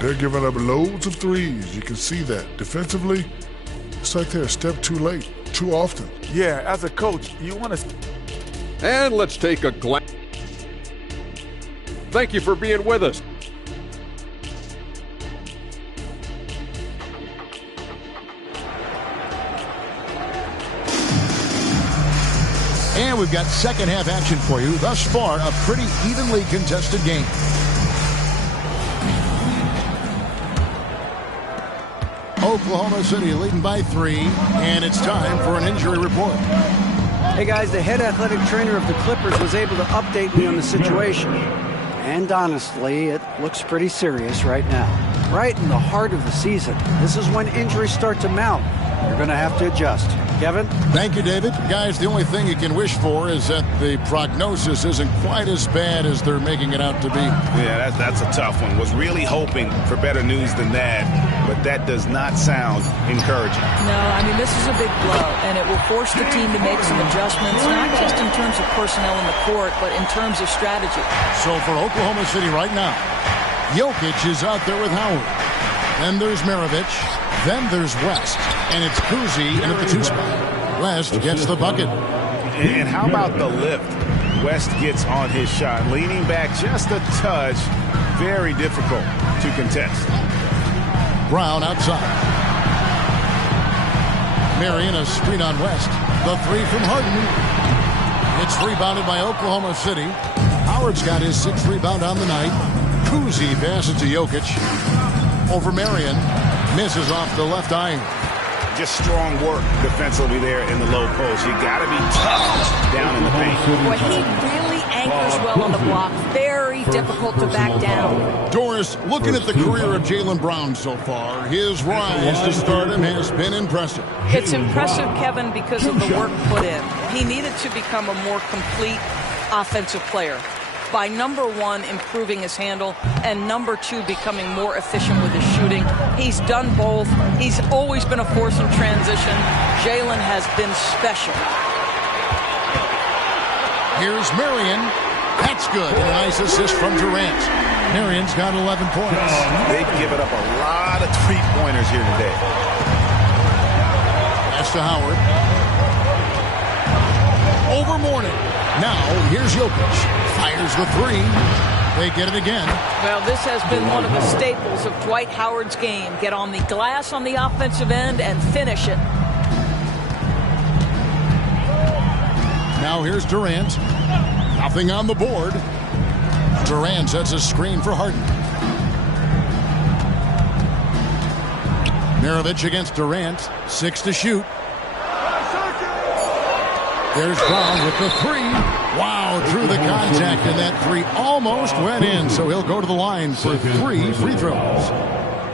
They're giving up loads of threes. You can see that. Defensively, it's like they're a step too late, too often. Yeah, as a coach, you want to... And let's take a glance. Thank you for being with us. And we've got second half action for you. Thus far, a pretty evenly contested game. Oklahoma City leading by 3, and it's time for an injury report. Hey guys, the head athletic trainer of the Clippers was able to update me on the situation. And honestly, it looks pretty serious right now. Right in the heart of the season. This is when injuries start to mount. You're going to have to adjust. Kevin? Thank you, David. Guys, the only thing you can wish for is that the prognosis isn't quite as bad as they're making it out to be. Yeah, that's a tough one. Was really hoping for better news than that, but that does not sound encouraging. No, I mean, this is a big blow, and it will force the team to make some adjustments, not just in terms of personnel in the court, but in terms of strategy. So for Oklahoma City right now, Jokic is out there with Howard. Then there's Maravich. Then there's West, and it's Kuzi in at the 2 spot. West gets the bucket. And how about the lift? West gets on his shot, leaning back just a touch. Very difficult to contest. Brown outside. Marion a screen on West. The 3 from Harden. It's rebounded by Oklahoma City. Howard's got his 6th rebound on the night. Kuzi passes to Jokic. Over Marion. Misses off the left iron. Just strong work defensively there in the low post. You got to be tough down in the paint. Boy, he really anchors well on the block. Very difficult to back down. Doris, looking at the career of Jaylen Brown so far, his rise to stardom has been impressive. It's impressive, Kevin, because of the work put in. He needed to become a more complete offensive player. By number 1, improving his handle, and number 2, becoming more efficient with his shooting. He's done both. He's always been a force in transition. Jaylen has been special. Here's Marion. That's good. A nice assist from Durant. Marion's got 11 points. They've given up a lot of three-pointers here today. That's to Howard. Over Mourning. Now, here's Jokic. Fires the 3. They get it again. Well, this has been one of the staples of Dwight Howard's game. Get on the glass on the offensive end and finish it. Now here's Durant. Nothing on the board. Durant sets a screen for Harden. Maravich against Durant. 6 to shoot. There's Brown with the 3. Wow, through the contact, and that 3 almost went in, so he'll go to the line for 3 free throws.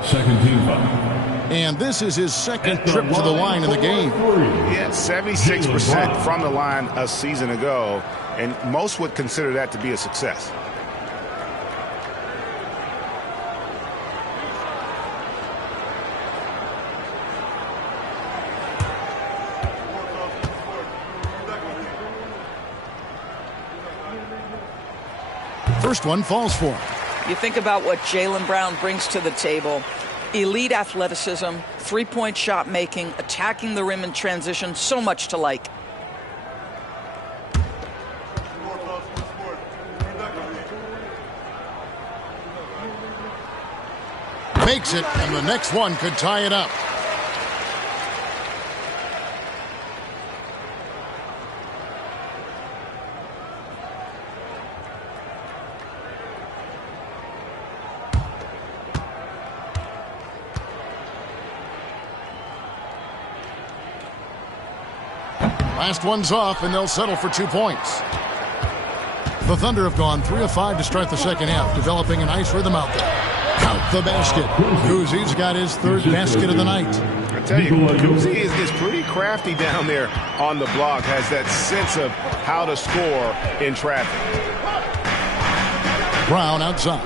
Second team foul. And this is his second trip to the line in the game. Yeah, 76% from the line a season ago, and most would consider that to be a success. First one falls for him. You think about what Jaylen Brown brings to the table. Elite athleticism, 3-point shot making, attacking the rim in transition, so much to like. Makes it, and the next one could tie it up. Last one's off, and they'll settle for 2 points. The Thunder have gone 3 of 5 to start the second half, developing a nice rhythm out there. Count the basket. Kuzi's got his 3rd basket of the night. I tell you, Kuzi is pretty crafty down there on the block, has that sense of how to score in traffic. Brown outside.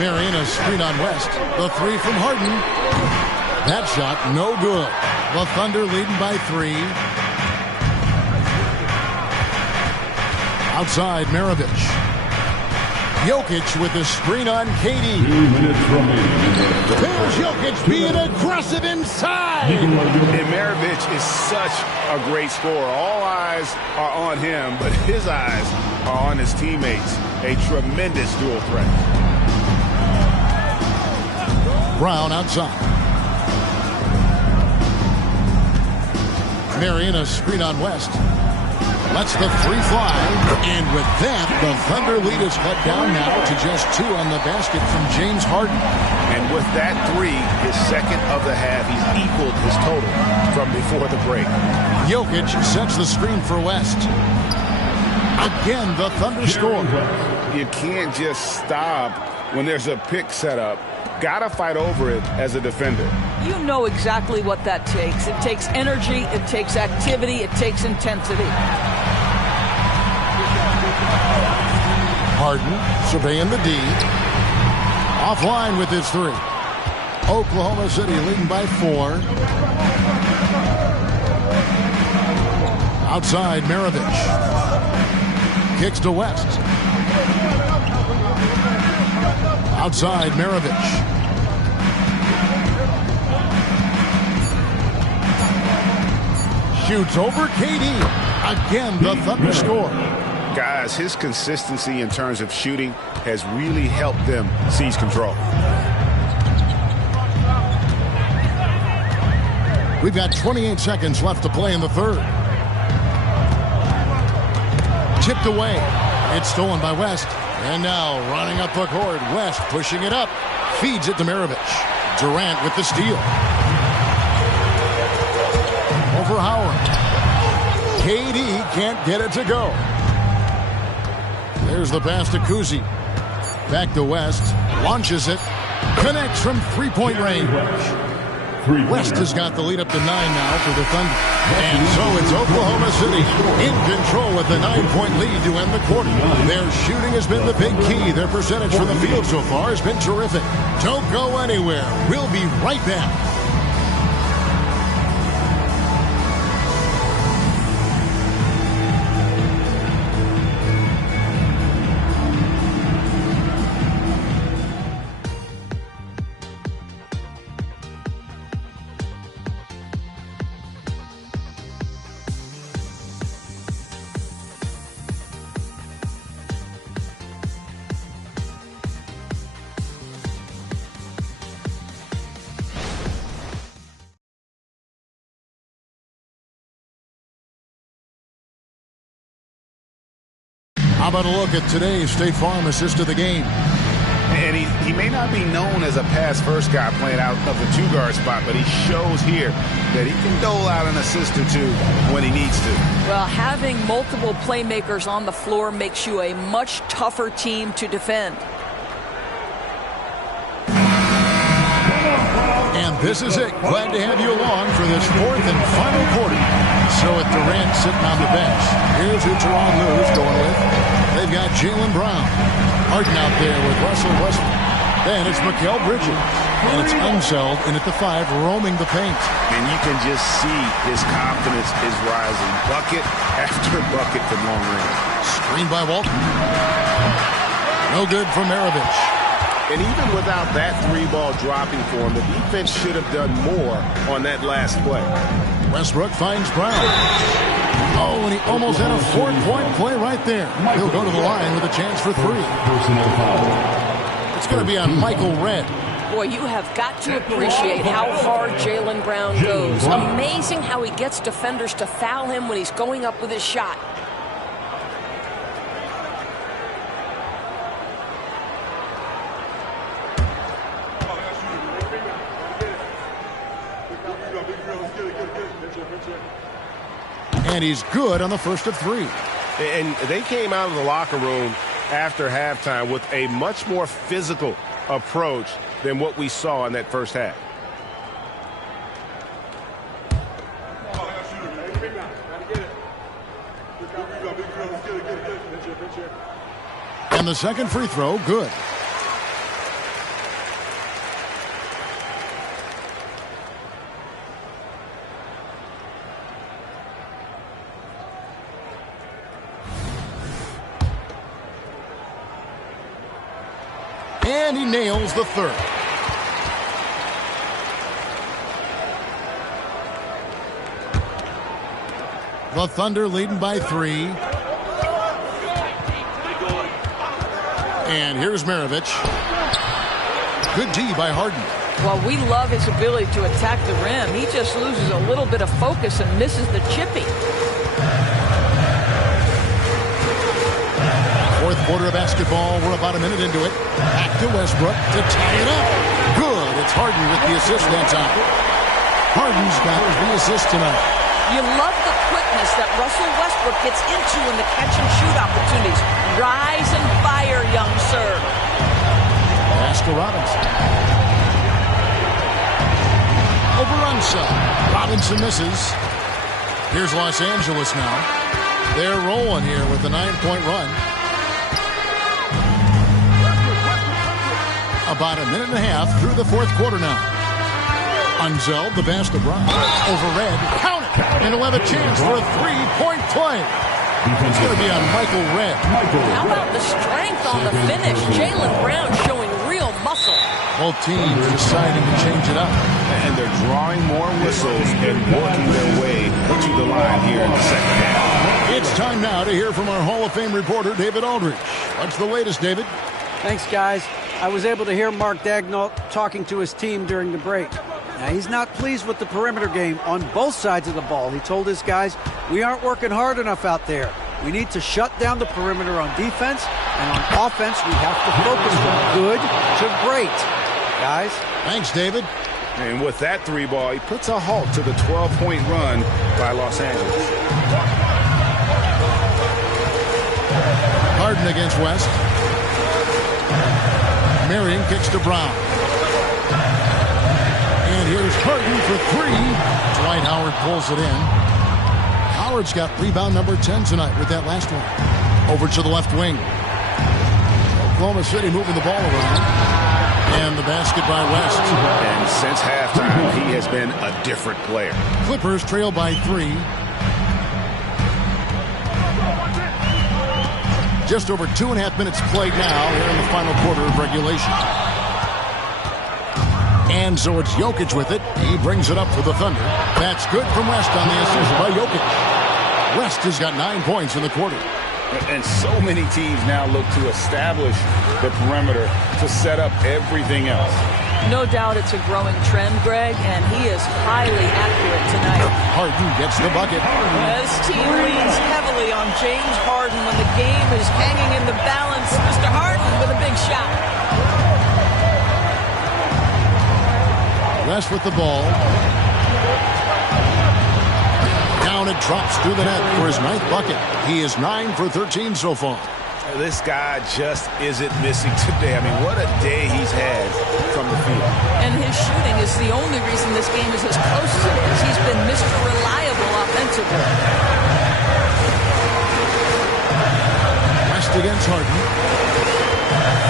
Marion a screen on West. The 3 from Harden. That shot no good. The Thunder leading by 3. Outside Maravich. Jokic with the screen on KD. 2 minutes remaining. There's Jokic being aggressive inside. And Maravich is such a great scorer. All eyes are on him, but his eyes are on his teammates. A tremendous dual threat. Brown outside. Marion a screen on West. Lets the 3 fly. And with that, the Thunder lead is cut down now to just 2 on the basket from James Harden. And with that 3, his second of the half, he's equaled his total from before the break. Jokic sets the screen for West. Again, the Thunder score. You can't just stop when there's a pick set up. Gotta fight over it as a defender. You know exactly what that takes. It takes energy, it takes activity, it takes intensity. Harden surveying the D. Offline with his 3. Oklahoma City leading by 4. Outside Maravich. Kicks to West. Outside Maravich. Shoots over KD. Again, the Thunder score. Guys, his consistency in terms of shooting has really helped them seize control. We've got 28 seconds left to play in the 3rd. Tipped away. It's stolen by West. And now running up the court, West pushing it up. Feeds it to Maravich. Durant with the steal. Over Howard. KD can't get it to go. There's the pass to Kuzi. Back to West. Launches it. Connects from 3-point range. West has got the lead up to 9 now for the Thunder. And so it's Oklahoma City in control with the 9-point lead to end the quarter. Their shooting has been the big key. Their percentage from the field so far has been terrific. Don't go anywhere. We'll be right back. How about a look at today's State Farm assist of the game? And he may not be known as a pass-first guy playing out of the 2-guard spot, but he shows here that he can dole out an assist or 2 when he needs to. Well, having multiple playmakers on the floor makes you a much tougher team to defend. And this is it. Glad to have you along for this 4th and final quarter. So with Durant sitting on the bench, here's who Teron Lou's going with. They've got Jaylen Brown. Harden out there with Russell Westbrook. Then it's Mikal Bridges. And it's Unseld in at the 5, roaming the paint. And you can just see his confidence is rising. Bucket after bucket from long range. Screen by Walton. No good for Maravich. And even without that 3-ball dropping for him, the defense should have done more on that last play. Westbrook finds Brown. Oh, and he almost had a 4-point play right there. He'll go to the line with a chance for 3. It's going to be on Michael Redd. Boy, you have got to appreciate how hard Jaylen Brown goes. Amazing how he gets defenders to foul him when he's going up with his shot. And he's good on the first of 3. And they came out of the locker room after halftime with a much more physical approach than what we saw in that first half. And the second free throw, good. And he nails the third. The Thunder leading by 3. And here's Maravich. Good D by Harden. Well, we love his ability to attack the rim. He just loses a little bit of focus and misses the chippy. Fourth quarter of basketball. We're about a minute into it. Back to Westbrook to tie it up. Good. It's Harden with the assist that time. Harden's got the assist tonight. You love the quickness that Russell Westbrook gets into in the catch-and-shoot opportunities. Rise and fire, young sir. Pass to Robinson. Over onside. Robinson misses. Here's Los Angeles now. They're rolling here with a 9-point run. About a minute and a half through the fourth quarter now. Unzeld, the basket run. Over Red. Count it. And he'll have a chance for a 3-point play. It's going to be on Michael Red. How about the strength on the finish? Jaylen Brown showing real muscle. Both teams deciding to change it up. And they're drawing more whistles and working their way to the line here in the second half. It's time now to hear from our Hall of Fame reporter, David Aldridge. What's the latest, David? Thanks, guys. I was able to hear Mark Daigneault talking to his team during the break. Now, he's not pleased with the perimeter game on both sides of the ball. He told his guys, we aren't working hard enough out there. We need to shut down the perimeter on defense, and on offense, we have to focus from good to great. Guys? Thanks, David. And with that 3-ball, he puts a halt to the 12-point run by Los Angeles. Harden against West. Marion kicks to Brown. And here's Harden for 3. Dwight Howard pulls it in. Howard's got rebound number 10 tonight with that last one. Over to the left wing. Oklahoma City moving the ball around. And the basket by West. And since halftime, he has been a different player. Clippers trail by 3. Just over 2.5 minutes played now here in the final quarter of regulation. And so it's Jokic with it. He brings it up for the Thunder. That's good from West on the assist by Jokic. West has got 9 points in the quarter. And so many teams now look to establish the perimeter to set up everything else. No doubt it's a growing trend, Greg, and he is highly accurate tonight. Harden gets the bucket. His team leans heavily on James Harden when the game is hanging in the balance. Mr. Harden with a big shot. West with the ball. Down it drops through the net for his 9th bucket. He is 9 for 13 so far. This guy just isn't missing today. I mean, what a day he's had from the field. And his shooting is the only reason this game is as close as it is. He's been Mr. Reliable offensively. West against Harden.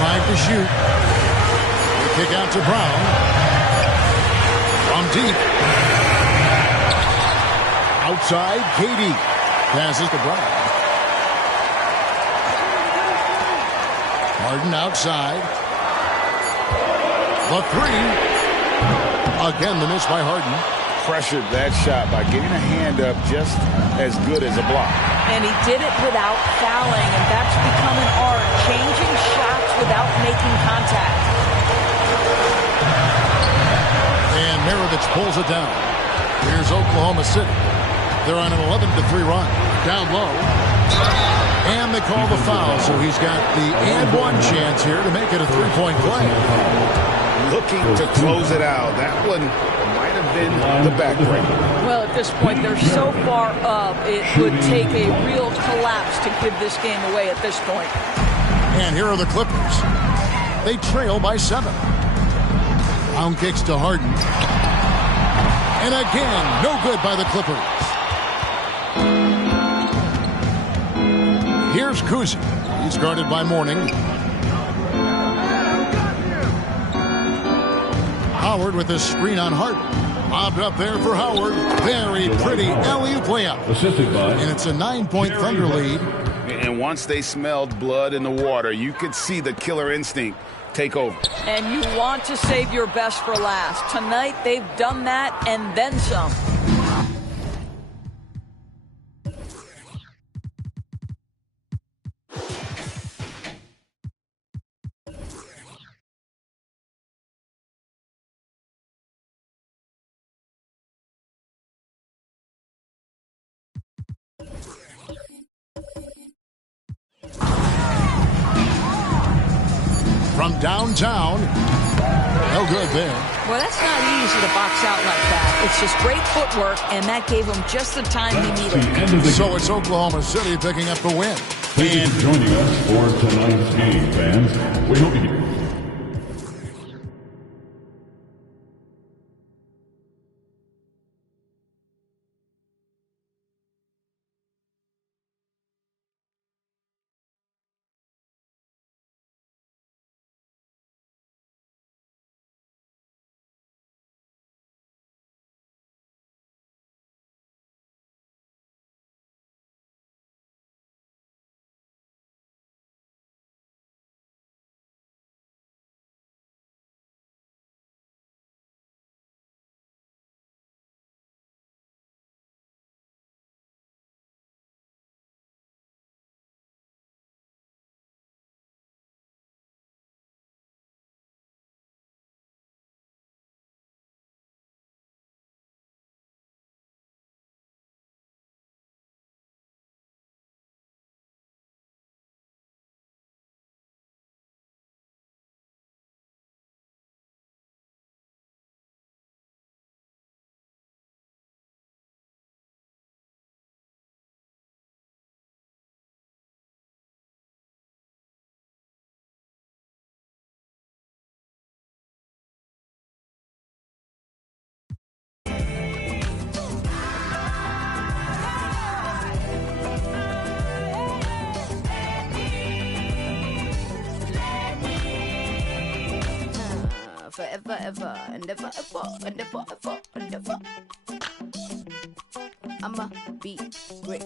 5 to shoot. They kick out to Brown. From deep. Outside, KD. Passes to Brown. Harden outside. The 3. Again, the miss by Harden. Pressured that shot by getting a hand up just as good as a block. And he did it without fouling, and that's become an art, changing shots without making contact. And Maravich pulls it down. Here's Oklahoma City. They're on an 11-3 run. Down low. And they call the foul, so he's got the and-one chance here to make it a 3-point play. Looking to close it out. That one might have been the backbreaker. Well, at this point, they're so far up, it would take a real collapse to give this game away at this point. And here are the Clippers. They trail by 7. Pound kicks to Harden. And again, no good by the Clippers. Here's Kuzi. He's guarded by Mourning. Howard with a screen on Harden. Lobbed up there for Howard. Very pretty alley-oop layup. And it's a 9-point Thunder lead. And once they smelled blood in the water, you could see the killer instinct take over. And you want to save your best for last. Tonight, they've done that and then some. From downtown, no good there. Well, that's not easy to box out like that. It's just great footwork, and that gave him just the time he needed. So it's Oklahoma City picking up the win. Thank you for joining us for tonight's game, fans. We hope you... Forever, ever, and ever, ever, and ever, ever, and ever. I'ma be great.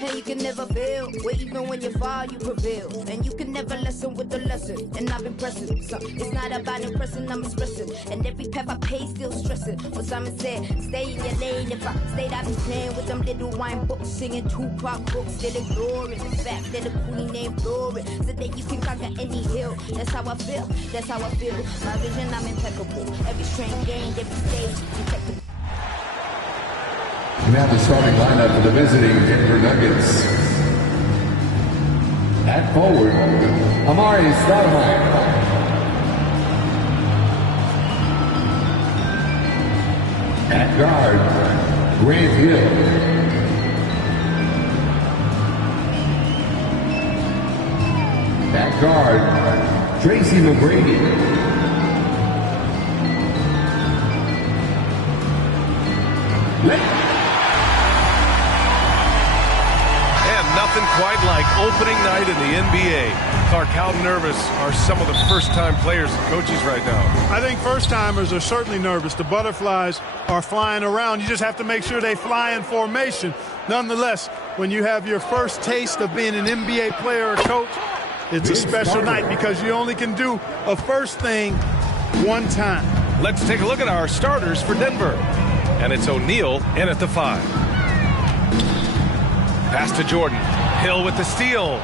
And you can never fail, where even when you fall, you prevail. And you can never lessen with the lesson. And I've been pressing, so it's not about impressing, I'm expressing. And every path I pay, still stressing. What Simon said, stay in your lane. If I stayed, I'd be playing with them little wine books, singing Tupac books, still ignoring the fact that the queen named Glory. So that you can conquer any hill. That's how I feel, that's how I feel. My vision, I'm impeccable. Every strength gained, every stage, detectable. We have the starting lineup for the visiting Denver Nuggets. At forward, Amari Stoudemire. At guard, Grant Hill. At guard, Tracy McGrady. Nothing quite like opening night in the NBA. Clark, how nervous are some of the first-time players and coaches right now? I think first-timers are certainly nervous. The butterflies are flying around. You just have to make sure they fly in formation. Nonetheless, when you have your first taste of being an NBA player or coach, it's a special night because you only can do a first thing one time. Let's take a look at our starters for Denver. And it's O'Neal in at the 5. Pass to Jordan. Hill with the steal.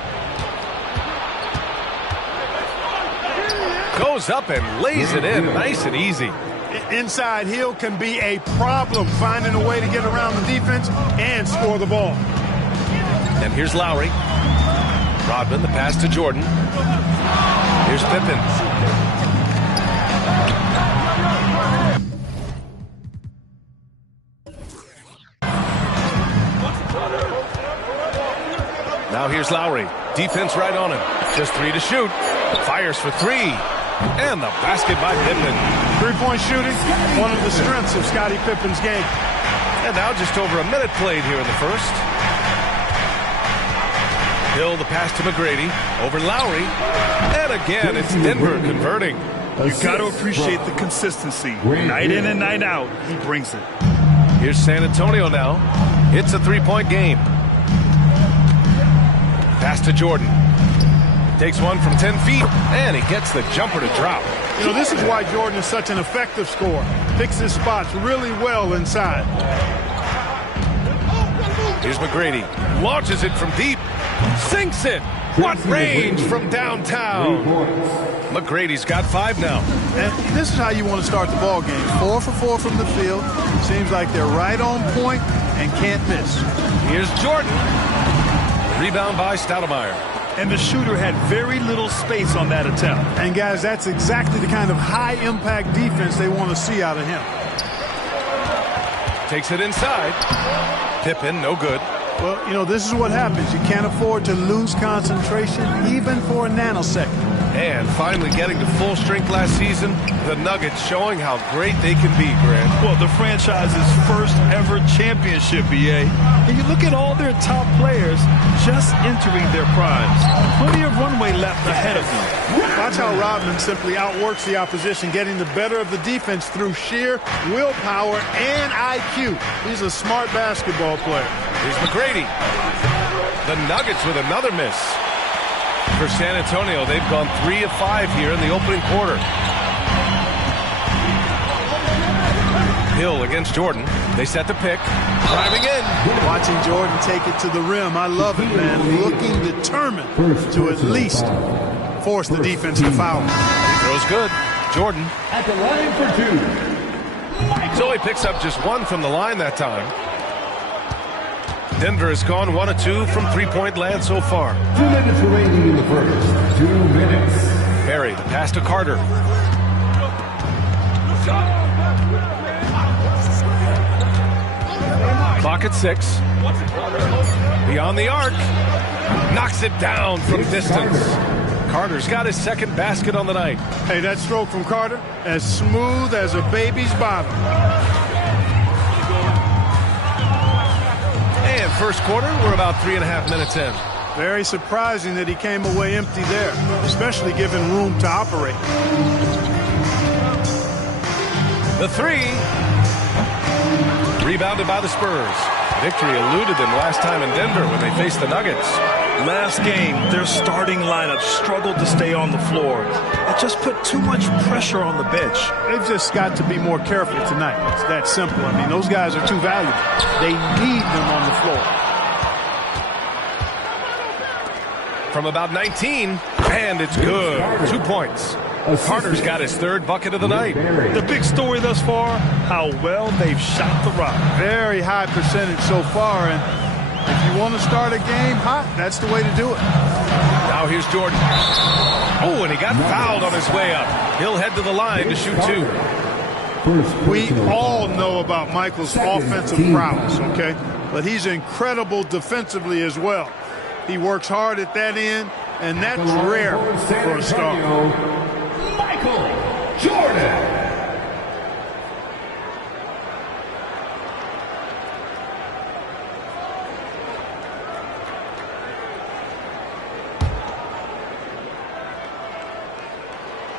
Goes up and lays it in nice and easy. Inside, Hill can be a problem finding a way to get around the defense and score the ball. And here's Lowry. Rodman, the pass to Jordan. Here's Pippen. Now here's Lowry. Defense right on him. Just 3 to shoot. Fires for 3. And the basket by Pippen. 3-point shooting, one of the strengths of Scottie Pippen's game. And now just over a minute played here in the first. Hill the pass to McGrady. Over Lowry. And again, it's Denver converting. You've got to appreciate the consistency. Night in and night out, he brings it. Here's San Antonio now. It's a 3-point game. Pass to Jordan. Takes one from 10 feet, and he gets the jumper to drop. You know, this is why Jordan is such an effective scorer. Picks his spots really well inside. Here's McGrady. Launches it from deep. Sinks it. What range from downtown. McGrady's got 5 now. And this is how you want to start the ball game. 4 for 4 from the field. Seems like they're right on point and can't miss. Here's Jordan. Rebound by Stoudemire. And the shooter had very little space on that attempt. And guys, that's exactly the kind of high-impact defense they want to see out of him. Takes it inside. Pippen, no good. Well, you know, this is what happens. You can't afford to lose concentration even for a nanosecond. And finally getting to full strength last season, the Nuggets showing how great they can be, Grant. Well, the franchise's first ever championship, BA. And you look at all their top players just entering their primes. Plenty of runway left ahead of them. Watch how Rodman simply outworks the opposition, getting the better of the defense through sheer willpower and IQ. He's a smart basketball player. Here's McGrady. The Nuggets with another miss. For San Antonio, they've gone 3 of 5 here in the opening quarter. Hill against Jordan. They set the pick. Driving in. Watching Jordan take it to the rim. I love it, man. Looking determined to at least force the defense to foul. He throws good. Jordan. At the line for 2. So he picks up just 1 from the line that time. Denver has gone 1 of 2 from 3-point land so far. 2 minutes remaining in the first. 2 minutes. Barry, the pass to Carter. Clock at 6. Beyond the arc. Knocks it down from distance. Carter's got his second basket on the night. Hey, that stroke from Carter, as smooth as a baby's bottom. And first quarter, we're about 3.5 minutes in. Very surprising that he came away empty there, especially given room to operate. The 3. Rebounded by the Spurs. Victory eluded them last time in Denver when they faced the Nuggets. Last game, their starting lineup struggled to stay on the floor. It just put too much pressure on the bench. They've just got to be more careful tonight. It's that simple. I mean, those guys are too valuable. They need them on the floor. From about 19, and it's good. 2 points. Carter's got his 3rd bucket of the night. The big story thus far, how well they've shot the rock. Very high percentage so far, and if you want to start a game hot, that's the way to do it. Now here's Jordan. Oh, and he got fouled on his way up. He'll head to the line to shoot 2. We all know about Michael's offensive prowess, okay? But he's incredible defensively as well. He works hard at that end, and that's rare for a star. Michael Jordan.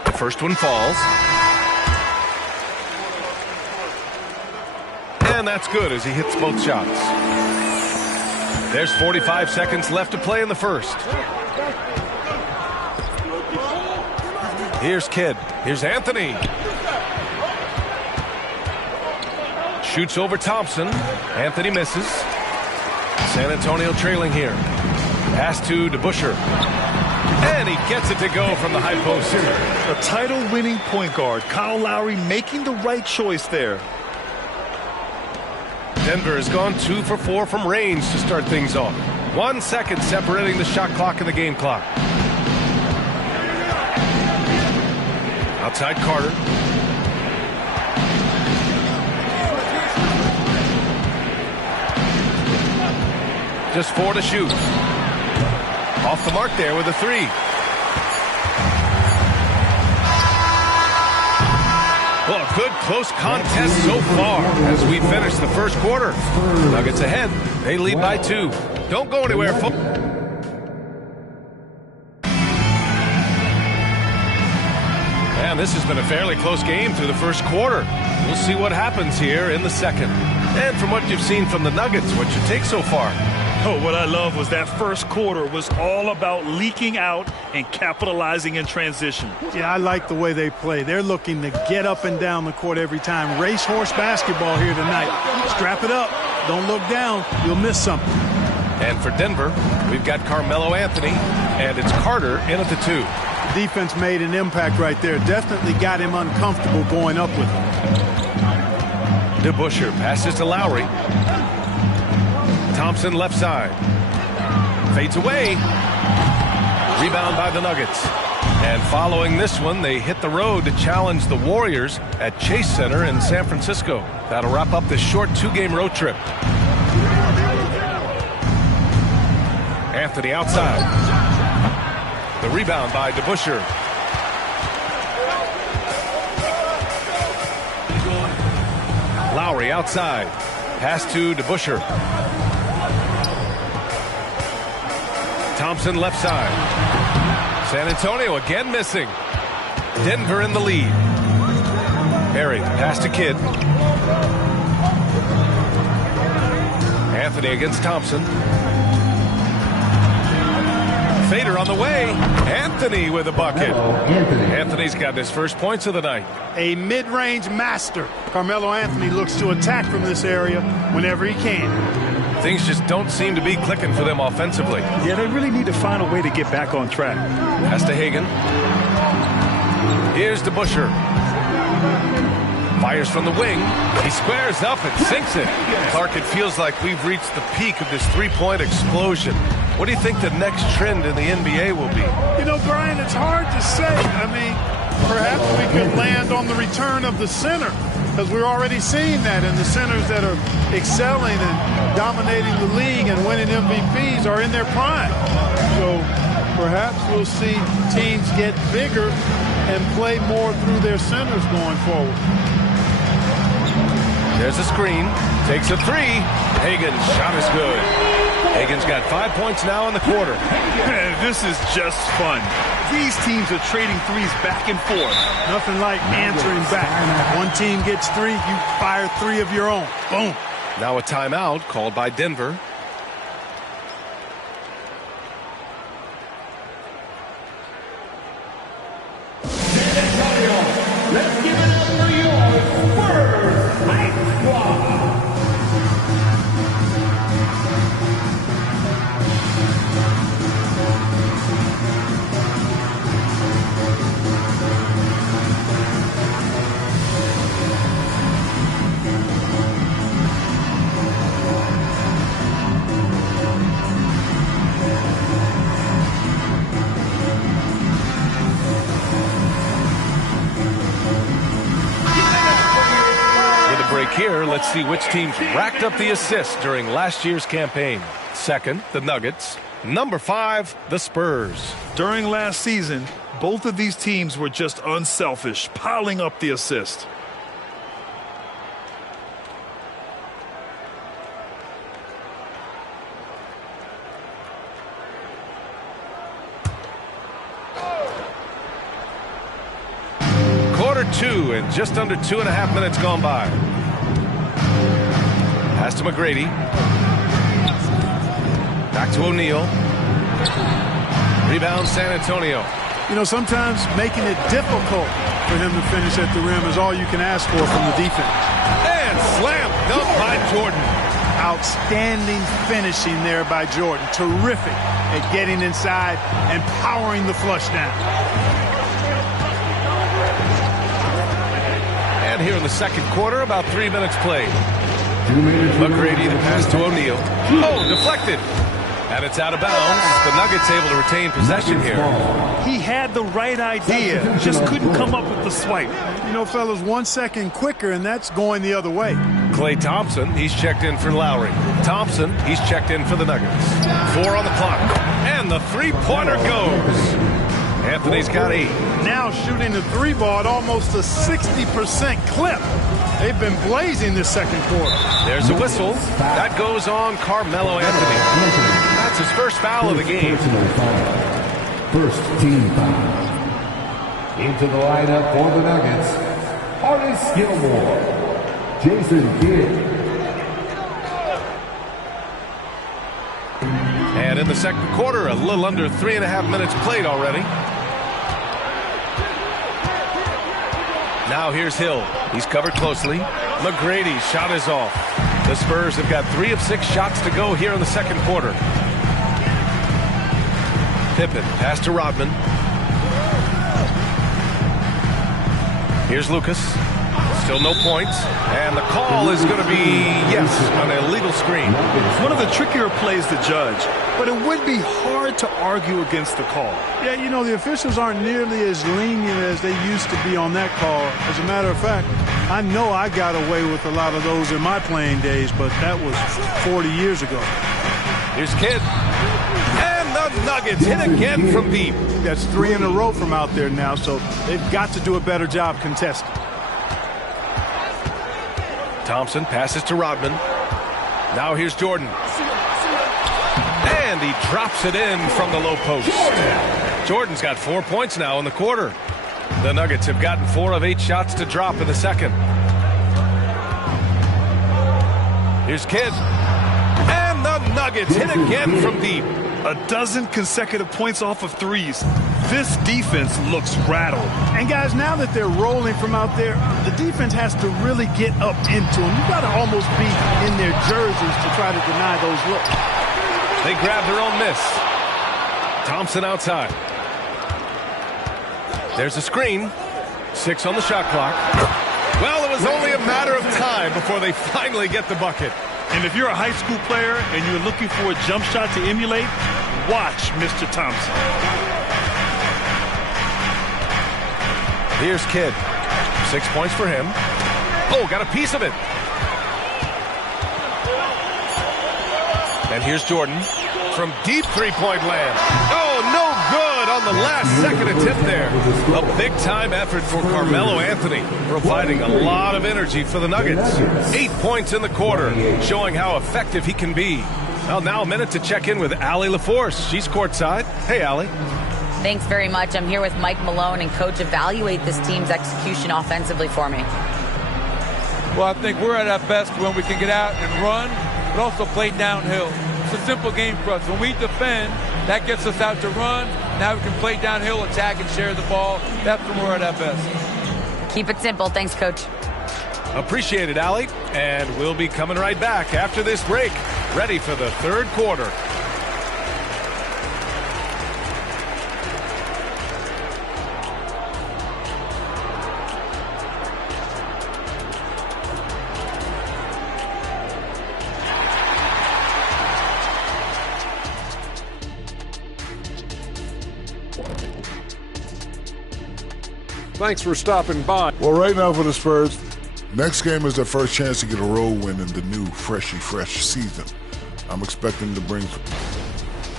The first one falls. And that's good as he hits both shots. There's 45 seconds left to play in the first. Here's Kidd. Here's Anthony. Shoots over Thompson. Anthony misses. San Antonio trailing here. Pass to DeBusschere. And he gets it to go from the high post. A title-winning point guard, Kyle Lowry, making the right choice there. Denver has gone 2 for 4 from range to start things off. 1 second separating the shot clock and the game clock. Outside Carter. Just 4 to shoot. Off the mark there with a three. Well, a good close contest so far as we finish the first quarter. Nuggets ahead. They lead by 2. Don't go anywhere, folks. And this has been a fairly close game through the first quarter. We'll see what happens here in the second. And from what you've seen from the Nuggets, what's your take so far? Oh, what I love was that first quarter was all about leaking out and capitalizing in transition. Yeah, I like the way they play. They're looking to get up and down the court every time. Racehorse basketball here tonight. Strap it up. Don't look down. You'll miss something. And for Denver, we've got Carmelo Anthony, and it's Carter in at the 2. Defense made an impact right there. Definitely got him uncomfortable going up with him. DeBusschere passes to Lowry. Thompson left side. Fades away. Rebound by the Nuggets. And following this one, they hit the road to challenge the Warriors at Chase Center in San Francisco. That'll wrap up this short 2-game road trip. Anthony outside. The rebound by DeBusschere. Lowry outside. Pass to DeBusschere. Thompson left side. San Antonio again missing. Denver in the lead. Harry pass to Kidd. Anthony against Thompson. Fader on the way. Anthony with a bucket. Anthony's got his first points of the night. A mid-range master. Carmelo Anthony looks to attack from this area whenever he can. Things just don't seem to be clicking for them offensively. Yeah, they really need to find a way to get back on track. Pass to Hagan. Here's DeBusschere. Fires from the wing. He squares up and sinks it. Clark, it feels like we've reached the peak of this three-point explosion. What do you think the next trend in the NBA will be? You know, Brian, it's hard to say. I mean, perhaps we could land on the return of the center, because we're already seeing that, and the centers that are excelling and dominating the league and winning MVPs are in their prime. So perhaps we'll see teams get bigger and play more through their centers going forward. There's a screen. Takes a three. Hagan's shot is good. Hagan's got 5 points now in the quarter. This is just fun. These teams are trading threes back and forth. Nothing like answering back. One team gets 3, you fire 3 of your own. Boom. Now a timeout called by Denver. Let's give it up for your Spurs Night Squad. Here, let's see which teams racked up the assists during last year's campaign. Second, the Nuggets. Number 5, the Spurs. During last season, both of these teams were just unselfish, piling up the assist. Quarter 2 and just under 2.5 minutes gone by. Pass to McGrady. Back to O'Neal. Rebound San Antonio. You know, sometimes making it difficult for him to finish at the rim is all you can ask for from the defense. And slam dunk by Jordan. Outstanding finishing there by Jordan. Terrific at getting inside and powering the flush down. And here in the second quarter, about 3 minutes played. McGrady, the pass to O'Neal. Oh, deflected. And it's out of bounds. The Nuggets able to retain possession here. He had the right idea, just couldn't come up with the swipe. You know, fellas, 1 second quicker, and that's going the other way. Klay Thompson, he's checked in for Lowry. Thompson, he's checked in for the Nuggets. 4 on the clock. And And the three-pointer goes. Anthony's got 8. Now shooting the 3 ball at almost a 60% clip. They've been blazing this second quarter. There's a whistle. That goes on Carmelo Anthony. That's his first foul of the game. First team foul. Into the lineup for the Nuggets, Artis Gilmore, Jason Kidd. And in the second quarter, a little under 3.5 minutes played already. Now here's Hill. He's covered closely. McGrady's shot is off. The Spurs have got 3 of 6 shots to go here in the second quarter. Pippen, pass to Rodman. Here's Lucas. Still no points. And the call is going to be, yes, on a illegal screen. One of the trickier plays to judge, but it would be hard to argue against the call. Yeah, you know, the officials aren't nearly as lenient as they used to be on that call. As a matter of fact, I know I got away with a lot of those in my playing days, but that was 40 years ago. Here's Kidd. And the Nuggets hit again from deep. That's 3 in a row from out there now, so they've got to do a better job contesting. Thompson passes to Rodman. Now here's Jordan. And he drops it in from the low post. Jordan's got 4 points now in the quarter. The Nuggets have gotten 4 of 8 shots to drop in the second. Here's Kidd. And the Nuggets hit again from deep. A dozen consecutive points off of threes. This defense looks rattled. And guys, now that they're rolling from out there, the defense has to really get up into them. You got to almost be in their jerseys to try to deny those looks. They grab their own miss. Thompson outside. There's a screen. 6 on the shot clock. Well, it was only a matter of time before they finally get the bucket. And if you're a high school player and you're looking for a jump shot to emulate, watch Mr. Thompson. Here's Kidd. 6 points for him. Oh, got a piece of it. And here's Jordan from deep three-point land. Oh, no good on the last second attempt there. A big-time effort for Carmelo Anthony, providing a lot of energy for the Nuggets. 8 points in the quarter, showing how effective he can be. Well, now a minute to check in with Allie LaForce. She's courtside. Hey, Allie. Thanks very much. I'm here with Mike Malone, and Coach, evaluate this team's execution offensively for me. Well, I think we're at our best when we can get out and run, but also play downhill. It's a simple game for us. When we defend, that gets us out to run. Now we can play downhill, attack, and share the ball. That's when we're at our best. Keep it simple. Thanks, Coach. Appreciate it, Allie. And we'll be coming right back after this break, ready for the third quarter. Thanks for stopping by. Well, right now for the Spurs, next game is their first chance to get a road win in the new fresh season. I'm expecting to bring.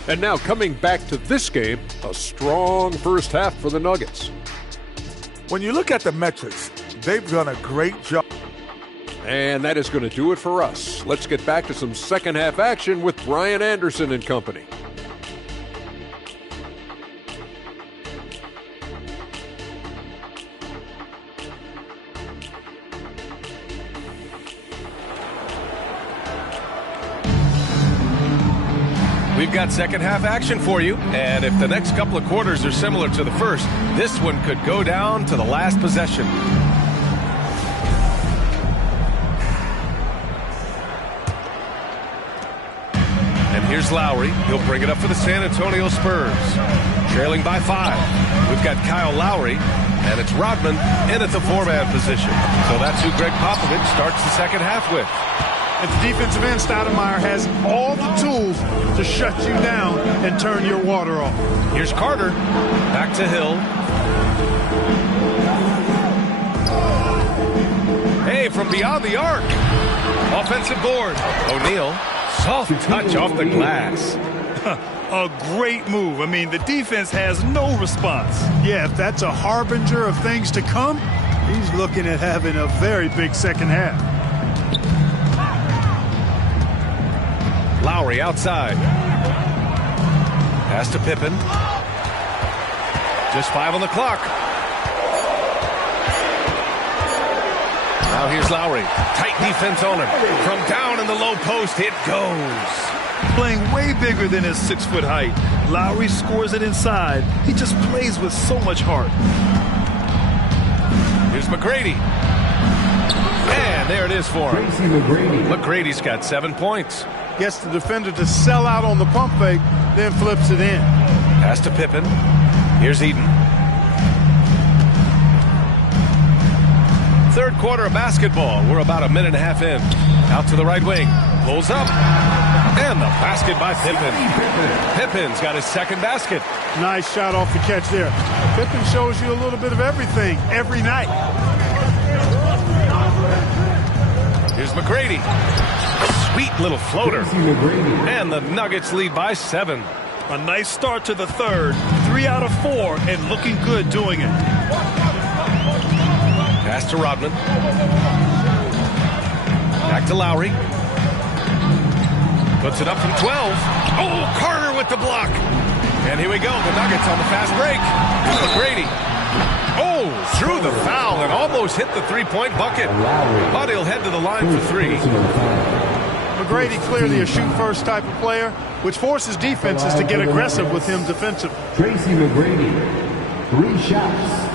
And now coming back to this game, a strong first half for the Nuggets. When you look at the metrics, they've done a great job. And that is going to do it for us. Let's get back to some second half action with Brian Anderson and company. We've got second half action for you, and if the next couple of quarters are similar to the first, this one could go down to the last possession. And here's Lowry. He'll bring it up for the San Antonio Spurs. Trailing by 5. We've got Kyle Lowry, and it's Rodman in at the 4-man position. So that's who Greg Popovich starts the second half with. At the defensive end, Stoudemire has all the tools to shut you down and turn your water off. Here's Carter. Back to Hill. Hey, from beyond the arc. Offensive board. O'Neal. Soft touch off the glass. A great move. I mean, the defense has no response. Yeah, if that's a harbinger of things to come, he's looking at having a very big second half. Lowry outside. Pass to Pippen. Just 5 on the clock. Now here's Lowry. Tight defense on him. From down in the low post, it goes. Playing way bigger than his 6-foot height. Lowry scores it inside. He just plays with so much heart. Here's McGrady. And there it is for him. McGrady's got 7 points. Gets the defender to sell out on the pump fake, then flips it in. Pass to Pippen. Here's Eden. Third quarter of basketball. We're about a minute and a half in. Out to the right wing. Pulls up. And the basket by Pippen. Pippen's got his second basket. Nice shot off the catch there. Pippen shows you a little bit of everything every night. Here's McGrady. Sweet little floater. And the Nuggets lead by 7. A nice start to the third. 3 out of 4 and looking good doing it. Pass to Rodman. Back to Lowry. Puts it up from 12. Oh, Carter with the block. And here we go. The Nuggets on the fast break. McGrady. Oh, threw the foul and almost hit the three-point bucket. But he'll head to the line for 3. McGrady clearly a shoot-first type of player, which forces defenses to get aggressive with him defensively. Tracy McGrady, 3 shots.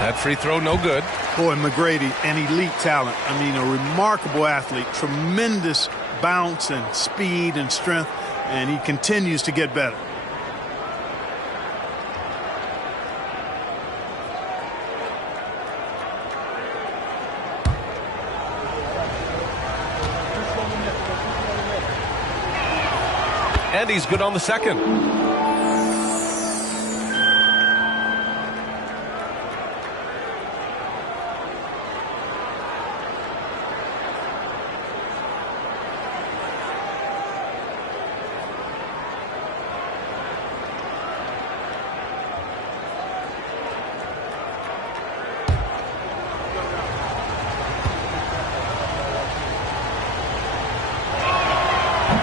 That free throw no good. Boy, McGrady, an elite talent. I mean, a remarkable athlete. Tremendous bounce and speed and strength, and he continues to get better. And he's good on the second.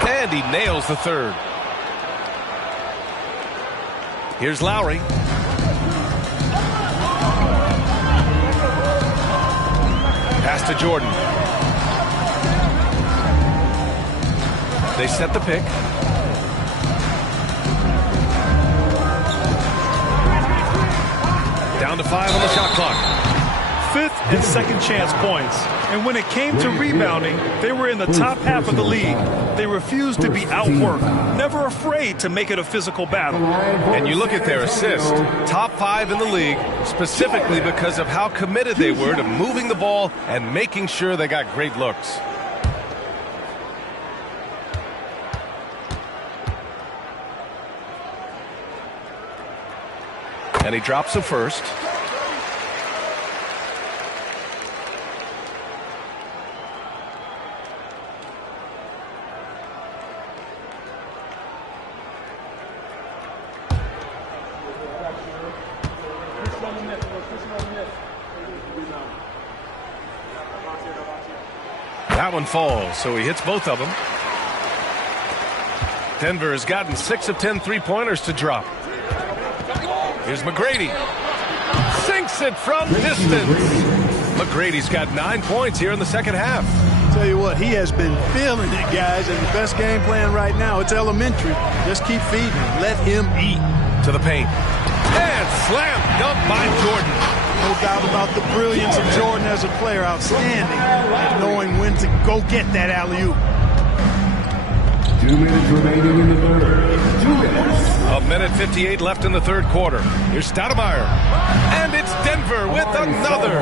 And he nails the third. Here's Lowry. Pass to Jordan. They set the pick. Down to 5 on the shot clock. 5th and second chance points. And when it came to rebounding, they were in the top half of the league. They refused to be outworked, never afraid to make it a physical battle. And you look at their assists, top 5 in the league, specifically because of how committed they were to moving the ball and making sure they got great looks. And he drops the first. That one falls, so he hits both of them. Denver has gotten 6 of 10 three-pointers to drop. Here's McGrady. Sinks it from distance. McGrady's got 9 points here in the second half. Tell you what, he has been feeling it, guys, and the best game plan right now, it's elementary. Just keep feeding him. Let him eat. To the paint. And slam dunk by Jordan. No doubt about the brilliance of Jordan as a player. Outstanding at knowing when to go get that alley-oop. 2 minutes remaining in the third. 2 minutes. A 1:58 left in the third quarter. Here's Stoudemire. And it's Denver with another.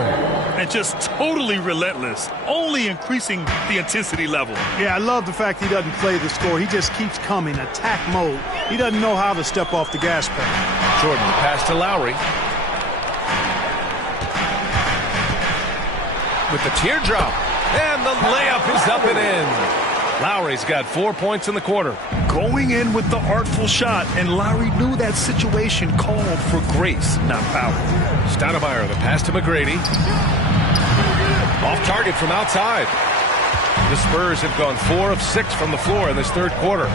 And just totally relentless, only increasing the intensity level. Yeah, I love the fact he doesn't play the score. He just keeps coming, attack mode. He doesn't know how to step off the gas pedal. Jordan pass to Lowry. With the teardrop. And the layup is up and in. Lowry's got 4 points in the quarter. Going in with the artful shot, and Lowry knew that situation called for grace, not power. Stoudemire, the pass to McGrady. Off target from outside. The Spurs have gone 4 of 6 from the floor in this third quarter.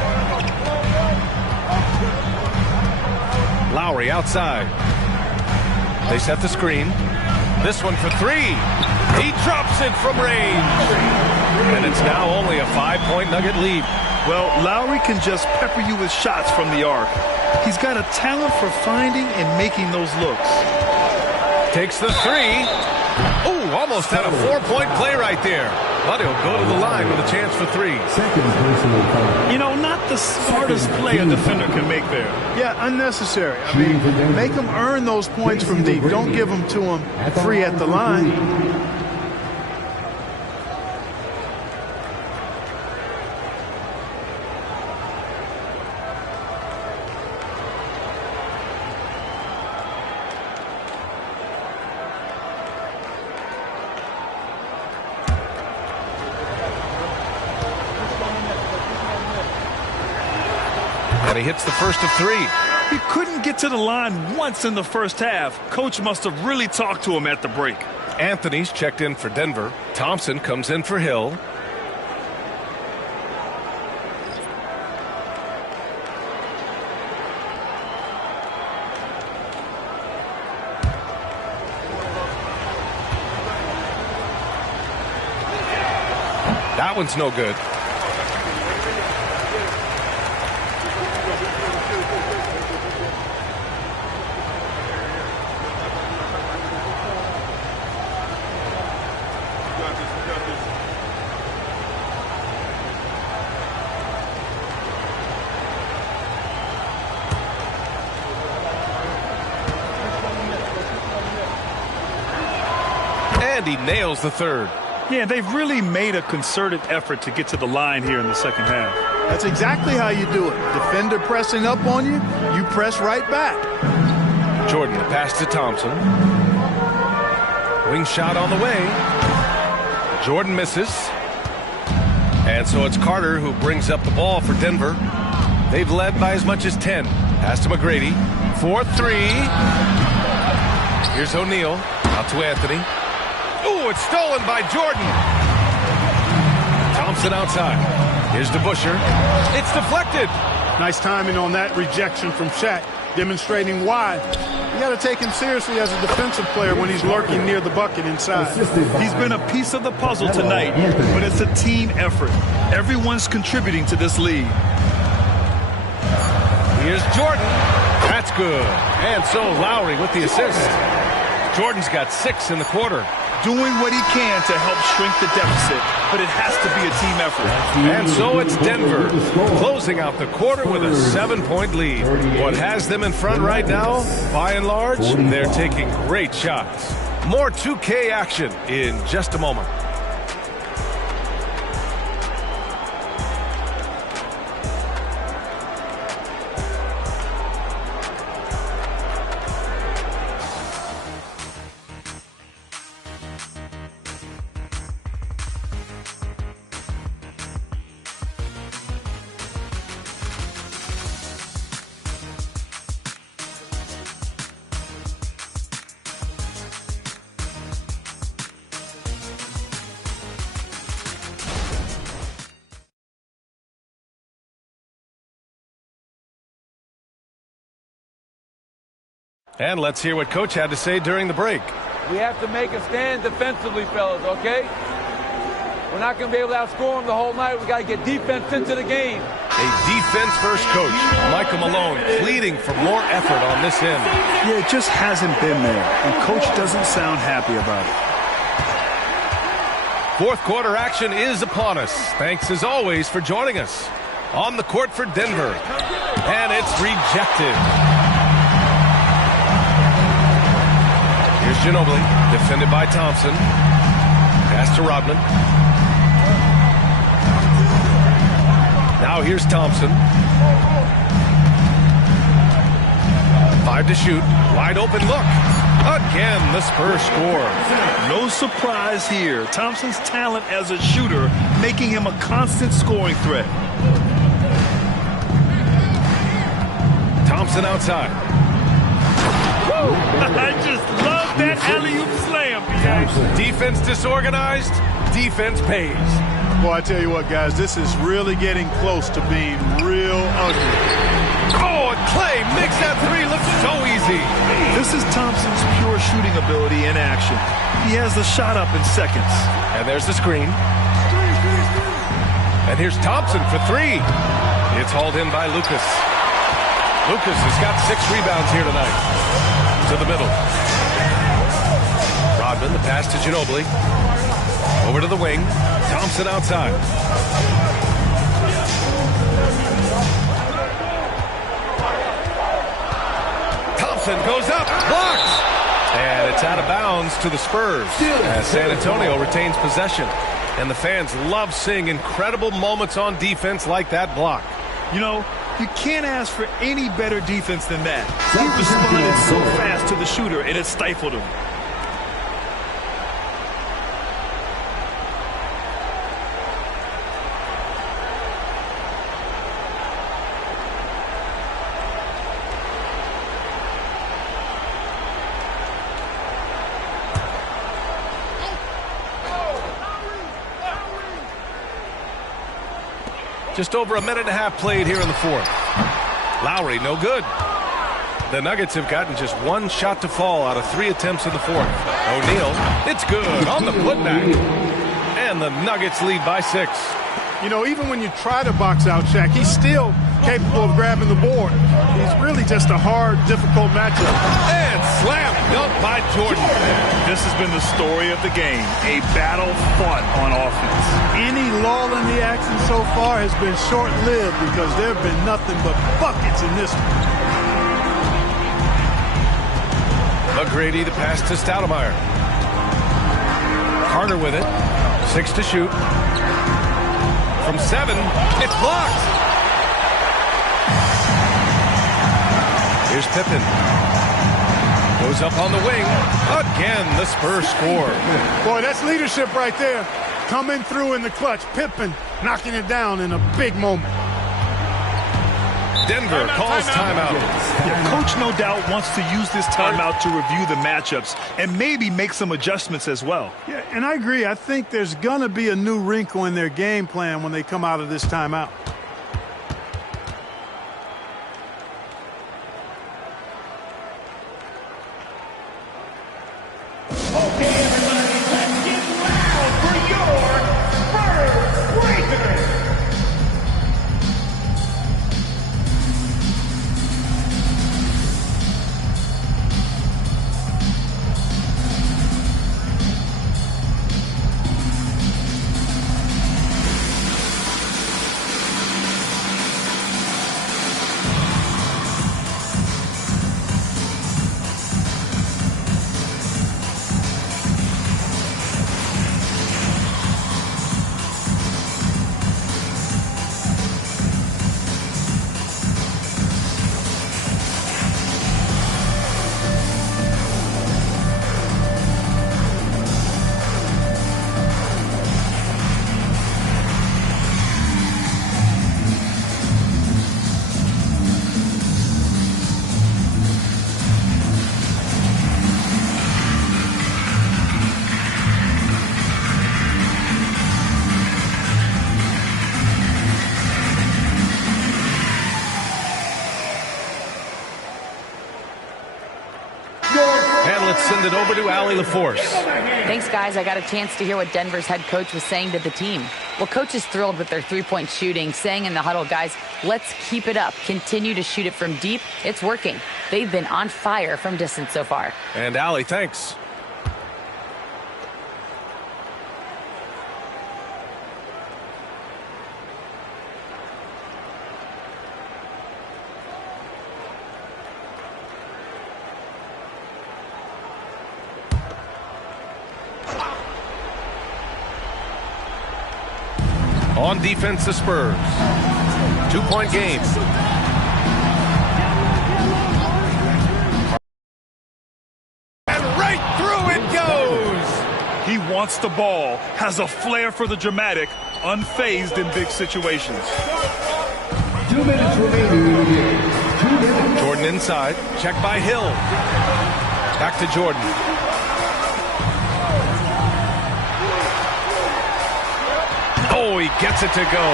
Lowry outside. They set the screen. This one for 3. He drops it from range. And it's now only a 5-point Nugget lead. Well, Lowry can just pepper you with shots from the arc. He's got a talent for finding and making those looks. Takes the 3. Ooh, almost had a 4-point play right there. But he'll go to the line with a chance for 3. You know, not the smartest play a defender can make there. Yeah, unnecessary. I mean, make them earn those points from deep. Don't give them to them free at the line. And he hits the first of 3. He couldn't get to the line once in the first half. Coach must have really talked to him at the break. Anthony's checked in for Denver. Thompson comes in for Hill. That one's no good. And he nails the third. Yeah, they've really made a concerted effort to get to the line here in the second half. That's exactly how you do it. Defender pressing up on you, you press right back. Jordan, the pass to Thompson. Wing shot on the way. Jordan misses. And so it's Carter who brings up the ball for Denver. They've led by as much as 10. Pass to McGrady. 4-3. Here's O'Neal. Out to Anthony. Ooh, it's stolen by Jordan. Thompson outside. Here's DeBuscher. It's deflected. Nice timing on that rejection from Shaq, demonstrating why. You got to take him seriously as a defensive player when he's lurking near the bucket inside. He's been a piece of the puzzle tonight, but it's a team effort. Everyone's contributing to this lead. Here's Jordan. That's good. And so Lowry with the assist. Jordan's got 6 in the quarter. Doing what he can to help shrink the deficit, but it has to be a team effort. And so it's Denver closing out the quarter with a 7-point lead. What has them in front right now, by and large, they're taking great shots. More 2K action in just a moment. And let's hear what Coach had to say during the break. We have to make a stand defensively, fellas, okay? We're not going to be able to outscore them the whole night. We got to get defense into the game. A defense-first coach, Michael Malone, pleading for more effort on this end. Yeah, it just hasn't been there, and Coach doesn't sound happy about it. Fourth quarter action is upon us. Thanks, as always, for joining us. On the court for Denver, And it's rejected. Here's Ginobili, defended by Thompson. Pass to Rodman. Now here's Thompson. 5 to shoot. Wide open look. Again, the Spurs score. No surprise here. Thompson's talent as a shooter making him a constant scoring threat. Thompson outside. I just love that alley-oop slam, B.A. Defense disorganized. Defense pays. Boy, I tell you what, guys, this is really getting close to being real ugly. Oh, and Clay makes that three look so easy. This is Thompson's pure shooting ability in action. He has the shot up in seconds. And there's the screen. And here's Thompson for 3. It's hauled in by Lucas. Lucas has got 6 rebounds here tonight. To the middle. Rodman, the pass to Ginobili. Over to the wing. Thompson outside. Thompson goes up. Blocked. And it's out of bounds to the Spurs as San Antonio retains possession. And the fans love seeing incredible moments on defense like that block. You know, you can't ask for any better defense than that. He responded so fast to the shooter, and it stifled him. Just over a minute and a half played here in the fourth. Lowry, no good. The Nuggets have gotten just 1 shot to fall out of 3 attempts in the fourth. O'Neal, it's good on the putback. And the Nuggets lead by 6. You know, even when you try to box out Shaq, he's still capable of grabbing the board. He's really just a hard, difficult matchup. And slam dunk by Jordan. This has been the story of the game, a battle fought on offense. Any lull in the action so far has been short-lived because there have been nothing but buckets in this one. McGrady, the pass to Stoudemire. Carter with it. 6 to shoot. From 7, it's blocked. Here's Pippen. Goes up on the wing. Again, the Spurs score. Boy, that's leadership right there. Coming through in the clutch. Pippen knocking it down in a big moment. Denver calls timeout. Yeah, Coach no doubt wants to use this timeout to review the matchups and maybe make some adjustments as well. Yeah, and I agree. I think there's going to be a new wrinkle in their game plan when they come out of this timeout. Okay, everybody, let's get loud for your Spurs Breakers. Send it over to Allie LaForce. Thanks, guys. I got a chance to hear what Denver's head coach was saying to the team. Well, coach is thrilled with their three-point shooting, saying in the huddle, guys, let's keep it up. Continue to shoot it from deep. It's working. They've been on fire from distance so far. And Allie, thanks. On defense, the Spurs. 2-point game. And right through it goes! He wants the ball, has a flair for the dramatic, unfazed in big situations. 2 minutes remaining in the game. Jordan inside. Check by Hill. Back to Jordan. Oh, he gets it to go.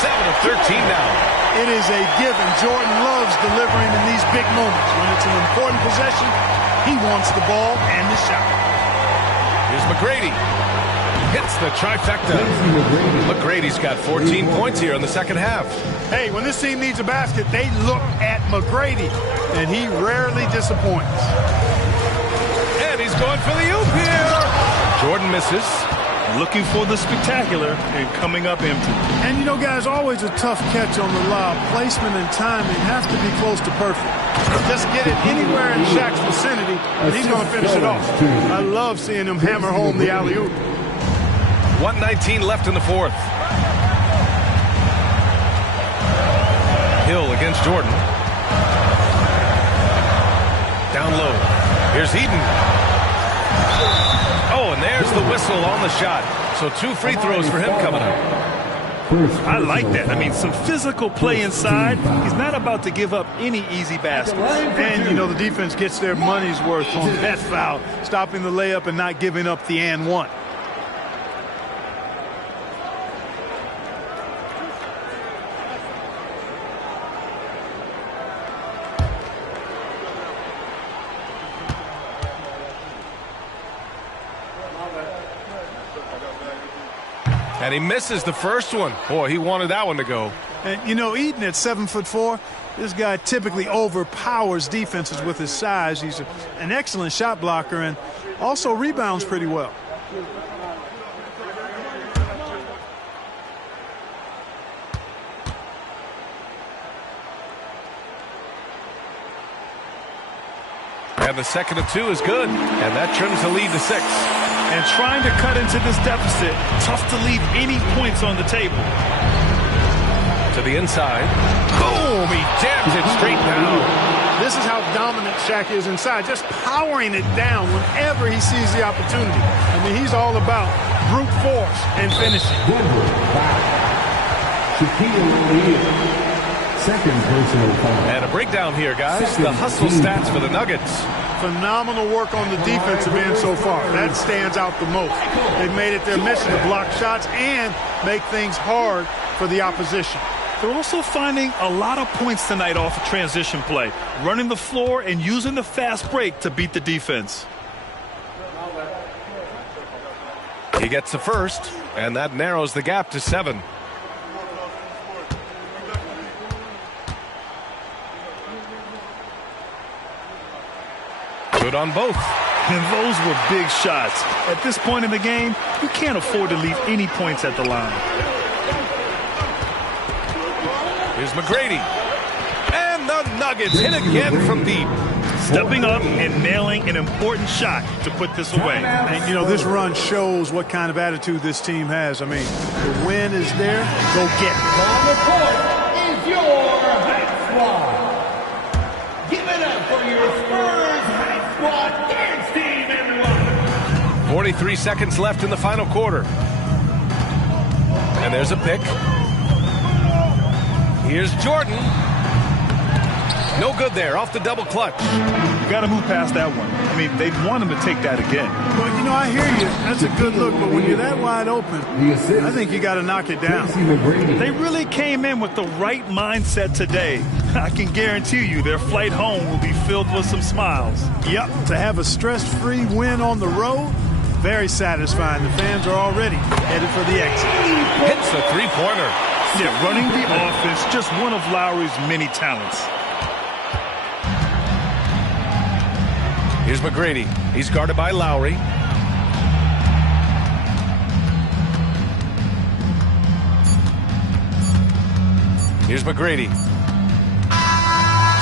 7 of 13 now. It is a given. Jordan loves delivering in these big moments. When it's an important possession, he wants the ball and the shot. Here's McGrady. Hits the trifecta. McGrady's got 14 points here in the second half. Hey, when this team needs a basket, they look at McGrady, and he rarely disappoints. And he's going for the oop here. Jordan misses. Looking for the spectacular and coming up empty. And you know, guys, always a tough catch on the lob. Placement and timing have to be close to perfect. Just get it anywhere in Shaq's vicinity, and he's going to finish it off. I love seeing him hammer home the alley-oop. 1:19 left in the fourth. Hill against Jordan. Down low. Here's Eden. Oh, and there's the whistle on the shot. So 2 free throws for him coming up. I like that. I mean, some physical play inside. He's not about to give up any easy baskets. And, you know, the defense gets their money's worth on that foul, stopping the layup and not giving up the and one. And he misses the first one. Boy, he wanted that one to go. And, you know, Eden at 7'4", this guy typically overpowers defenses with his size. He's an excellent shot blocker and also rebounds pretty well. And the second of 2 is good. And that trims the lead to 6. And trying to cut into this deficit, tough to leave any points on the table. To the inside. Boom! He jams it straight down. This is how dominant Shaq is inside, just powering it down whenever he sees the opportunity. I mean, he's all about brute force and finishing. Second personal foul. And a breakdown here, guys. The hustle stats for the Nuggets. Phenomenal work on the defensive end so far. That stands out the most. They've made it their mission to block shots and make things hard for the opposition. They're also finding a lot of points tonight off of transition play, running the floor and using the fast break to beat the defense. He gets the first, and that narrows the gap to 7. Good on both. And those were big shots. At this point in the game, you can't afford to leave any points at the line. Here's McGrady. And the Nuggets hit again from deep. Stepping up and nailing an important shot to put this away. And, you know, this run shows what kind of attitude this team has. I mean, the win is there. Go get it. On the court is your Hype Squad. Give it up for your Spurs Hype Squad dance team, everyone. 43 seconds left in the final quarter. And there's a pick. Here's Jordan. No good there, off the double clutch. You got to move past that one. I mean, they'd want him to take that again. Well, you know, I hear you. That's a good look, but when you're that wide open, I think you got to knock it down. They really came in with the right mindset today. I can guarantee you their flight home will be filled with some smiles. Yep, to have a stress-free win on the road, very satisfying. The fans are already headed for the exit. Hits a three-pointer. Yeah, running the offense, just one of Lowry's many talents. Here's McGrady. He's guarded by Lowry. Here's McGrady.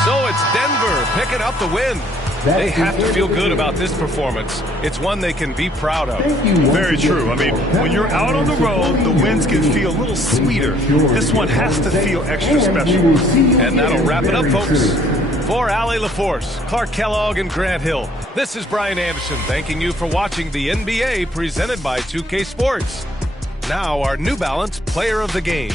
So it's Denver picking up the win. They have to feel good about this performance. It's one they can be proud of. Very true. I mean, when you're out on the road, the wins can feel a little sweeter. This one has to feel extra special. And that'll wrap it up, folks. For Allie LaForce, Clark Kellogg, and Grant Hill, this is Brian Anderson thanking you for watching the NBA presented by 2K Sports. Now, our New Balance Player of the Game.